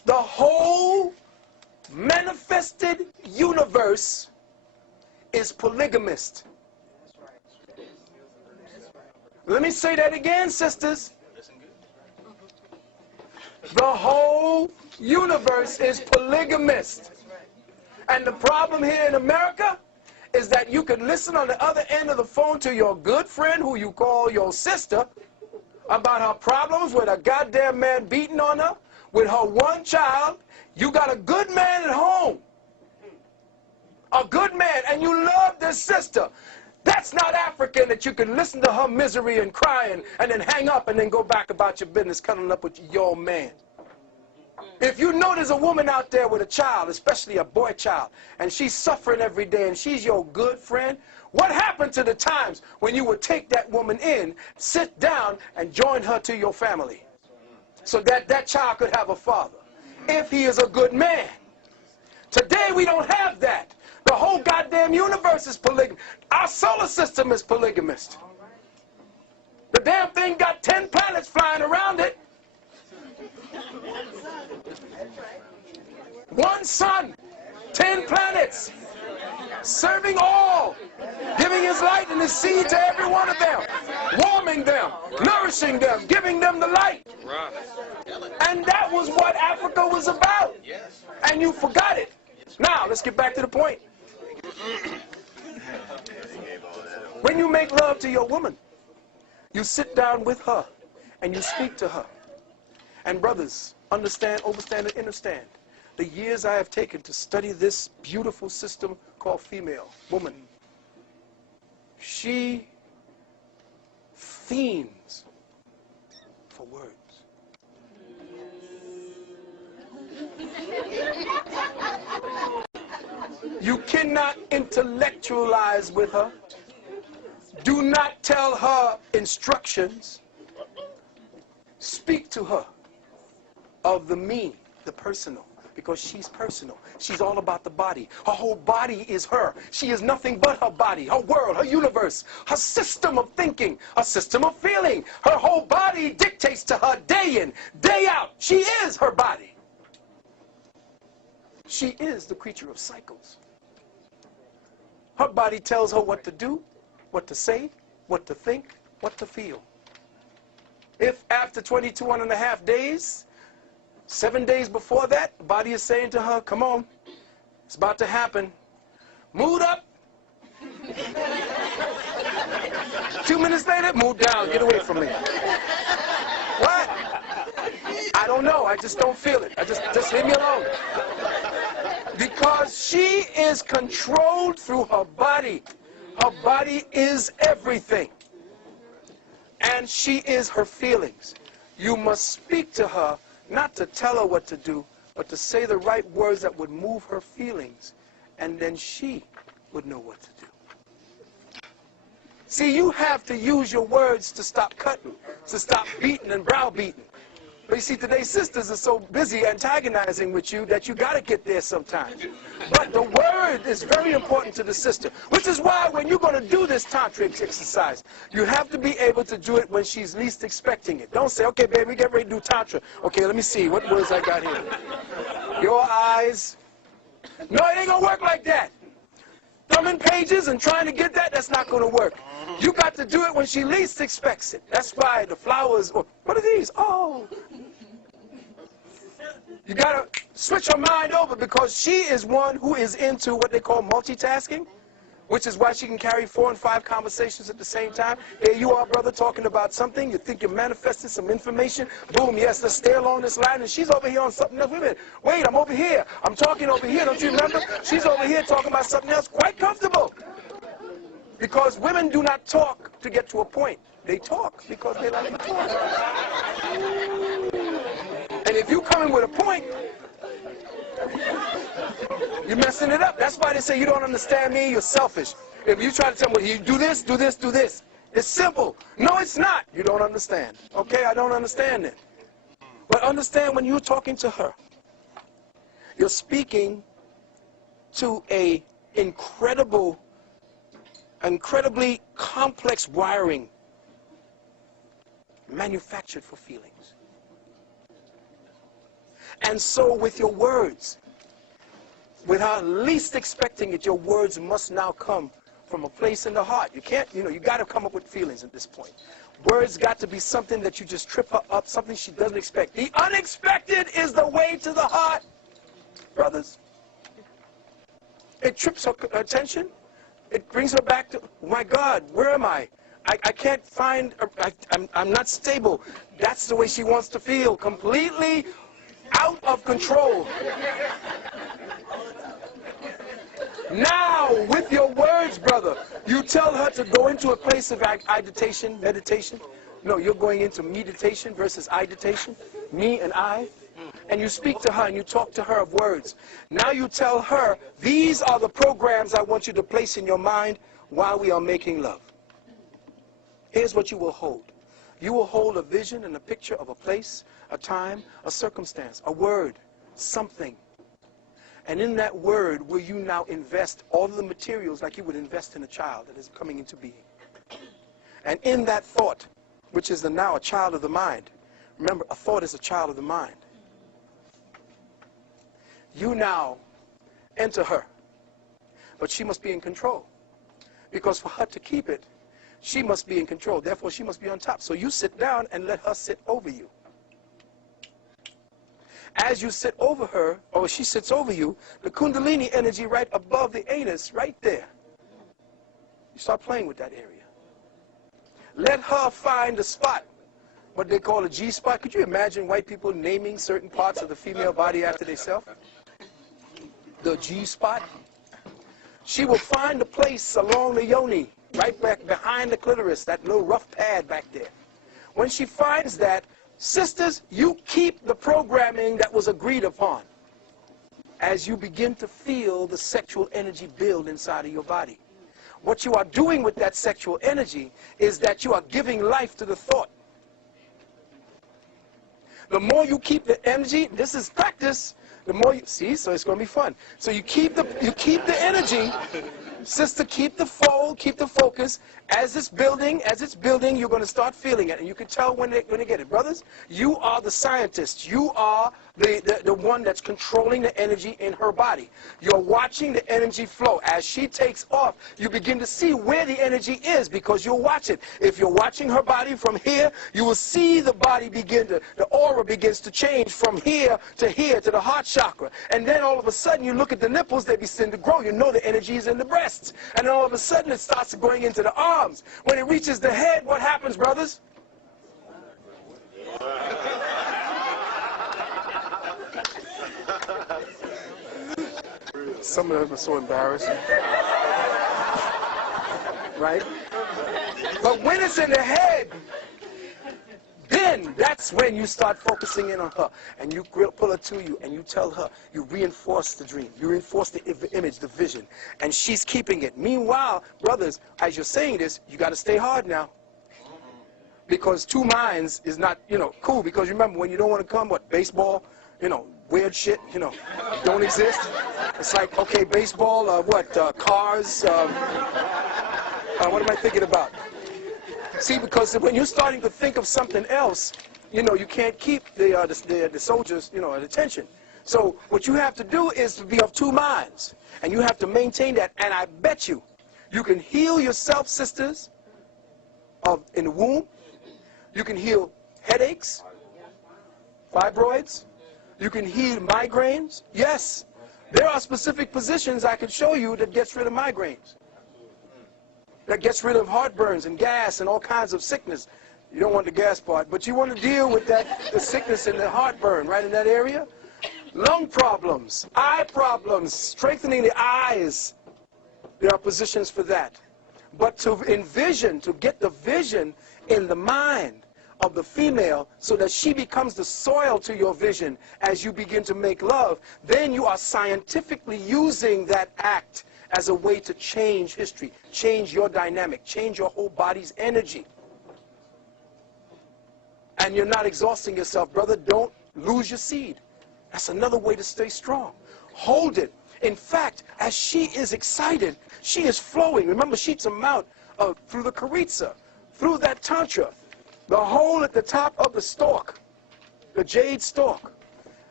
the whole manifested universe is polygamist. Let me say that again, sisters. The whole universe is polygamist. And the problem here in America is that you can listen on the other end of the phone to your good friend, who you call your sister, about her problems with a goddamn man beating on her, with her one child. You got a good man at home. A good man, and you love this sister. That's not African, that you can listen to her misery and crying and then hang up and then go back about your business, cuddling up with your man. If you know there's a woman out there with a child, especially a boy child, and she's suffering every day and she's your good friend, what happened to the times when you would take that woman in, sit down, and join her to your family so that that child could have a father, if he is a good man? Today we don't have that. The whole goddamn universe is polygamous. Our solar system is polygamist. The damn thing got 10 planets flying around it. One sun, 10 planets, serving all, giving his light and his seed to every one of them, warming them, nourishing them, giving them the light. And that was what Africa was about. And you forgot it. Now, let's get back to the point. When you make love to your woman, you sit down with her and you speak to her. And brothers, understand, overstand, and understand the years I have taken to study this beautiful system called female, woman. She fiends for words. You cannot intellectualize with her. Do not tell her instructions. Speak to her of the me, the personal, because she's personal. She's all about the body. Her whole body is her. She is nothing but her body, her world, her universe, her system of thinking, her system of feeling. Her whole body dictates to her day in, day out. She is her body. She is the creature of cycles. Her body tells her what to do, what to say, what to think, what to feel. If after 22.5 days, 7 days before that, the body is saying to her, come on, it's about to happen. Mood up. 2 minutes later, mood down, get away from me. What? I don't know, I just don't feel it. Just leave me alone. Because she is controlled through her body. Her body is everything. And she is her feelings. You must speak to her, not to tell her what to do, but to say the right words that would move her feelings. And then she would know what to do. See, you have to use your words to stop cutting, to stop beating and browbeating. But you see, today's sisters are so busy antagonizing with you that you got to get there sometimes. But the word is very important to the sister, which is why when you're going to do this tantric exercise, you have to be able to do it when she's least expecting it. Don't say, okay, baby, get ready to do tantra. Okay, let me see, what words I got here? Your eyes. No, it ain't going to work like that. Thumbing pages and trying to get that, that's not going to work. You got to do it when she least expects it. That's why the flowers, or what are these? Oh. You got to switch her mind over because she is one who is into what they call multitasking, which is why she can carry 4 and 5 conversations at the same time. Here you are, brother, talking about something. You think you're manifesting some information. Boom, yes, let's stay along this line. And she's over here on something else. Wait a minute. Wait, I'm over here. I'm talking over here. Don't you remember? She's over here talking about something else. Quite comfortable. Because women do not talk to get to a point. They talk because they like to talk. And if you come in with a point, you're messing it up. That's why they say you don't understand me, you're selfish. If you try to tell me, you do this, do this, do this. It's simple. No, it's not. You don't understand. Okay, I don't understand it. But understand when you're talking to her, you're speaking to a incredibly complex wiring manufactured for feelings. And so with your words, without least expecting it, your words must now come from a place in the heart. You can't, you got to come up with feelings at this point. Words got to be something that you just trip her up, something she doesn't expect. The unexpected is the way to the heart, brothers. It trips her attention. It brings her back to, oh my God, where am I? I can't find, I'm not stable. That's the way she wants to feel, completely out of control. Now, with your words, brother, you tell her to go into a place of agitation, meditation. No, you're going into meditation versus agitation, me and I. And you speak to her and you talk to her of words. Now you tell her, these are the programs I want you to place in your mind while we are making love. Here's what you will hold. You will hold a vision and a picture of a place, a time, a circumstance, a word, something. And in that word will you now invest all of the materials like you would invest in a child that is coming into being. And in that thought, which is now a child of the mind, remember, a thought is a child of the mind. You now enter her, but she must be in control. Because for her to keep it, she must be in control. Therefore, she must be on top. So you sit down and let her sit over you. As you sit over her, or she sits over you, the Kundalini energy right above the anus, right there. You start playing with that area. Let her find a spot, what they call a G-spot. Could you imagine white people naming certain parts of the female body after themselves? The G-spot. She will find a place along the yoni, right back behind the clitoris, that little rough pad back there. When she finds that, sisters, you keep the programming that was agreed upon as you begin to feel the sexual energy build inside of your body. What you are doing with that sexual energy is that you are giving life to the thought. The more you keep the energy, this is practice, the more you, see, so it's going to be fun. So you keep the energy, sister, keep the fold, keep the focus. As it's building, you're going to start feeling it. And you can tell when they get it. Brothers, you are the scientist. You are the one that's controlling the energy in her body. You're watching the energy flow. As she takes off, you begin to see where the energy is because you'll watch it. If you're watching her body from here, you will see the body the aura begins to change from here to the heart chakra. And then all of a sudden you look at the nipples, they begin to grow. You know the energy is in the breasts. And then all of a sudden it starts going into the arms. When it reaches the head, what happens, brothers? Some of them are so embarrassing. Right? But when it's in the head, then That's when you start focusing in on her, and you pull her to you, and you tell her, you reinforce the dream, you reinforce the image, the vision, and she's keeping it. Meanwhile, brothers, as you're saying this, you got to stay hard now. Because two minds is not, cool. Because you remember when you don't want to come, what, baseball, weird shit, don't exist. It's like, okay, baseball, cars, what am I thinking about? See, because when you're starting to think of something else, you can't keep the soldiers, at attention. So what you have to do is to be of two minds, and you have to maintain that. And I bet you can heal yourself, sisters, in the womb. You can heal headaches, fibroids. You can heal migraines. Yes, there are specific positions I can show you that gets rid of migraines, that gets rid of heartburns and gas and all kinds of sickness. You don't want the gas part, but you want to deal with the sickness and the heartburn right in that area. Lung problems, eye problems, strengthening the eyes. There are positions for that. But to envision, to get the vision in the mind of the female so that she becomes the soil to your vision as you begin to make love, then you are scientifically using that act as a way to change history, change your dynamic, change your whole body's energy. And you're not exhausting yourself, brother. Don't lose your seed. That's another way to stay strong. Hold it. In fact, as she is excited, she is flowing. Remember, sheets of mouth through the charitza, through that tantra, the hole at the top of the stalk, the jade stalk.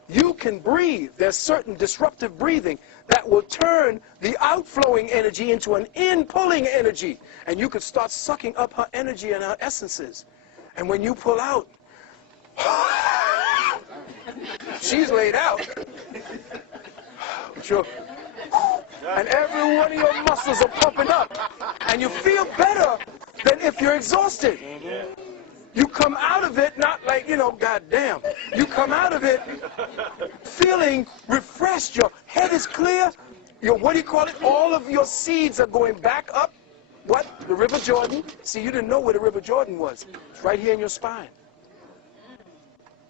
You can breathe. There's certain disruptive breathing that will turn the outflowing energy into an in-pulling energy. And you could start sucking up her energy and her essences. And when you pull out, she's laid out. Sure. And every one of your muscles are pumping up. And you feel better than if you're exhausted. You come out of it not like, goddamn. You come out of it feeling refreshed. Your head is clear. All of your seeds are going back up. What? The River Jordan. See, you didn't know where the River Jordan was. It's right here in your spine.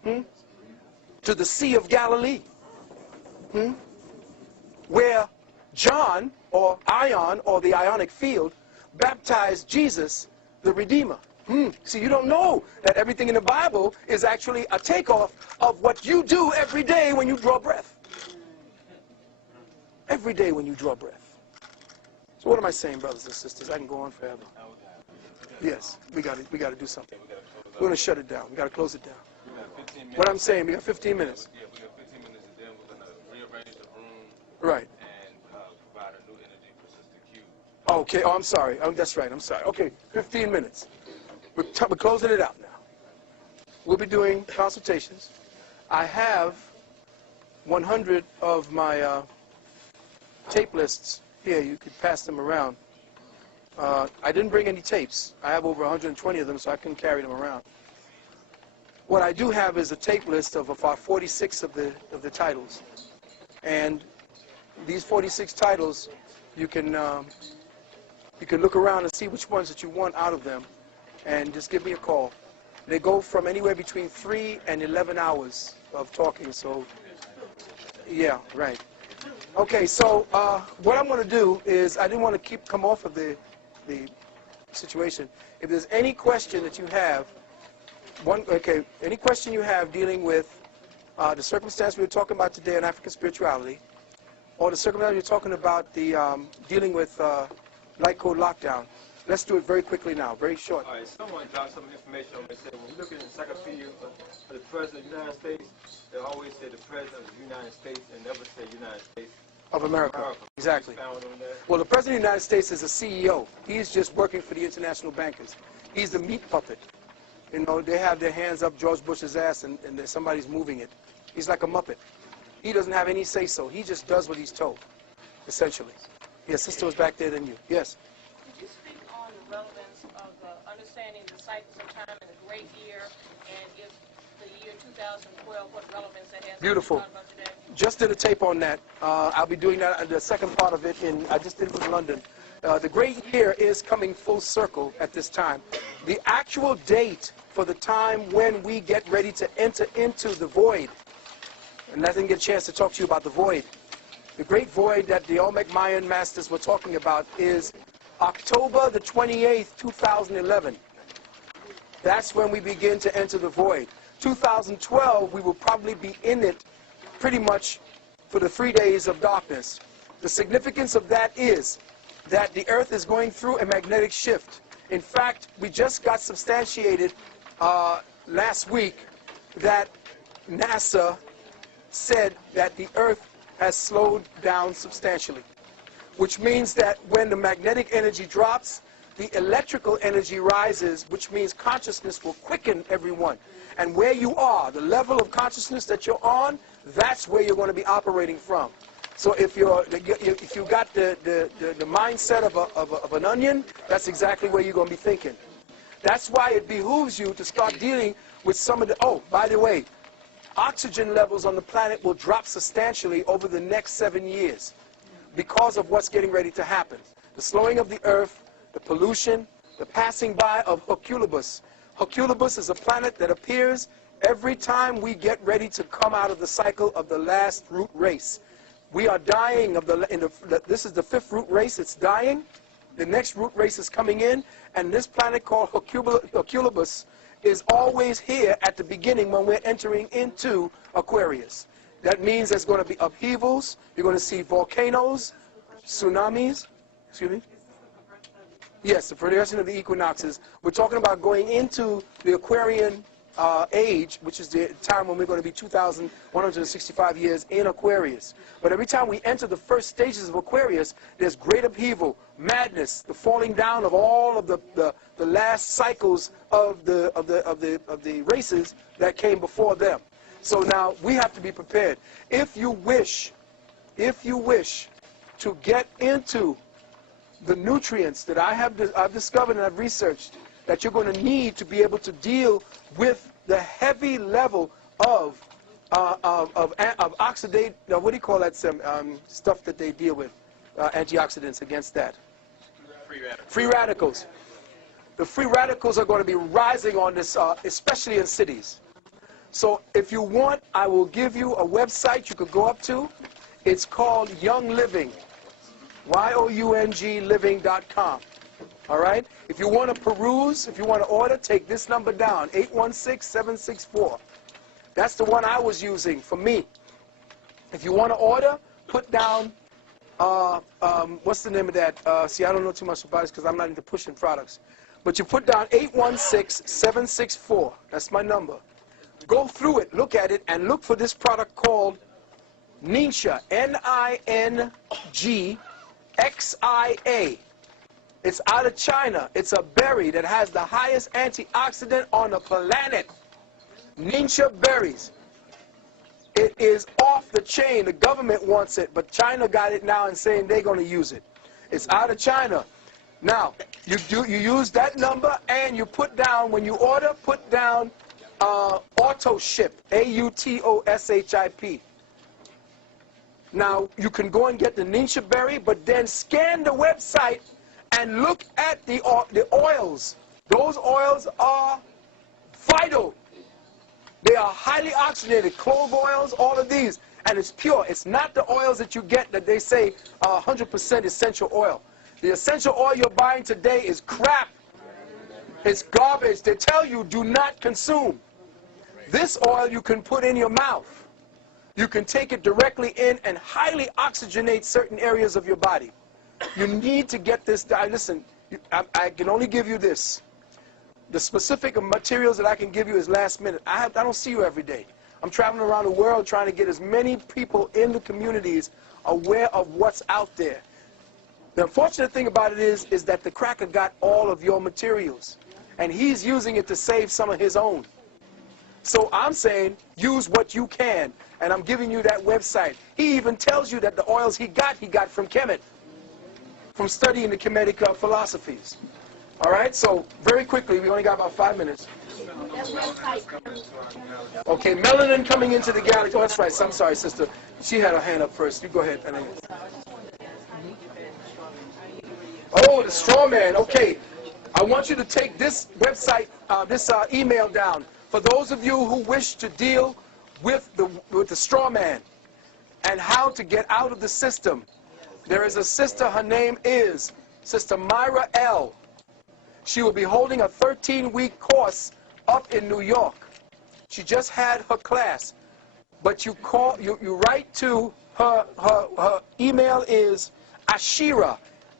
To the Sea of Galilee. Where John, or Ion, or the Ionic field, baptized Jesus, the Redeemer. See, you don't know that everything in the Bible is actually a takeoff of what you do every day when you draw breath. Every day when you draw breath. So what am I saying, brothers and sisters? I can go on forever. Yes, we got to do something. We're going to shut it down. We got to close it down. What I'm saying, we got 15 minutes. Yeah, we got 15 minutes, and then we're going to rearrange the room. Right. And provide a new energy for Sister Q. Okay, I'm sorry. That's right, I'm sorry. Okay, 15 minutes. We're closing it out now. We'll be doing consultations. I have 100 of my tape lists here. You could pass them around. I didn't bring any tapes. I have over 120 of them, so I couldn't carry them around. What I do have is a tape list of about 46 of the titles. And these 46 titles, you can look around and see which ones that you want out of them. And just give me a call. They go from anywhere between 3 and 11 hours of talking. So, yeah, right. Okay, so what I'm going to do is, I didn't want to come off of the situation. If there's any question that you have, any question you have dealing with the circumstance we were talking about today in African spirituality, or the circumstance you're talking about dealing with Light Code Lockdown, let's do it very quickly now, very short. All right, someone dropped some information on me. Said when you look at the encyclopedia of the President of the United States, they always say the President of the United States and never say United States of America. Exactly. Well, the President of the United States is a CEO. He's just working for the international bankers. He's the meat puppet. They have their hands up George Bush's ass and somebody's moving it. He's like a Muppet. He doesn't have any say-so. He just does what he's told, essentially. Yes, sister was back there than you. Yes? Could you speak on the relevance of understanding the cycles of time in a great year, and if the year 2012, what relevance that has? Beautiful. Just did a tape on that. I'll be doing that, the second part of it, I just did it with London. The great year is coming full circle at this time. the actual date for the time when we get ready to enter into the void, and I didn't get a chance to talk to you about the void. The great void that the Olmec Mayan masters were talking about is October the 28th, 2011. That's when we begin to enter the void. 2012, we will probably be in it pretty much for the 3 days of darkness. The significance of that is that the Earth is going through a magnetic shift. In fact, we just got substantiated last week that NASA said that the Earth has slowed down substantially, which means that when the magnetic energy drops, the electrical energy rises, which means consciousness will quicken everyone. And where you are, the level of consciousness that you're on, that's where you're going to be operating from. So if you got the mindset of an onion, that's exactly where you're going to be thinking. That's why it behooves you to start dealing with some of the, oh, by the way, oxygen levels on the planet will drop substantially over the next 7 years because of what's getting ready to happen. The slowing of the Earth, the pollution, the passing by of Herculebus. Herculebus is a planet that appears every time we get ready to come out of the cycle of the last root race. We are dying of this is the 5th root race, it's dying. The next root race is coming in, and this planet called Herculebus is always here at the beginning when we're entering into Aquarius. That means there's going to be upheavals, you're going to see volcanoes, tsunamis, excuse me? Yes, the progression of the equinoxes. We're talking about going into the Aquarian age, which is the time when we're going to be 2,165 years in Aquarius. But every time we enter the first stages of Aquarius, there's great upheaval, madness, the falling down of all of the last cycles of the races that came before them. So now we have to be prepared. If you wish to get into the nutrients that I've discovered and I've researched that you're going to need to be able to deal with the heavy level of oxidate, what do you call that stuff that they deal with, antioxidants against that? Free radicals. Free radicals. The free radicals are going to be rising on this, especially in cities. So if you want, I will give you a website you could go up to. It's called Young Living. youngliving.com. All right? If you want to peruse, if you want to order, take this number down, 816-764. That's the one I was using for me. If you want to order, put down, what's the name of that? See, I don't know too much about it because I'm not into pushing products. But you put down 816-764. That's my number. Go through it, look at it, and look for this product called Ninja, N-I-N-G-X-I-A. It's out of China. It's a berry that has the highest antioxidant on the planet. Ninja berries. It is off the chain. The government wants it, but China got it now and saying they're going to use it. It's out of China. Now, you use that number and you put down, when you order, put down auto ship, A-U-T-O-S-H-I-P. Now, you can go and get the Ninja berry, but then scan the website and look at the oils. Those oils are vital. They are highly oxygenated, clove oils, all of these, and it's pure. It's not the oils that you get that they say 100% essential oil. The essential oil you're buying today is crap. It's garbage. They tell you do not consume. This oil you can put in your mouth. You can take it directly in and highly oxygenate certain areas of your body. You need to get this done. Listen, I can only give you this. The specific materials that I can give you is last minute. I don't see you every day. I'm traveling around the world trying to get as many people in the communities aware of what's out there. The unfortunate thing about it is that the cracker got all of your materials, and he's using it to save some of his own. So I'm saying use what you can, and I'm giving you that website. He even tells you that the oils he got from Kemet, from studying the Kemetic philosophies. All right, so very quickly, we only got about 5 minutes. Okay, melanin coming into the galaxy. Oh, that's right. I'm sorry, sister. She had her hand up first. You go ahead. Oh, the straw man. Okay. I want you to take this website, this email down. For those of you who wish to deal with the straw man and how to get out of the system, there is a sister, her name is Sister Myra L. She will be holding a 13-week course up in New York. She just had her class. But you write to her email is Ashira,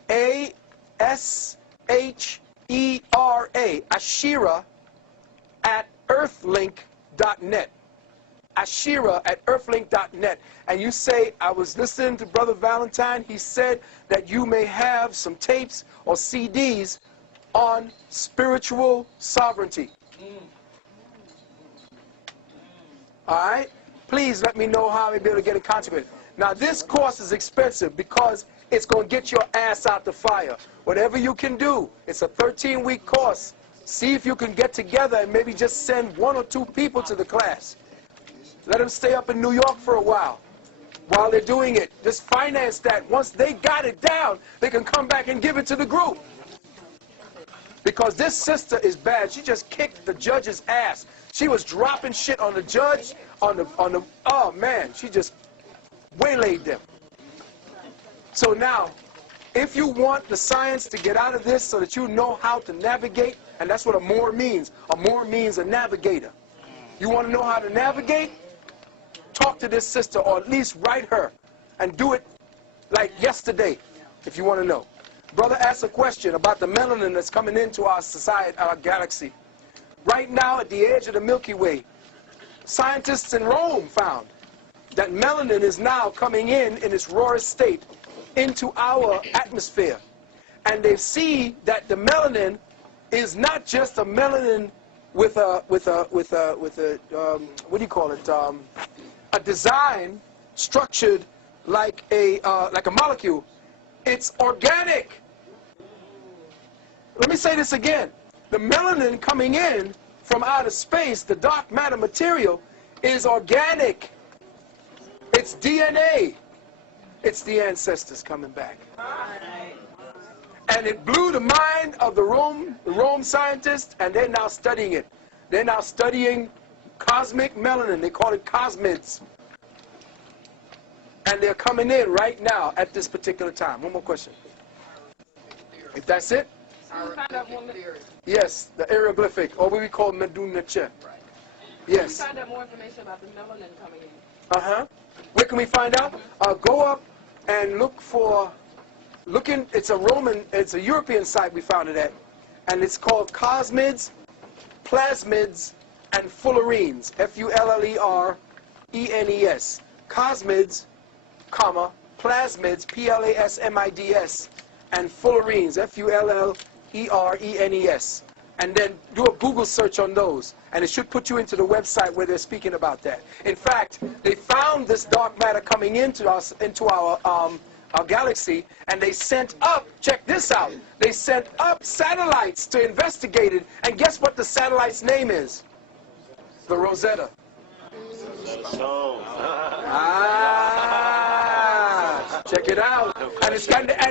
A-S-H-E-R-A, Ashira at earthlink.net. Ashira at earthlink.net. And you say, I was listening to Brother Valentine. He said that you may have some tapes or CDs on spiritual sovereignty. All right? Please let me know how I may be able to get in contact with it. Now, this course is expensive because it's going to get your ass out the fire. Whatever you can do, it's a 13-week course. See if you can get together and maybe just send 1 or 2 people to the class. Let them stay up in New York for a while they're doing it. Just finance that. Once they got it down, they can come back and give it to the group. Because this sister is bad. She just kicked the judge's ass. She was dropping shit on the judge, oh man, she just waylaid them. So now, if you want the science to get out of this so that you know how to navigate, and that's what a Moor means. A Moor means a navigator. You want to know how to navigate? Talk to this sister, or at least write her, and do it like yesterday, if you want to know. Brother asked a question about the melanin that's coming into our society, our galaxy. Right now, at the edge of the Milky Way, scientists in Rome found that melanin is now coming in its rawest state into our atmosphere. And they see that the melanin is not just a melanin with a what do you call it? A design structured like a molecule. It's organic. Let me say this again. The melanin coming in from outer space, the dark matter material, is organic. It's DNA. It's the ancestors coming back. And it blew the mind of the Rome scientists, and they're now studying it. They're now studying cosmic melanin. They call it cosmids. And they're coming in right now at this particular time. One more question. If that's it? Yes, the hieroglyphic, or what we call Medunache. Yes. Can we find out more information about the melanin coming in? Uh-huh. Where can we find out? Go up and it's a European site we found it at. And it's called Cosmids, Plasmids, and Fullerenes. Fullerenes. Cosmids, Plasmids, Plasmids, and Fullerenes, Fullerenes. And then do a Google search on those, and it should put you into the website where they're speaking about that. In fact, they found this dark matter coming into our galaxy, and they sent up, check this out, they sent up satellites to investigate it, and guess what the satellite's name is? The Rosetta. Check it out. And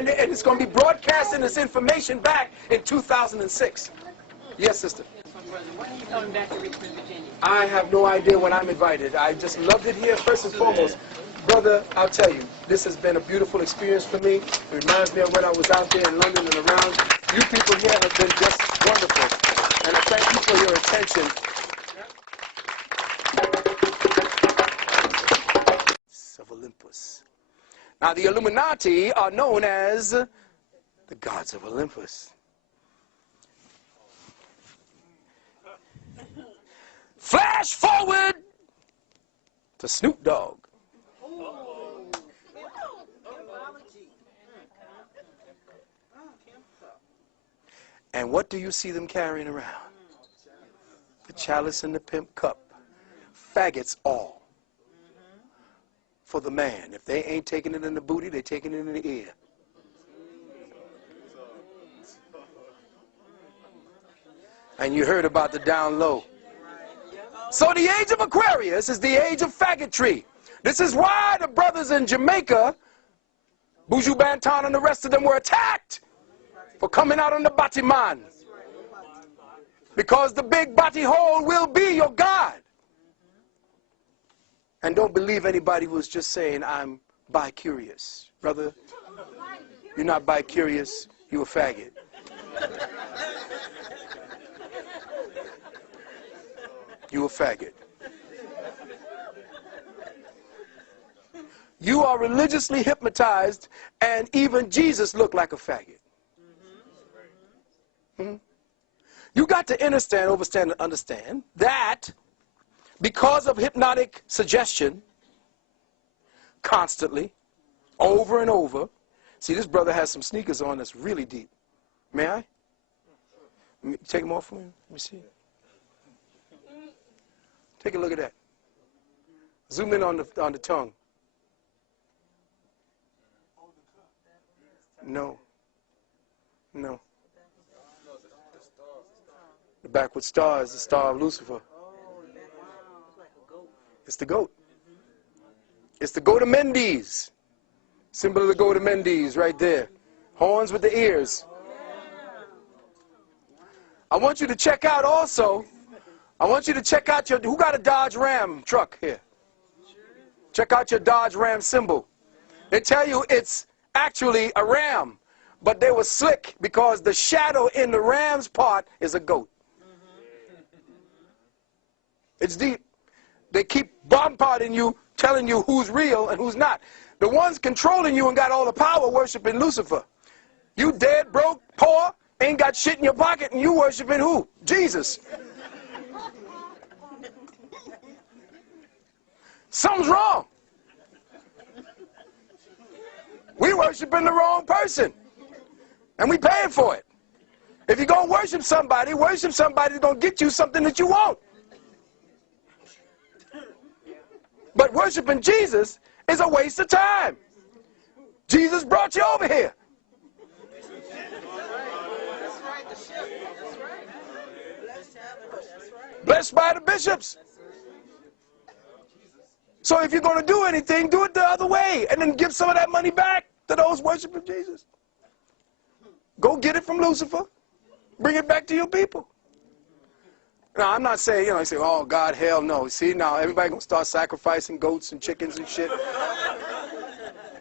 it's going to be broadcasting this information back in 2006. Yes, sister. When are you coming back to Richmond, Virginia? I have no idea when I'm invited. I just loved it here, first and foremost. Brother, I'll tell you, this has been a beautiful experience for me. It reminds me of when I was out there in London and around. You people here have been just wonderful. And I thank you for your attention. Of Olympus. Now, the Illuminati are known as the gods of Olympus. Flash forward to Snoop Dogg. And what do you see them carrying around? The chalice and the pimp cup. Faggots all. For the man. If they ain't taking it in the booty, they're taking it in the ear. And you heard about the down low. So the age of Aquarius is the age of faggotry. This is why the brothers in Jamaica, Buju Banton and the rest of them were attacked for coming out on the Batiman. Because the big body hole will be your God. And don't believe anybody who's just saying, I'm bi-curious. Brother, you're not bi-curious, you're a faggot. You a faggot. You are religiously hypnotized, and even Jesus looked like a faggot. You got to understand and understand that because of hypnotic suggestion, constantly, over and over. See, this brother has some sneakers on that's really deep. May I? Take them off for me. Let me see. Take a look at that. Zoom in on the tongue. No. No. The backward star is the star of Lucifer. It's the goat. It's the goat of Mendes. Symbol of the goat of Mendes right there. Horns with the ears. I want you to check out also. I want you to check out who got a Dodge Ram truck here? Check out your Dodge Ram symbol. They tell you it's actually a ram, but they were slick because the shadow in the ram's part is a goat. It's deep. They keep bombarding you, telling you who's real and who's not. The ones controlling you and got all the power worshiping Lucifer. You dead, broke, poor, ain't got shit in your pocket, and you worshiping who? Jesus. Something's wrong. We worshiping the wrong person. And we paying for it. If you're going to worship somebody that's going to get you something that you want. But worshiping Jesus is a waste of time. Jesus brought you over here. Blessed by the bishops. So if you're going to do anything, do it the other way and then give some of that money back to those worshiping Jesus. Go get it from Lucifer. Bring it back to your people. Now, I'm not saying, you say, oh, God, hell no. See, now everybody going to start sacrificing goats and chickens and shit.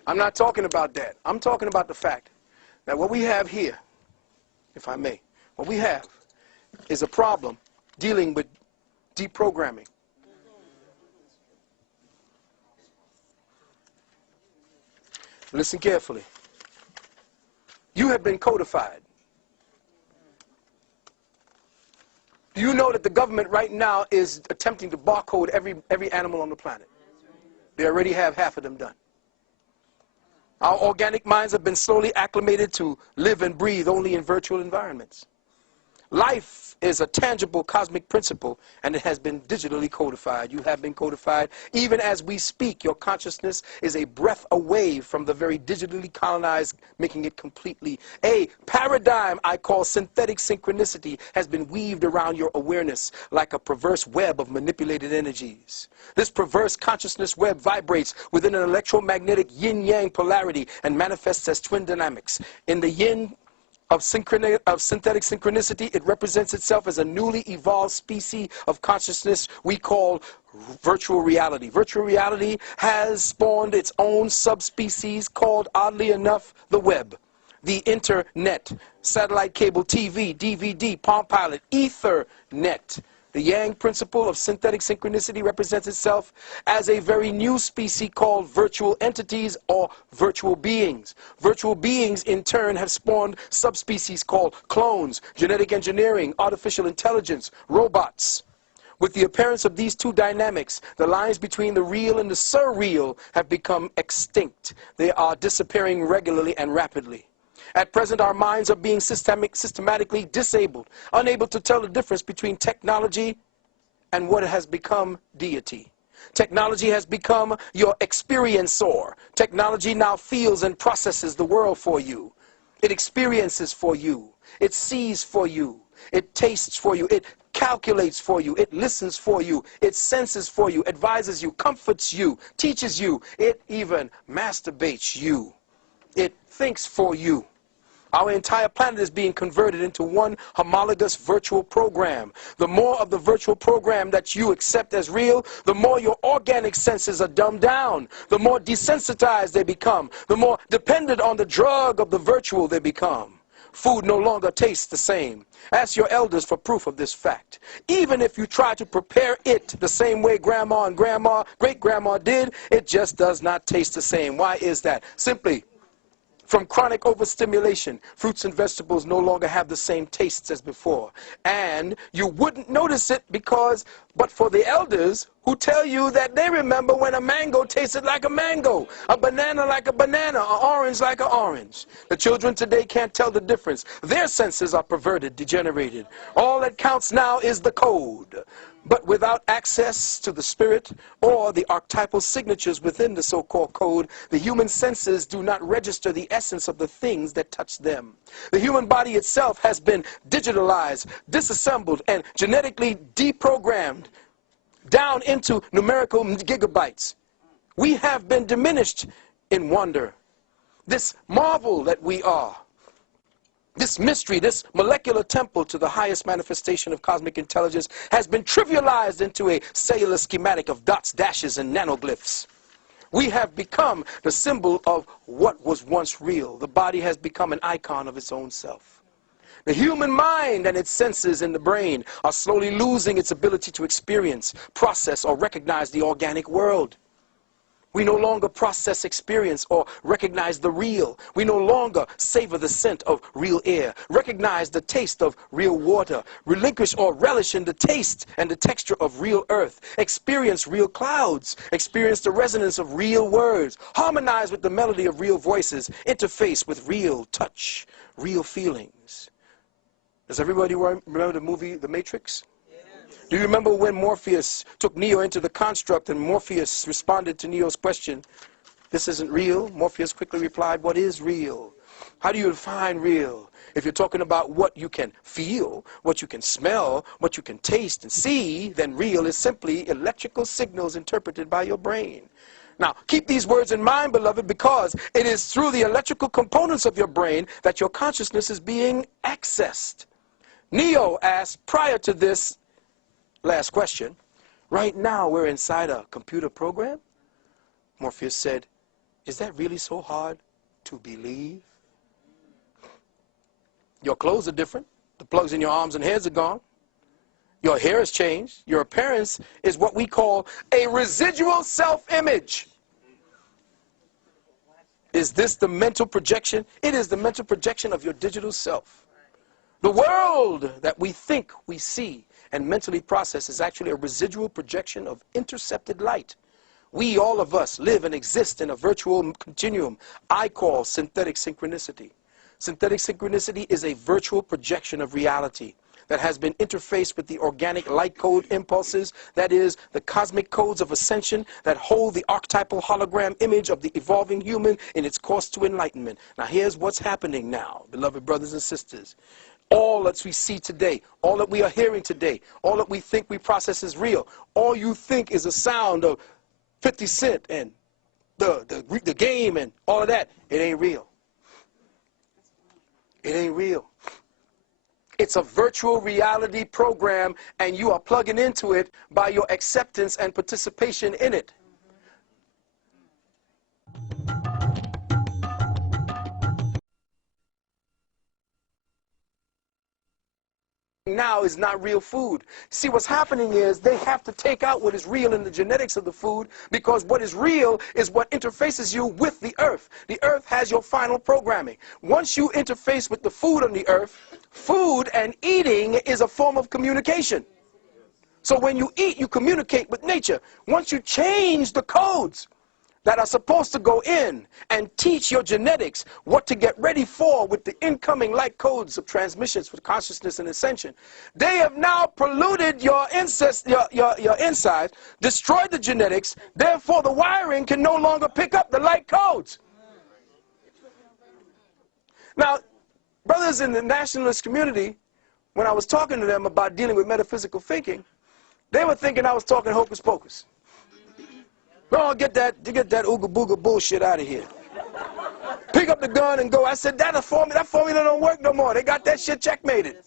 I'm not talking about that. I'm talking about the fact that what we have here, if I may, what we have is a problem dealing with deprogramming. Listen carefully. You have been codified. Do you know that the government right now is attempting to barcode every animal on the planet? They already have half of them done. Our organic minds have been slowly acclimated to live and breathe only in virtual environments. Life is a tangible cosmic principle, and it has been digitally codified. You have been codified. Even as we speak, your consciousness is a breath away from the very digitally colonized, making it completely. A paradigm I call synthetic synchronicity has been weaved around your awareness like a perverse web of manipulated energies. This perverse consciousness web vibrates within an electromagnetic yin-yang polarity and manifests as twin dynamics. In the yin of synthetic synchronicity, it represents itself as a newly evolved species of consciousness we call virtual reality. Virtual reality has spawned its own subspecies called, oddly enough, the web, the internet, satellite cable TV, DVD, Palm Pilot, Ethernet. The Yang principle of synthetic synchronicity represents itself as a very new species called virtual entities or virtual beings. Virtual beings, in turn, have spawned subspecies called clones, genetic engineering, artificial intelligence, robots. With the appearance of these two dynamics, the lines between the real and the surreal have become extinct. They are disappearing regularly and rapidly. At present, our minds are being systematically disabled, unable to tell the difference between technology and what has become deity. Technology has become your experiencer. Technology now feels and processes the world for you. It experiences for you. It sees for you. It tastes for you. It calculates for you. It listens for you. It senses for you, advises you, comforts you, teaches you. It even masturbates you. It thinks for you. Our entire planet is being converted into one homologous virtual program. The more of the virtual program that you accept as real, the more your organic senses are dumbed down, the more desensitized they become, the more dependent on the drug of the virtual they become. Food no longer tastes the same. Ask your elders for proof of this fact. Even if you try to prepare it the same way grandma and great-grandma did, it just does not taste the same. Why is that? Simply, from chronic overstimulation, fruits and vegetables no longer have the same tastes as before. And you wouldn't notice it but for the elders who tell you that they remember when a mango tasted like a mango, a banana like a banana, an orange like an orange. The children today can't tell the difference. Their senses are perverted, degenerated. All that counts now is the code. But without access to the spirit or the archetypal signatures within the so-called code, the human senses do not register the essence of the things that touch them. The human body itself has been digitalized, disassembled, and genetically deprogrammed down into numerical gigabytes. We have been diminished in wonder. This marvel that we are, this mystery, this molecular temple to the highest manifestation of cosmic intelligence has been trivialized into a cellular schematic of dots, dashes, and nanoglyphs. We have become the symbol of what was once real. The body has become an icon of its own self. The human mind and its senses in the brain are slowly losing its ability to experience, process, or recognize the organic world. We no longer process experience or recognize the real. We no longer savor the scent of real air, recognize the taste of real water, relinquish or relish in the taste and the texture of real earth, experience real clouds, experience the resonance of real words, harmonize with the melody of real voices, interface with real touch, real feelings. Does everybody remember the movie The Matrix? Do you remember when Morpheus took Neo into the construct and Morpheus responded to Neo's question, "This isn't real"? Morpheus quickly replied, "What is real? How do you define real? If you're talking about what you can feel, what you can smell, what you can taste and see, then real is simply electrical signals interpreted by your brain." Now, keep these words in mind, beloved, because it is through the electrical components of your brain that your consciousness is being accessed. Neo asked prior to this last question, "Right now we're inside a computer program?" Morpheus said, "Is that really so hard to believe? Your clothes are different. The plugs in your arms and heads are gone. Your hair has changed. Your appearance is what we call a residual self-image." Is this the mental projection? It is the mental projection of your digital self. The world that we think we see and mentally process is actually a residual projection of intercepted light. We, all of us, live and exist in a virtual continuum I call synthetic synchronicity. Synthetic synchronicity is a virtual projection of reality that has been interfaced with the organic light code impulses, that is, the cosmic codes of ascension that hold the archetypal hologram image of the evolving human in its course to enlightenment. Now here's what's happening now, beloved brothers and sisters. All that we see today, all that we are hearing today, all that we think we process is real, all you think is a sound of 50 Cent and the game and all of that, it ain't real. It ain't real. It's a virtual reality program, and you are plugging into it by your acceptance and participation in it. Now is not real food. See, what's happening is they have to take out what is real in the genetics of the food, because what is real is what interfaces you with the earth. The earth has your final programming. Once you interface with the food on the earth, food and eating is a form of communication. So when you eat, you communicate with nature. Once you change the codes that are supposed to go in and teach your genetics what to get ready for with the incoming light codes of transmissions for consciousness and ascension, they have now polluted your insides, destroyed the genetics, therefore the wiring can no longer pick up the light codes. Now, brothers in the nationalist community, when I was talking to them about dealing with metaphysical thinking, they were thinking I was talking hocus pocus. No, get that ooga booga bullshit out of here. Pick up the gun and go. I said, that formula don't work no more. They got that shit checkmated.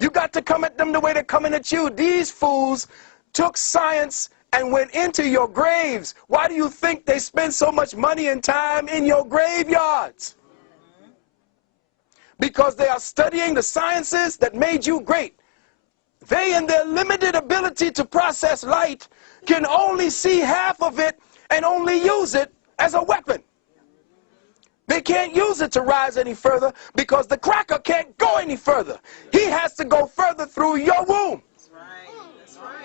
You got to come at them the way they're coming at you. These fools took science and went into your graves. Why do you think they spend so much money and time in your graveyards? Because they are studying the sciences that made you great. They, in their limited ability to process light, can only see half of it and only use it as a weapon. They can't use it to rise any further because the cracker can't go any further. He has to go further through your womb. That's right.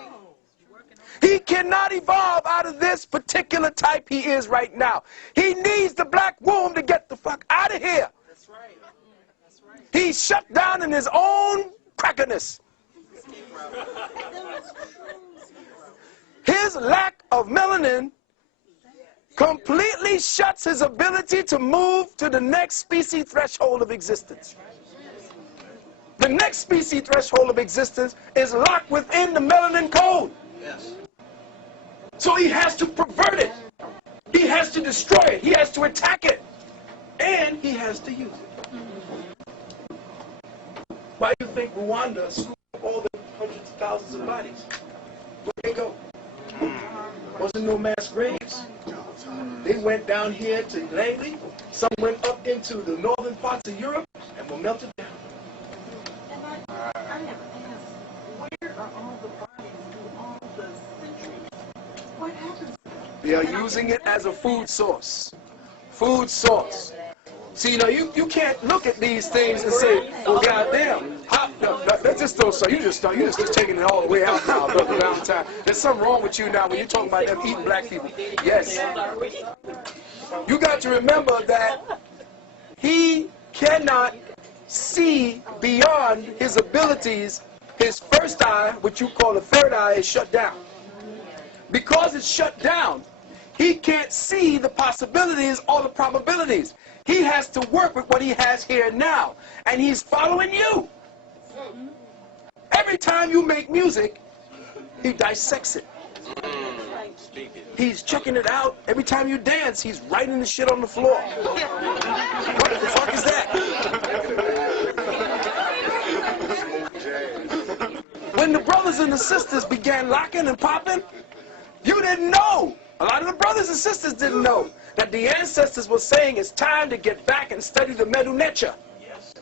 He cannot evolve out of this particular type he is right now. He needs the black womb to get the fuck out of here. That's right. That's right. He's shut down in his own crackerness. His lack of melanin completely shuts his ability to move to the next species threshold of existence. The next species threshold of existence is locked within the melanin code. Yes. So he has to pervert it. He has to destroy it. He has to attack it. And he has to use it. Why do you think Rwanda scooped up all the hundreds of thousands of bodies? Where'd they go? Wasn't no mass graves. They went down here to Langley. Some went up into the northern parts of Europe and were melted down. And I have asked, where are all the bodies through all the centuries? What happens? They are using it as a food source. Food source. See, now you can't look at these things and say, well, goddamn, that's just those. So you just taking it all the way out now, Brother Valentine. There's something wrong with you now when you're talking about them eating black people. Yes. You got to remember that he cannot see beyond his abilities. His first eye, which you call the third eye, is shut down. Because it's shut down, he can't see the possibilities or the probabilities. He has to work with what he has here now. And he's following you. Every time you make music, he dissects it. He's checking it out. Every time you dance, he's writing the shit on the floor. What the fuck is that? When the brothers and the sisters began locking and popping, you didn't know. A lot of the brothers and sisters didn't know that the ancestors were saying it's time to get back and study the Medu Neter. Yes.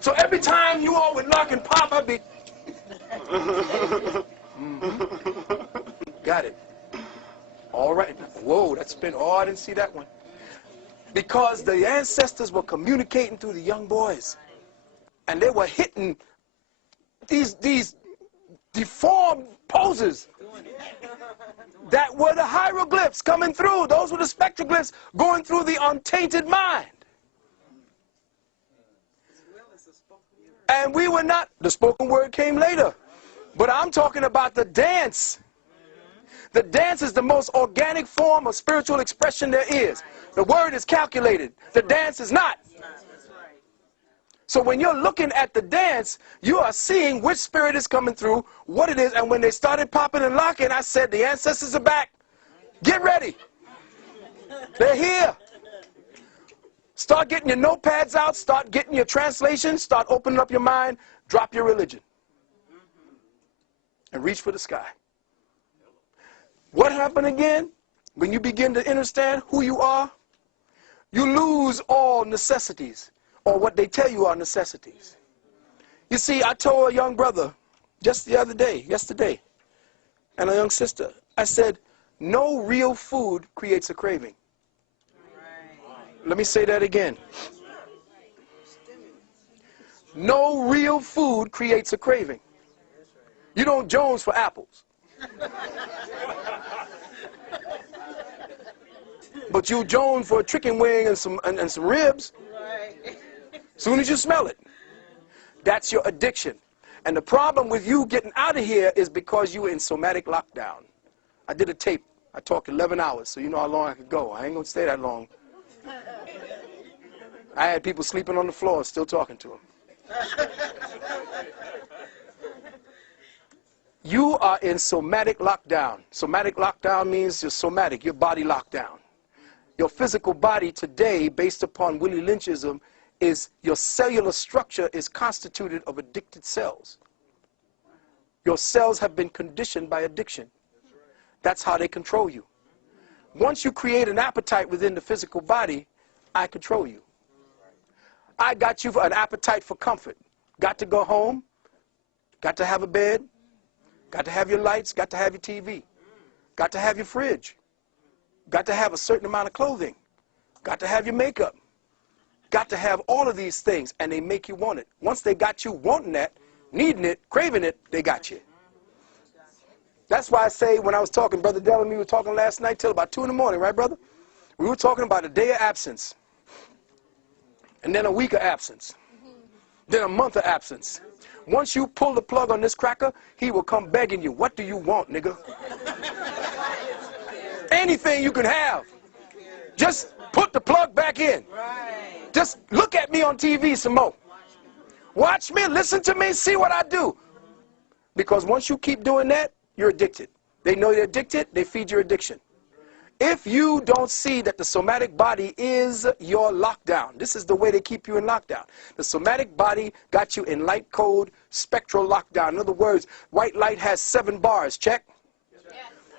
So every time you all would lock and pop, I'd be... Got it. All right. Whoa, that's been... Oh, I didn't see that one. Because the ancestors were communicating through the young boys. And they were hitting these deformed poses that were the hieroglyphs coming through. Those were the spectroglyphs going through the untainted mind. And we were not, the spoken word came later. But I'm talking about the dance. The dance is the most organic form of spiritual expression there is. The word is calculated. The dance is not. So when you're looking at the dance, you are seeing which spirit is coming through, what it is. And when they started popping and locking, I said, the ancestors are back. Get ready. They're here. Start getting your notepads out. Start getting your translations. Start opening up your mind. Drop your religion. And reach for the sky. What happened again? When you begin to understand who you are, you lose all necessities, or what they tell you are necessities. You see, I told a young brother just the other day, yesterday, and a young sister, I said, no real food creates a craving. Let me say that again. No real food creates a craving. You don't Jones for apples. But you Jones for a chicken wing and some ribs. Soon as you smell it, that's your addiction. And the problem with you getting out of here is because you were in somatic lockdown. I did a tape. I talked 11 hours, so you know how long I could go. I ain't going to stay that long. I had people sleeping on the floor, still talking to them. You are in somatic lockdown. Somatic lockdown means your somatic, your body lockdown. Your physical body today, based upon Willie Lynchism, is your cellular structure is constituted of addicted cells. Your cells have been conditioned by addiction. That's how they control you. Once you create an appetite within the physical body, I control you. I got you for an appetite for comfort. Got to go home, got to have a bed, got to have your lights, got to have your TV, got to have your fridge, got to have a certain amount of clothing, got to have your makeup, got to have all of these things, and they make you want it. Once they got you wanting that, needing it, craving it, they got you. That's why I say when I was talking, Brother Dell and me were talking last night till about 2 in the morning, right, brother? We were talking about a day of absence, and then a week of absence, then a month of absence. Once you pull the plug on this cracker, he will come begging you, what do you want, nigga? Anything you can have. Just put the plug back in. Just look at me on TV some more. Watch me, listen to me, see what I do. Because once you keep doing that, you're addicted. They know you're addicted, they feed your addiction. If you don't see that the somatic body is your lockdown, this is the way they keep you in lockdown. The somatic body got you in light code spectral lockdown. In other words, white light has 7 bars, check?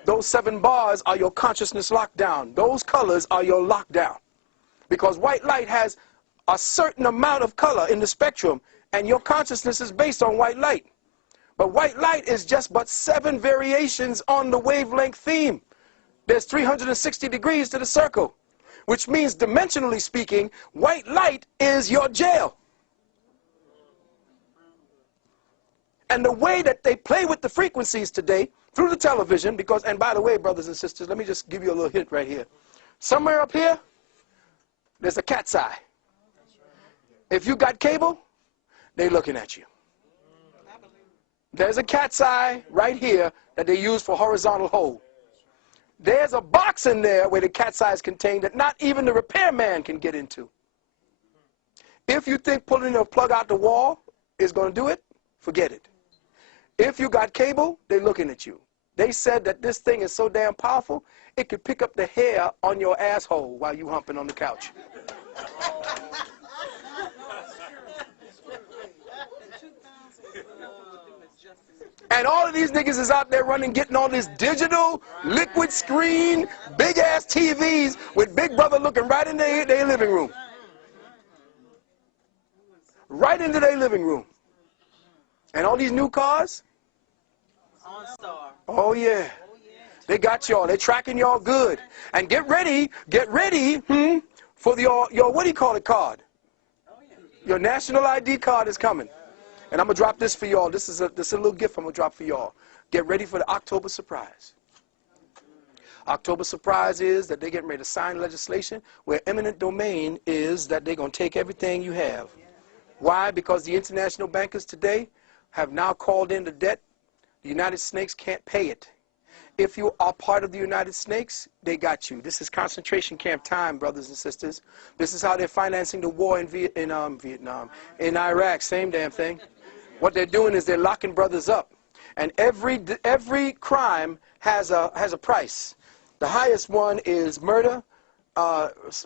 Those 7 bars are your consciousness lockdown. Those colors are your lockdown. Because white light has a certain amount of color in the spectrum, and your consciousness is based on white light. But white light is just but 7 variations on the wavelength theme. There's 360 degrees to the circle, which means dimensionally speaking, white light is your jail. And the way that they play with the frequencies today through the television, because, and by the way, brothers and sisters, let me just give you a little hint right here. Somewhere up here, there's a cat's eye. If you got cable, they're looking at you. There's a cat's eye right here that they use for horizontal hold. There's a box in there where the cat's eye is contained that not even the repairman can get into. If you think pulling a plug out the wall is going to do it, forget it. If you got cable, they're looking at you. They said that this thing is so damn powerful, it could pick up the hair on your asshole while you humping on the couch. And all of these niggas is out there running, getting all this digital, liquid screen, big-ass TVs with Big Brother looking right in their living room. Right into their living room. And all these new cars? Oh, yeah. They got y'all. They're tracking y'all good. And get ready for your what do you call it, card? Your national ID card is coming. And I'm going to drop this for y'all. This is a little gift I'm going to drop for y'all. Get ready for the October surprise. October surprise is that they're getting ready to sign legislation where eminent domain is that they're going to take everything you have. Why? Because the international bankers today have now called in the debt. The United States can't pay it. If you are part of the United States, they got you. This is concentration camp time, brothers and sisters. This is how they're financing the war in Vietnam, in Iraq, same damn thing. What they're doing is they're locking brothers up. And every crime has a price. The highest one is murder,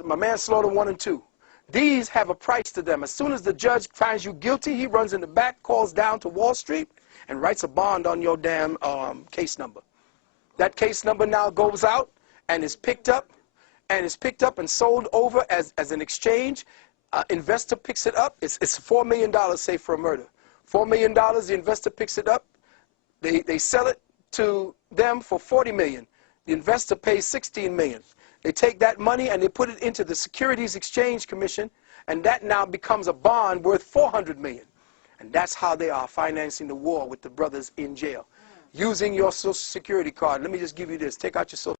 manslaughter 1 and 2. These have a price to them. As soon as the judge finds you guilty, he runs in the back, calls down to Wall Street, and writes a bond on your damn case number. That case number now goes out and is picked up and sold over as an exchange. Investor picks it up. It's $4 million, say, for a murder. $4 million, the investor picks it up. They sell it to them for $40 million. The investor pays $16 million. They take that money and they put it into the Securities Exchange Commission, and that now becomes a bond worth $400 million. And that's how they are financing the war with the brothers in jail. Using your Social Security card. Let me just give you this. Take out your Social